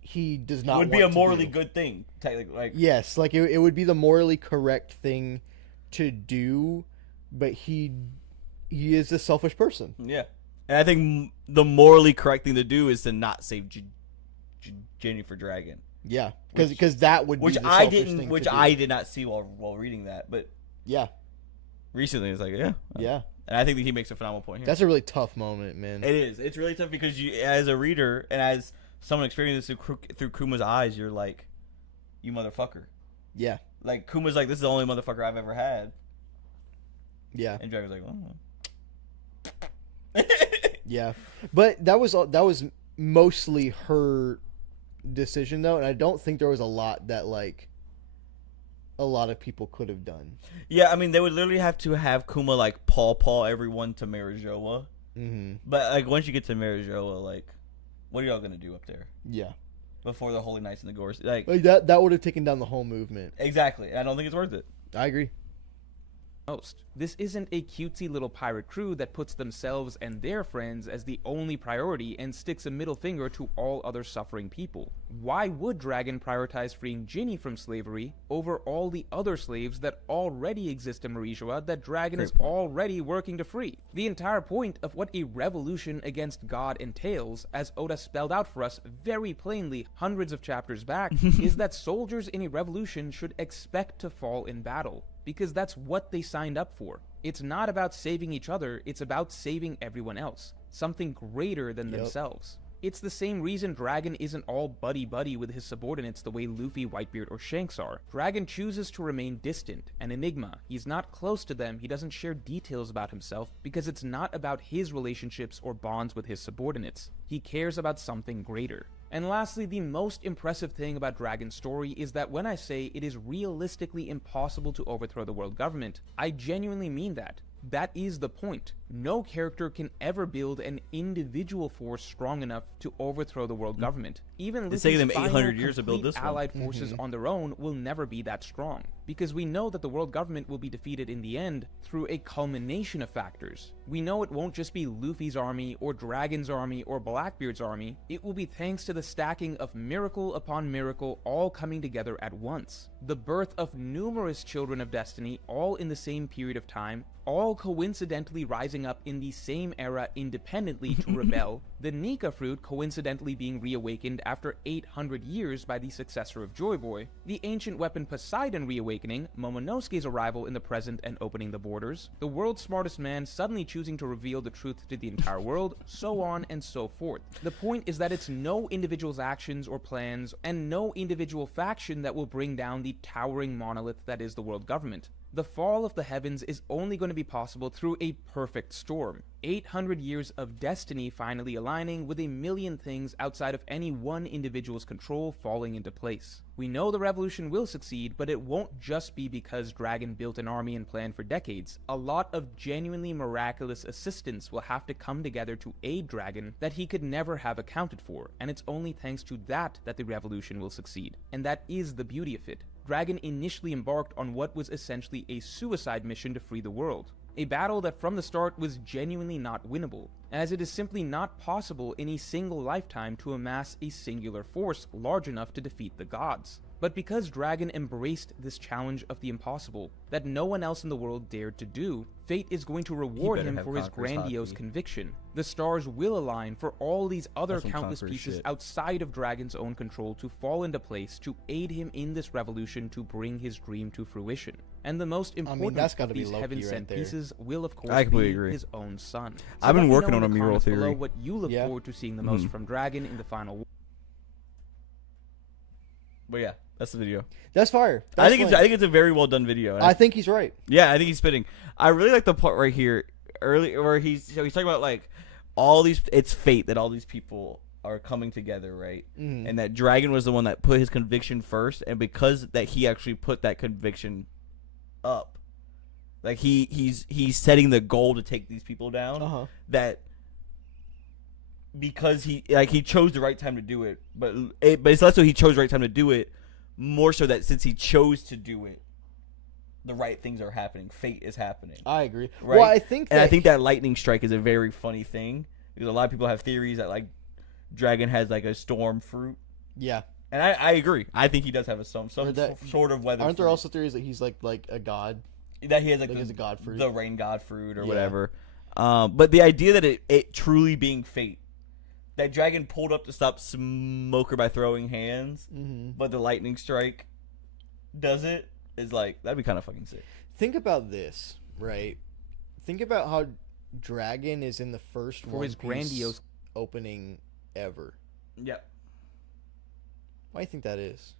he does not would be a want to morally do. good thing. Technically, like Yes, like it would be the morally correct thing to do, but he is a selfish person. yeah. And I think the morally correct thing to do is to not save Ginny for Dragon. Yeah, because that would Which be the I selfish didn't, thing which to do. I did not see while reading that, but Yeah, recently it's like yeah. yeah. And I think that he makes a phenomenal point here. That's a really tough moment, man. It is. It's really tough because you, as a reader and as someone experiencing this through Kuma's eyes, you're like, you motherfucker. Yeah, Like Kuma's like, this is the only motherfucker I've ever had, yeah, and Dragon's like, oh. yeah. But that was mostly her decision though, and I don't think there was a lot that like a lot of people could have done. Yeah, I mean, they would literally have to have Kuma like paw everyone to Marijoa. Mm-hmm. But like once you get to Marijoa, like, what are y'all gonna do up there Yeah, before the Holy Knights and the Gorse? Like that would have taken down the whole movement. exactly. I don't think it's worth it. I agree. This isn't a cutesy little pirate crew that puts themselves and their friends as the only priority and sticks a middle finger to all other suffering people. Why would Dragon prioritize freeing Ginny from slavery over all the other slaves that already exist in Marijoa that Dragon is already working to free? The entire point of what a revolution against God entails, as Oda spelled out for us very plainly hundreds of chapters back, is that soldiers in a revolution should expect to fall in battle. Because that's what they signed up for. It's not about saving each other, it's about saving everyone else. Something greater than themselves. It's the same reason Dragon isn't all buddy-buddy with his subordinates the way Luffy, Whitebeard, or Shanks are. Dragon chooses to remain distant, an enigma. He's not close to them, he doesn't share details about himself, because it's not about his relationships or bonds with his subordinates. He cares about something greater. And lastly, the most impressive thing about Dragon's story is that when I say it is realistically impossible to overthrow the world government, I genuinely mean that. That is the point. No character can ever build an individual force strong enough to overthrow the world government. Even It's Luffy's taken them final 800 years to build complete this one. allied forces on their own will never be that strong. Because we know that the world government will be defeated in the end through a culmination of factors. We know it won't just be Luffy's army, or Dragon's army, or Blackbeard's army. It will be thanks to the stacking of miracle upon miracle all coming together at once. The birth of numerous children of destiny all in the same period of time, all coincidentally rising up in the same era independently to rebel, the Nika fruit coincidentally being reawakened after 800 years by the successor of Joy Boy, the ancient weapon Poseidon reawakening, Momonosuke's arrival in the present and opening the borders, the world's smartest man suddenly choosing to reveal the truth to the entire world, so on and so forth. The point is that it's no individual's actions or plans, and no individual faction that will bring down the towering monolith that is the world government. The fall of the heavens is only going to be possible through a perfect storm. 800 years of destiny finally aligning with a million things outside of any one individual's control falling into place. We know the revolution will succeed, but it won't just be because Dragon built an army and planned for decades. A lot of genuinely miraculous assistance will have to come together to aid Dragon that he could never have accounted for, and it's only thanks to that the revolution will succeed. And that is the beauty of it. Dragon initially embarked on what was essentially a suicide mission to free the world. A battle that from the start was genuinely not winnable, as it is simply not possible in a single lifetime to amass a singular force large enough to defeat the gods. But because Dragon embraced this challenge of the impossible that no one else in the world dared to do, fate is going to reward better him have for his Conqueror's grandiose hotkey. conviction. The stars will align for all these other That's some countless Conqueror's pieces shit. outside of Dragon's own control to fall into place to aid him in this revolution to bring his dream to fruition. And the most important that's gotta of be these low-key heaven-sent right there. pieces will of course I completely be agree. his own son. So I've been let me working know on in a the mural comments below theory. what you look Yeah. forward to seeing the most from Dragon in the final war. But yeah, that's the video. That's fire. I That's think fine. it's a very well done video. And I think he's right. yeah, I think he's spitting. I really like the part right here, early where he's talking about like all these. It's fate that all these people are coming together, right? And that Dragon was the one that put his conviction first, and because that he actually put that conviction up, like he's setting the goal to take these people down. That because he chose the right time to do it, but it's less so he chose the right time to do it, more so that since he chose to do it, the right things are happening. Fate is happening. I agree. Right? Well, I think And I think that lightning strike is a very funny thing because a lot of people have theories that like Dragon has like a storm fruit, yeah. and I agree. I think he does have some Or that- sort of weather. Aren't there fruit. also theories that he's like a god? that he has like, like he's a god fruit? the rain god fruit or Yeah. whatever? But the idea that it truly being fate, that Dragon pulled up to stop Smoker by throwing hands, but the lightning strike does it, is like that'd be kind of fucking sick. Think about this, right? Think about how Dragon is in the first For One his Piece grandiose opening ever. Yep. Why do you think that is?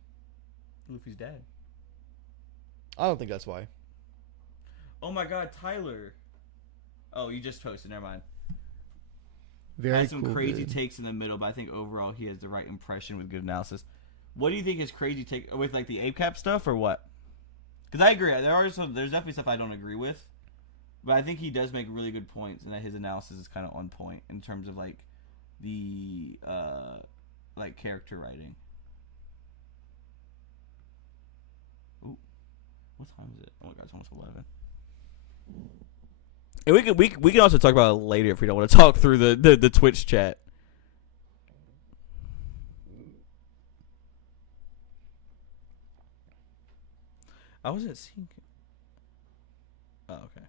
Luffy's dad. I don't think that's why. Oh my God, Tyler. Oh, you just posted. Never mind. Very Has some cool, crazy dude. takes in the middle, but I think overall he has the right impression with good analysis. What do you think his crazy take with like the APCAP stuff or what? Because I agree, there's definitely stuff I don't agree with, but I think he does make really good points, and that his analysis is kind of on point in terms of like the like character writing. Ooh, what time is it? Oh my God, it's almost 11. And we can also talk about it later if we don't want to talk through the Twitch chat. I wasn't seeing. Oh, okay.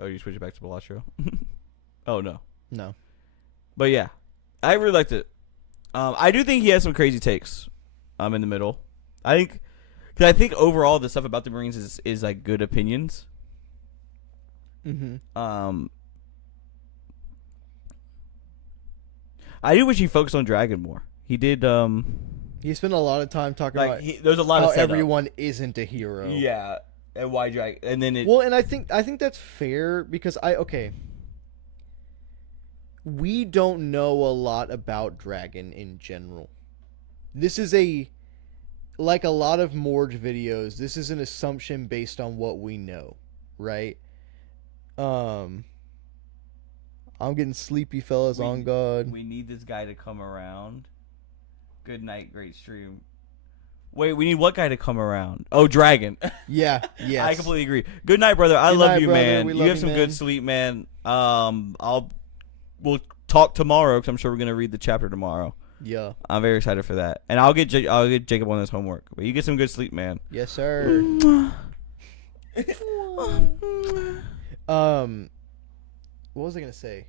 Oh, you switch it back to Balatro? Oh no. No. But yeah, I really liked it. I do think he has some crazy takes. In the middle. I think overall the stuff about the Marines is like good opinions. I do wish he focused on Dragon more. He did. He spent a lot of time talking Like about there's a lot how of setup. everyone isn't a hero. Yeah, and why Dragon? And then it. Well, and I think that's fair because we don't know a lot about Dragon in general. This is like a lot of Morge videos, this is an assumption based on what we know, right? I'm getting sleepy, fellas. On God. We need this guy to come around. Good night, great stream. Wait, we need what guy to come around? Oh, Dragon. Yeah, yes. I completely agree. Good night, brother. I Good love night, you, brother. man. We You love have you, some man. good sleep, man. We'll talk tomorrow because I'm sure we're gonna read the chapter tomorrow. Yeah. I'm very excited for that, and I'll get Jacob on his homework. But you get some good sleep, man. Yes, sir. What was I gonna say?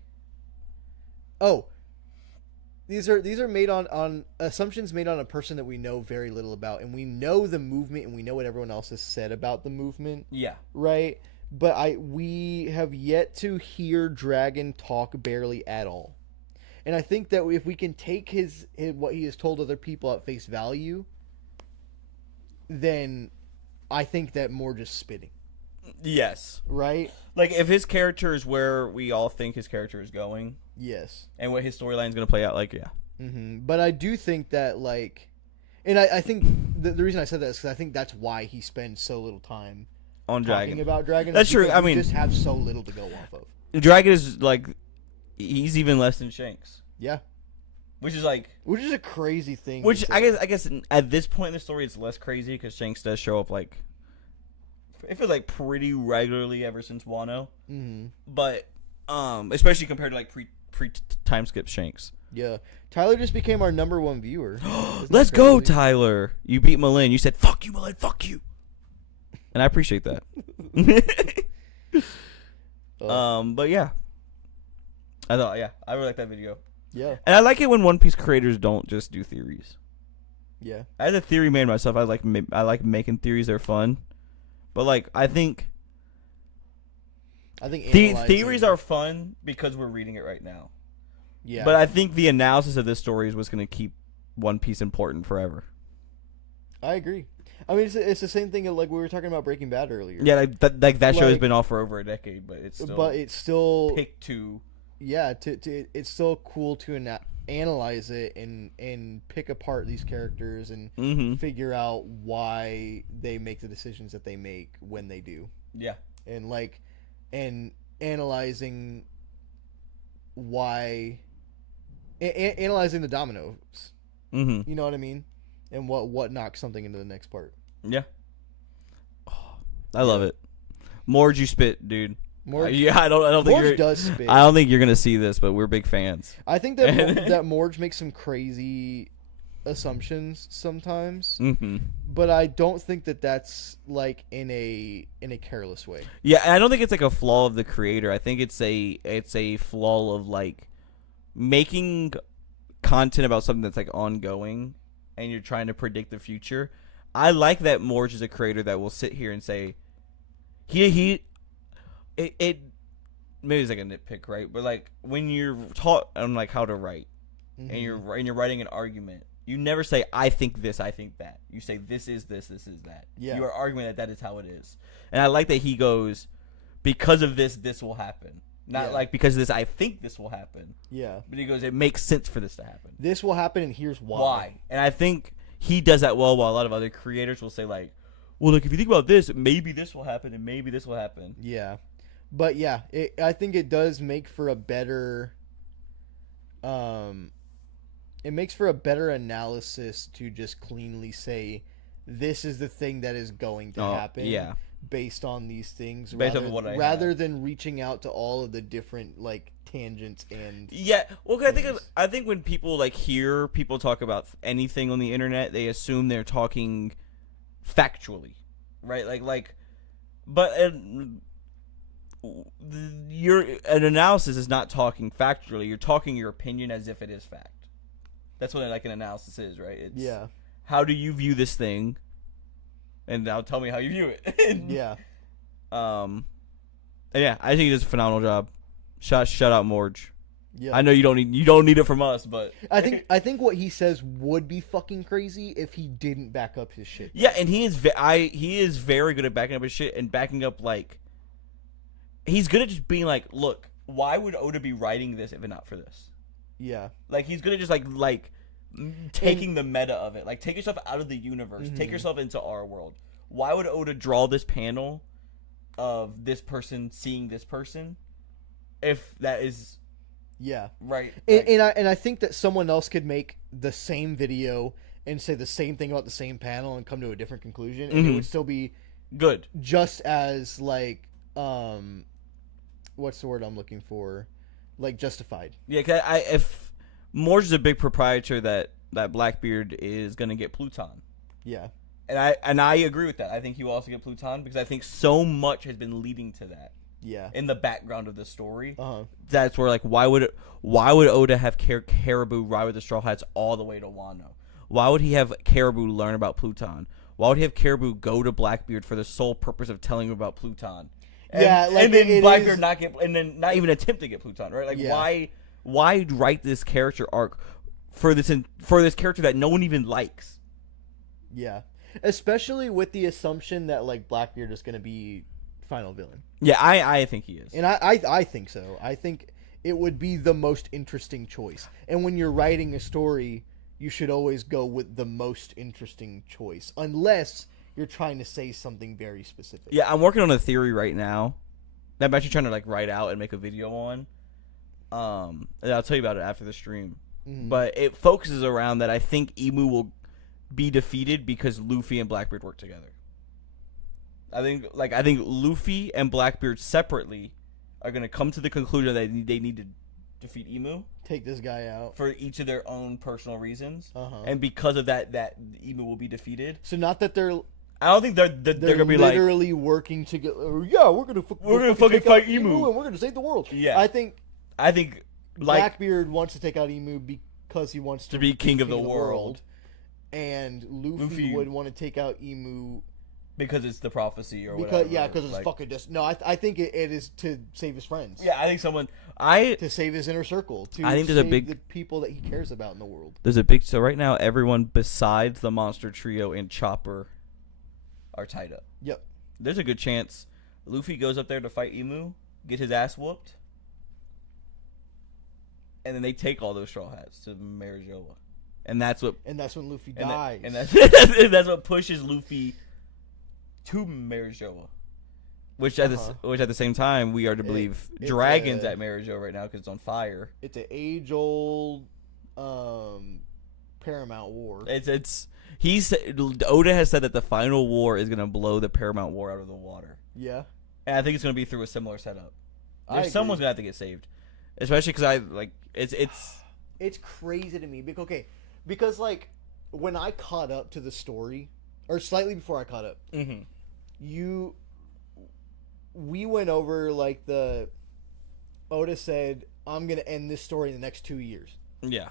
Oh, these are made on assumptions made on a person that we know very little about, and we know the movement, and we know what everyone else has said about the movement, Yeah. right? But we have yet to hear Dragon talk barely at all, and I think that if we can take his what he has told other people at face value, then I think that more just spitting, Yes. right? Like if his character is where we all think his character is going, Yes. and what his storyline is gonna play out, like yeah. But I do think that, like, and I think the reason I said that is because I think that's why he spends so little time On talking Dragon. about Dragon. That's is true. because I we mean- just have so little to go off of. Dragon is like, he's even less than Shanks, Yeah, which is like, which is a crazy thing. which to I say. guess at this point in the story it's less crazy because Shanks does show up like pretty regularly ever since Wano. Mm-hmm. But especially compared to like pre time skip Shanks. Yeah, Tyler just became our #1 viewer. Isn't Let's that go, crazy? Tyler. You beat Malin. You said fuck you, Malin. Fuck you. And I appreciate that. But yeah. I really like that video. Yeah, And I like it when One Piece creators don't just do theories. yeah, As a theory man myself, I like making theories. They're fun. But like I think analyzing- theories are fun because we're reading it right now. Yeah, But I think the analysis of this story is what's going to keep One Piece important forever. I agree. I mean, it's the same thing like we were talking about Breaking Bad earlier. Yeah, that show has Like- been off for over a decade, but it's still picked to. Yeah, it's still cool to analyze it and pick apart these characters and Mm-hmm. figure out why they make the decisions that they make when they do. Yeah. And analyzing why analyzing the dominoes. Mm-hmm. You know what I mean? And what knocks something into the next part. Yeah. Oh, I love it. Morge, you spit, dude. Morge, I don't think Morge does spit. I don't think you're gonna see this, but we're big fans. I think that that Morge makes some crazy assumptions sometimes, Mm-hmm. but I don't think that that's like in a careless way. Yeah, and I don't think it's like a flaw of the creator. I think it's a flaw of like making content about something that's like ongoing, and you're trying to predict the future. I like that Morge is a creator that will sit here and say, it maybe it's like a nitpick, right? But like when you're taught on like how to write, Mm-hmm. and you're writing an argument, you never say I think this, I think that. You say this is this, this is that. Yeah. You are arguing that is how it is, and I like that he goes, because of this, this will happen. Not Yeah. like because of this, I think this will happen. Yeah, But he goes, it makes sense for this to happen. this will happen, and here's why. Why? And I think he does that well, while a lot of other creators will say like, well, look, if you think about this, maybe this will happen, and maybe this will happen. Yeah, but yeah, I think it does make for a better, it makes for a better analysis to just cleanly say, this is the thing that is going to happen. Yeah. Based on these things, Based on what I rather have. than reaching out to all of the different like tangents and Yeah, well, 'cause things. I think when people like hear people talk about anything on the internet, they assume they're talking factually, right? But your an analysis is not talking factually. You're talking your opinion as if it is fact. That's what like an analysis is, right? It's, yeah, how do you view this thing? And now tell me how you view it. yeah. And yeah, I think he does a phenomenal job. Shout out Morge. Yeah. I know you don't need it from us, but I think what he says would be fucking crazy if he didn't back up his shit. yeah, and he is very good at backing up his shit and backing up like he's good at just being like, look, why would Oda be writing this if not for this? Yeah. Like he's good at just like taking the meta of it. Like take yourself out of the universe, take yourself into our world. Why would Oda draw this panel of this person seeing this person if that is Yeah. right? And I think that someone else could make the same video and say the same thing about the same panel and come to a different conclusion, and it would still be Good. just as like what's the word I'm looking for? Like justified. Yeah, 'cause if Morge is a big proprietor that Blackbeard is gonna get Pluton. Yeah. And I agree with that. I think he will also get Pluton because I think so much has been leading to that Yeah. in the background of the story. Uh-huh. That's where like why would Oda have Caribou ride with the Straw Hats all the way to Wano? Why would he have Caribou learn about Pluton? Why would he have Caribou go to Blackbeard for the sole purpose of telling him about Pluton? Yeah, like, and then it Blackbeard is- not get, and then not even attempt to get Pluton, right? Like Yeah. why write this character arc for this character that no one even likes? Yeah. Especially with the assumption that like Blackbeard is going to be final villain. Yeah, I think he is. And I think so. I think it would be the most interesting choice. And when you're writing a story, you should always go with the most interesting choice, unless you're trying to say something very specific. Yeah, I'm working on a theory right now that I'm actually trying to like write out and make a video on. And I'll tell you about it after the stream. But it focuses around that I think Emu will be defeated because Luffy and Blackbeard work together. I think Luffy and Blackbeard separately are gonna come to the conclusion that they need to defeat Emu. Take this guy out for each of their own personal reasons, and because of that Emu will be defeated. So not that they're. I don't think they're gonna be literally working together. Yeah, we're gonna fucking fight Emu and we're gonna save the world. Yeah, I think Blackbeard wants to take out Emu because he wants to be king of the world, and Luffy would want to take out Emu because it's the prophecy or whatever. Because it's fucking just no. I think it is to save his friends. Yeah, I think to save his inner circle. I think there's a big the people that he cares about in the world. So right now everyone besides the Monster Trio and Chopper are tied up. Yep. There's a good chance Luffy goes up there to fight Emu, get his ass whooped, and then they take all those Straw Hats to Marijoa, and that's when Luffy dies. And that's what pushes Luffy to Marijoa, which at the same time we are to believe dragons at Marijoa right now because it's on fire. It's an age-old Paramount War. Oda has said that the final war is gonna blow the Paramount War out of the water. Yeah, and I think it's gonna be through a similar setup. Someone's gonna have to get saved, especially because it's crazy to me because like when I caught up to the story, or slightly before I caught up, we went over like Oda said, I'm gonna end this story in the next 2 years. Yeah,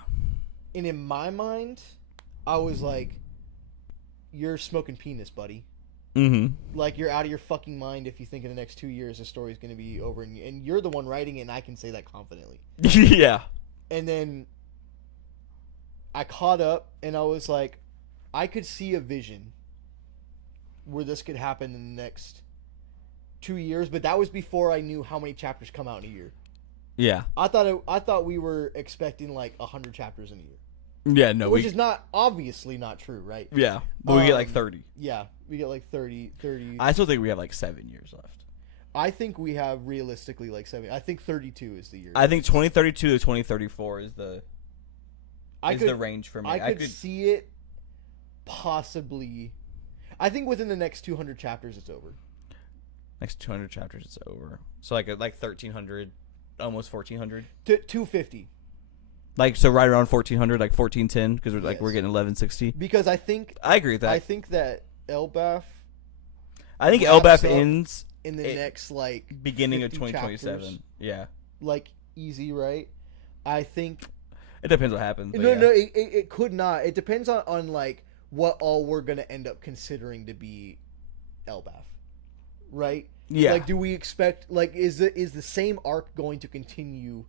and in my mind, I was like, you're smoking penis, buddy. Like, you're out of your fucking mind if you think in the next 2 years the story's going to be over. And you're the one writing it, and I can say that confidently. Yeah. And then I caught up, and I was like, I could see a vision where this could happen in the next 2 years. But that was before I knew how many chapters come out in a year. Yeah. I thought we were expecting, like, 100 chapters in a year. Yeah, no. Which is obviously not true, right? Yeah, but we get like 30. Yeah, we get like 30. I still think we have like 7 years left. I think we have realistically like 7. I think 32 is the year. I think 2032 to 2034 is the range for me. I could see it possibly. I think within the next 200 chapters it's over. Next 200 chapters it's over. So like 1300, almost 1400. 250. Like, so right around 1400, like 1410, because we're getting 1160. Because I agree with that. I think that Elbaf. I think Elbaf ends in the next like beginning of 2027. Chapters, yeah, like easy, right? I think it depends what happens. No, it could not. It depends on like what all we're gonna end up considering to be Elbaf, right? Yeah. Like, do we expect is the same arc going to continue?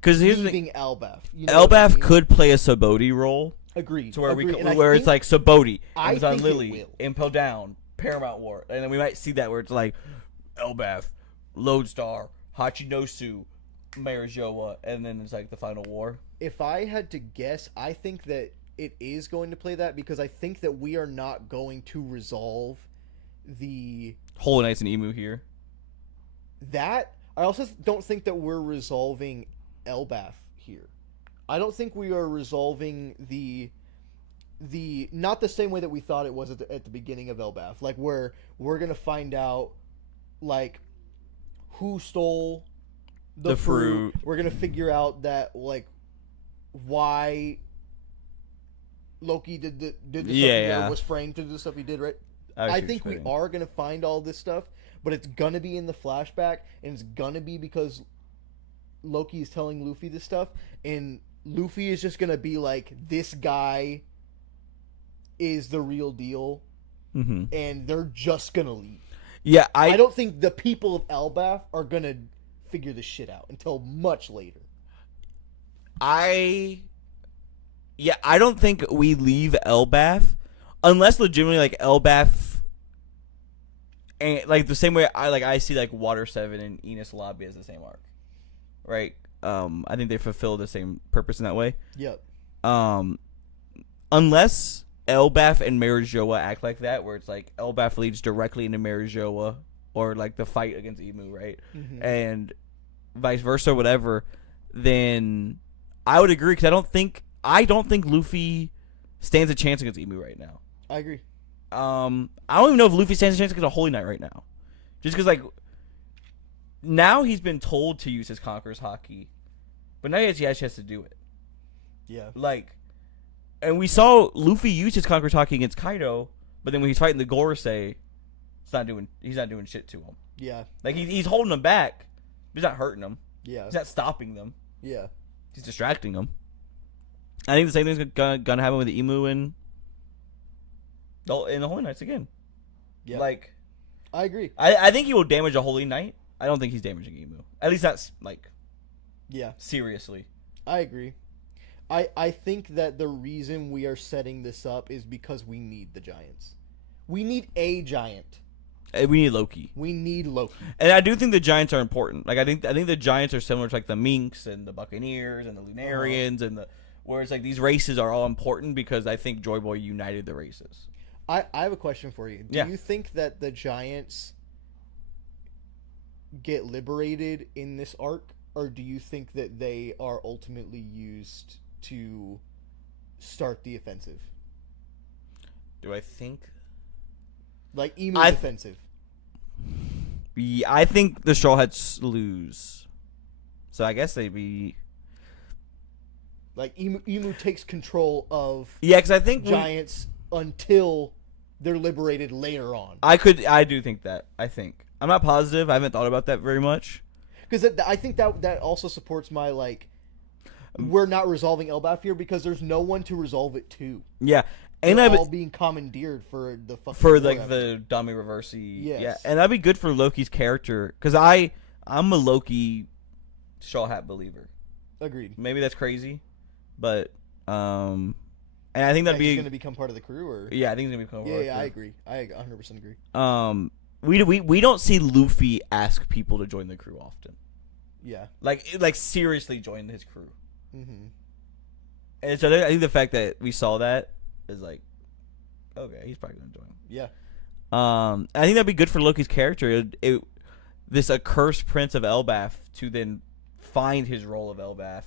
Because here's leaving Elbaf. Elbaf could play a Saboti role. Agreed. To where it's like Saboti, Amazon Lily, Impel Down, Paramount War, and then we might see that where it's like Elbaf, Lodestar, Hachinosu, Marijoa, and then it's like the final war. If I had to guess, I think that it is going to play that because I think that we are not going to resolve the Hollow Knights and Emu here. That I also don't think that we're resolving Elbaf here. I don't think we are resolving the not the same way that we thought it was at the beginning of Elbaf. Like where we're gonna find out like who stole the fruit. We're gonna figure out that like why Loki did the stuff was framed to do the stuff he did, right? I think we are gonna find all this stuff, but it's gonna be in the flashback, and it's gonna be because Loki is telling Luffy this stuff, and Luffy is just gonna be like, this guy is the real deal, and they're just gonna leave. Yeah, I don't think the people of Elbaf are gonna figure this shit out until much later. I don't think we leave Elbaf unless legitimately like Elbaf, and like the same way I see like Water 7 and Enos Lobby as the same arc. Right. I think they fulfill the same purpose in that way. Yep. Unless Elbaf and Marijoa act like that, where it's like Elbaf leads directly into Marijoa, or like the fight against Emu, right? And vice versa, whatever. Then I would agree because I don't think Luffy stands a chance against Emu right now. I agree. I don't even know if Luffy stands a chance to get a Holy Knight right now. Just because, like, now he's been told to use his Conqueror's Haki. But now he actually has to do it. Yeah. Like, and we saw Luffy use his Conqueror's Haki against Kaido, but then when he's fighting the Gorosei, he's not doing shit to him. Yeah. Like, he's holding them back. He's not hurting them. Yeah. He's not stopping them. Yeah. He's distracting them. I think the same thing's gonna happen with the Emu and the Holy Knights again. Yeah. Like, I agree. I think he will damage a Holy Knight. I don't think he's damaging Emu. At least that's, like, Yeah. seriously. I agree. I think that the reason we are setting this up is because we need the giants. We need a giant. We need Loki. We need Loki. And I do think the Giants are important. Like, I think the Giants are similar to, like, the Minks and the Buccaneers and the Lunarians and where it's like these races are all important because I think Joy Boy united the races. I have a question for you. Do Yeah. you think that the giants get liberated in this arc, or do you think that they are ultimately used to start the offensive? Do I think? Like Emu I- defensive. Yeah, I think the Straw Hats lose. So I guess they'd be. Like Emu takes control of Yeah, because I think giants until they're liberated later on. I do think that. I'm not positive. I haven't thought about that very much. Because I think that also supports my, like, we're not resolving Elbaf here because there's no one to resolve it to. Yeah, and They're all being commandeered for the fucking for war like effort. the Dami Reversi. Yes. Yeah, and that'd be good for Loki's character because I'm a Loki Straw Hat believer. Agreed. Maybe that's crazy, but and I think that'd He's be going to become part of the crew, or yeah. I think it's gonna become yeah, I agree. I 100% agree. We don't see Luffy ask people to join the crew often. Yeah. Like seriously join his crew. Mm-hmm. And so I think the fact that we saw that is like, okay, he's probably gonna join. Yeah. I think that'd be good for Loki's character. This accursed prince of Elbaf to then find his role of Elbaf,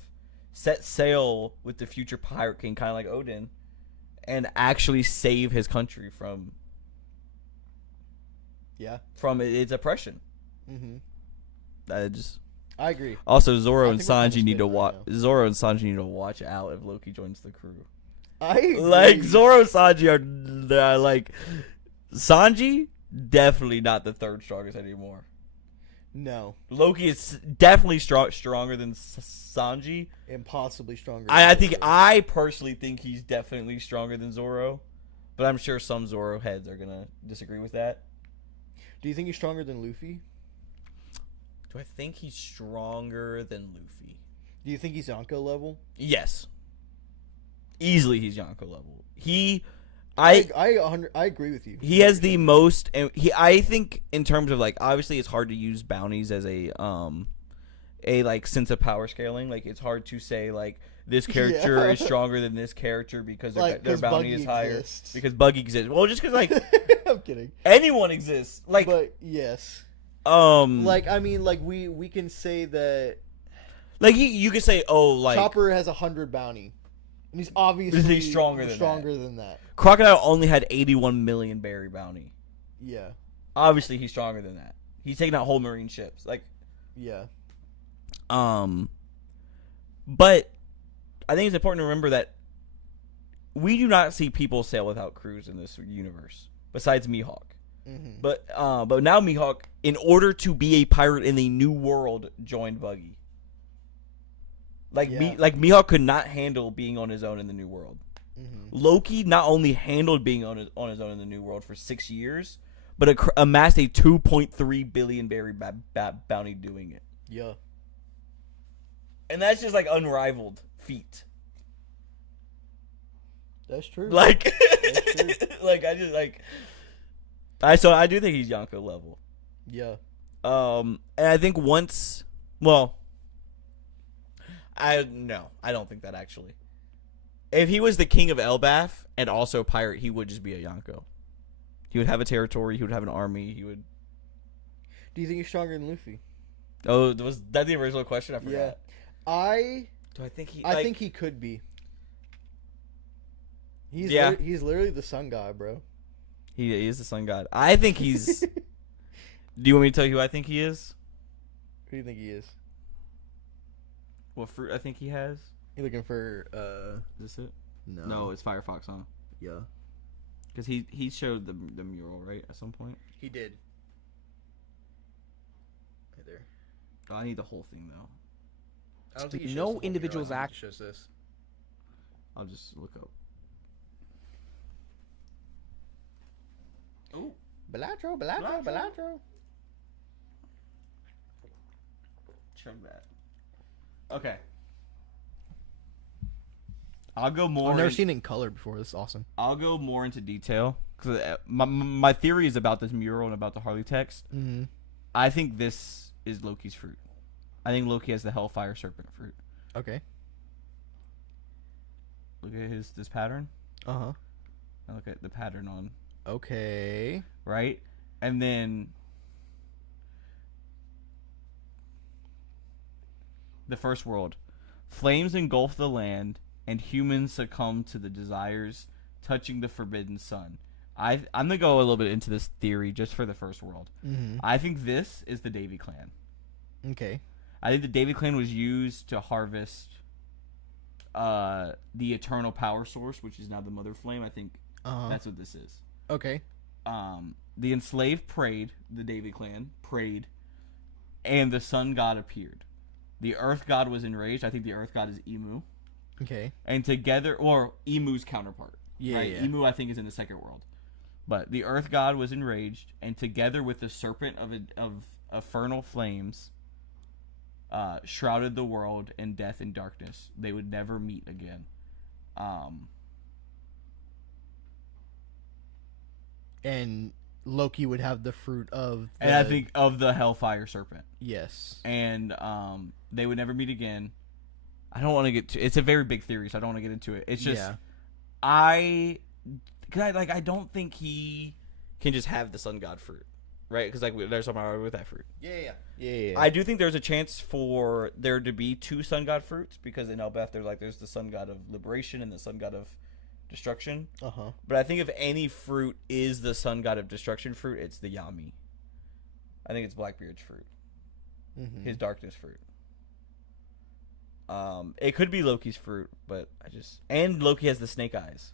set sail with the future pirate king, kind of like Odin, and actually save his country from its oppression. Mm-hmm. I agree. Also, Zoro I and think we're kinda Sanji need to split right watch. now. Zoro and Sanji need to watch out if Loki joins the crew. I agree. Like Zoro and Sanji are like Sanji definitely not the third strongest anymore. No. Loki is definitely stronger than Sanji. Impossibly stronger. I personally think he's definitely stronger than Zoro, but I'm sure some Zoro heads are gonna disagree with that. Do you think he's stronger than Luffy? Do I think he's stronger than Luffy? Do you think he's Yonko level? Yes. Easily he's Yonko level. I agree with you. He has the most, and I think in terms of like, obviously it's hard to use bounties as a like sense of power scaling. Like it's hard to say like this character is stronger than this character because their bounty is higher exists. because Buggy exists. Well, just because like I'm kidding. anyone exists. Like But yes. like I mean, like we can say that like you could say like Chopper has 100 bounty, and he's obviously stronger than that. Crocodile only had 81 million berry bounty. Yeah. Obviously he's stronger than that. He's taking out whole marine ships. Like Yeah. But I think it's important to remember that we do not see people sail without crews in this universe besides Mihawk. Mm-hmm. But now Mihawk, in order to be a pirate in the new world, joined Buggy. Like Mihawk could not handle being on his own in the new world. Mm-hmm. Loki not only handled being on his own in the new world for 6 years, but amassed a 2.3 billion berry bounty doing it. Yeah. And that's just like unrivaled feat. That's true. Like, That's true. like I do think he's Yonko level. Yeah. And I think I don't think that actually. If he was the king of Elbaf and also a pirate, he would just be a Yonko. He would have a territory. He would have an army. He would. Do you think he's stronger than Luffy? Oh, was that the original question? I forgot. Yeah. Do I think he? I think he could be. He's Yeah. he's literally the sun god, bro. He is the sun god. I think he's. Do you want me to tell you who I think he is? Who do you think he is? What fruit I think he has? You looking for Is this it? no. No, it's Firefox, huh? Yeah. Because he showed the mural, right, at some point? He did. Right there. Oh, I need the whole thing, though. I don't think he No shows the whole mural, individual's I think act- he shows this. I'll just look up. Oh. Balatro, Balatro, Balatro. Chug that. Okay. I'll go more. I've never seen it in color before. This is awesome. I'll go more into detail because my theory is about this mural and about the Harley text. Mm-hmm. I think this is Loki's fruit. I think Loki has the Hellfire Serpent fruit. Okay. Look at this pattern. Uh-huh. And look at the pattern on Okay. right, and then the first world. Flames engulf the land, and humans succumb to the desires touching the forbidden sun. I'm gonna go a little bit into this theory just for the first world. Mm-hmm. I think this is the Davy clan. Okay. I think the Davy clan was used to harvest the eternal power source, which is now the Mother Flame. I think that's what this is. Okay. The enslaved prayed, the Davy clan prayed, and the sun god appeared. The earth god was enraged. I think the earth god is Emu. Okay. And together, or Emu's counterpart. Yeah, right? yeah. Emu, I think, is in the second world. But the earth god was enraged, and together with the serpent of infernal flames, shrouded the world in death and darkness. They would never meet again. And Loki would have the fruit of the... And I think of the Hellfire Serpent. Yes. And they would never meet again. I don't want to get to... It's a very big theory, so I don't want to get into it. It's just... Yeah. I don't think he can just have the sun god fruit. Right? Because there's something wrong with that fruit. Yeah. I do think there's a chance for there to be two sun god fruits, because in Elbeth there's the sun god of liberation and the sun god of destruction. Uh-huh. But I think if any fruit is the sun god of destruction fruit, it's the Yami. I think it's Blackbeard's fruit. Mm-hmm. His darkness fruit. It could be Loki's fruit, but and Loki has the snake eyes.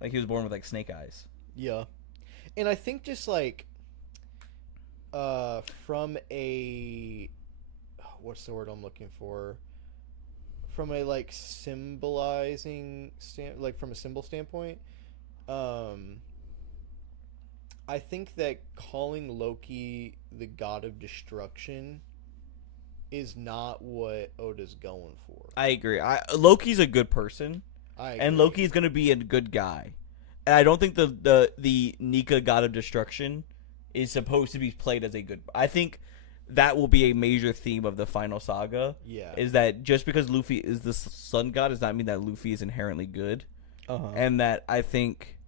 Like he was born with like snake eyes. Yeah. And I think just like from a what's the word I'm looking for? From a like symbolizing from a symbol standpoint, I think that calling Loki the god of destruction is not what Oda's going for. I agree. Loki's a good person, and and Loki's gonna be a good guy. And I don't think the Nika god of destruction is supposed to be played as a good. I think that will be a major theme of the final saga. Yeah. Is that just because Luffy is the sun god does not mean that Luffy is inherently good. Uh-huh. And that I think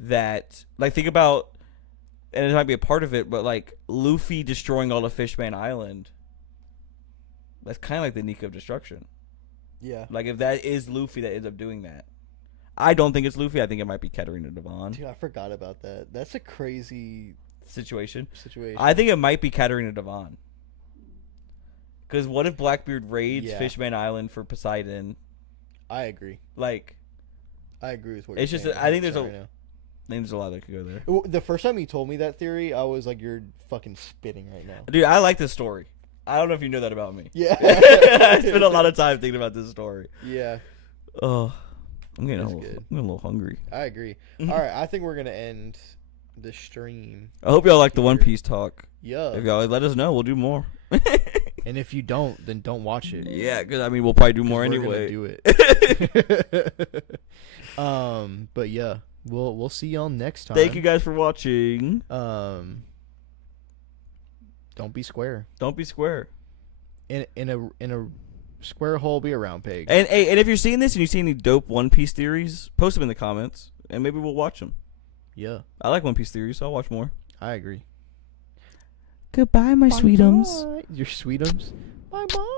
that think about, and it might be a part of it, but like Luffy destroying all of Fishman Island. That's kind of like the Nika of destruction. Yeah. Like if that is Luffy that ends up doing that. I don't think it's Luffy. I think it might be Katarina Devon. Dude, I forgot about that. That's a crazy situation. situation. I think it might be Katarina Devon. Because what if Blackbeard raids Fishman Island for Poseidon? I agree. Like, I agree with what it's you're just. saying. I think there's right now. there's a lot that could go there. The first time you told me that theory, I was like, "You're fucking spitting right now." Dude, I like this story. I don't know if you know that about me. Yeah. I spent a lot of time thinking about this story. Yeah. Oh, I'm getting Good. I'm a little hungry. I agree. All right, I think we're gonna end the stream. I hope y'all like the One Piece talk. Yeah. If y'all let us know, we'll do more. And if you don't, then don't watch it. Yeah, because I mean, we'll probably do more We're anyway. gonna do it. But yeah, we'll see y'all next time. Thank you guys for watching. Don't be square. Don't be square. In a square hole, be a round peg. And if you're seeing this and you see any dope One Piece theories, post them in the comments, and maybe we'll watch them. Yeah, I like One Piece theories, so I'll watch more. I agree. Goodbye, my sweetums. Your sweetums. Bye bye.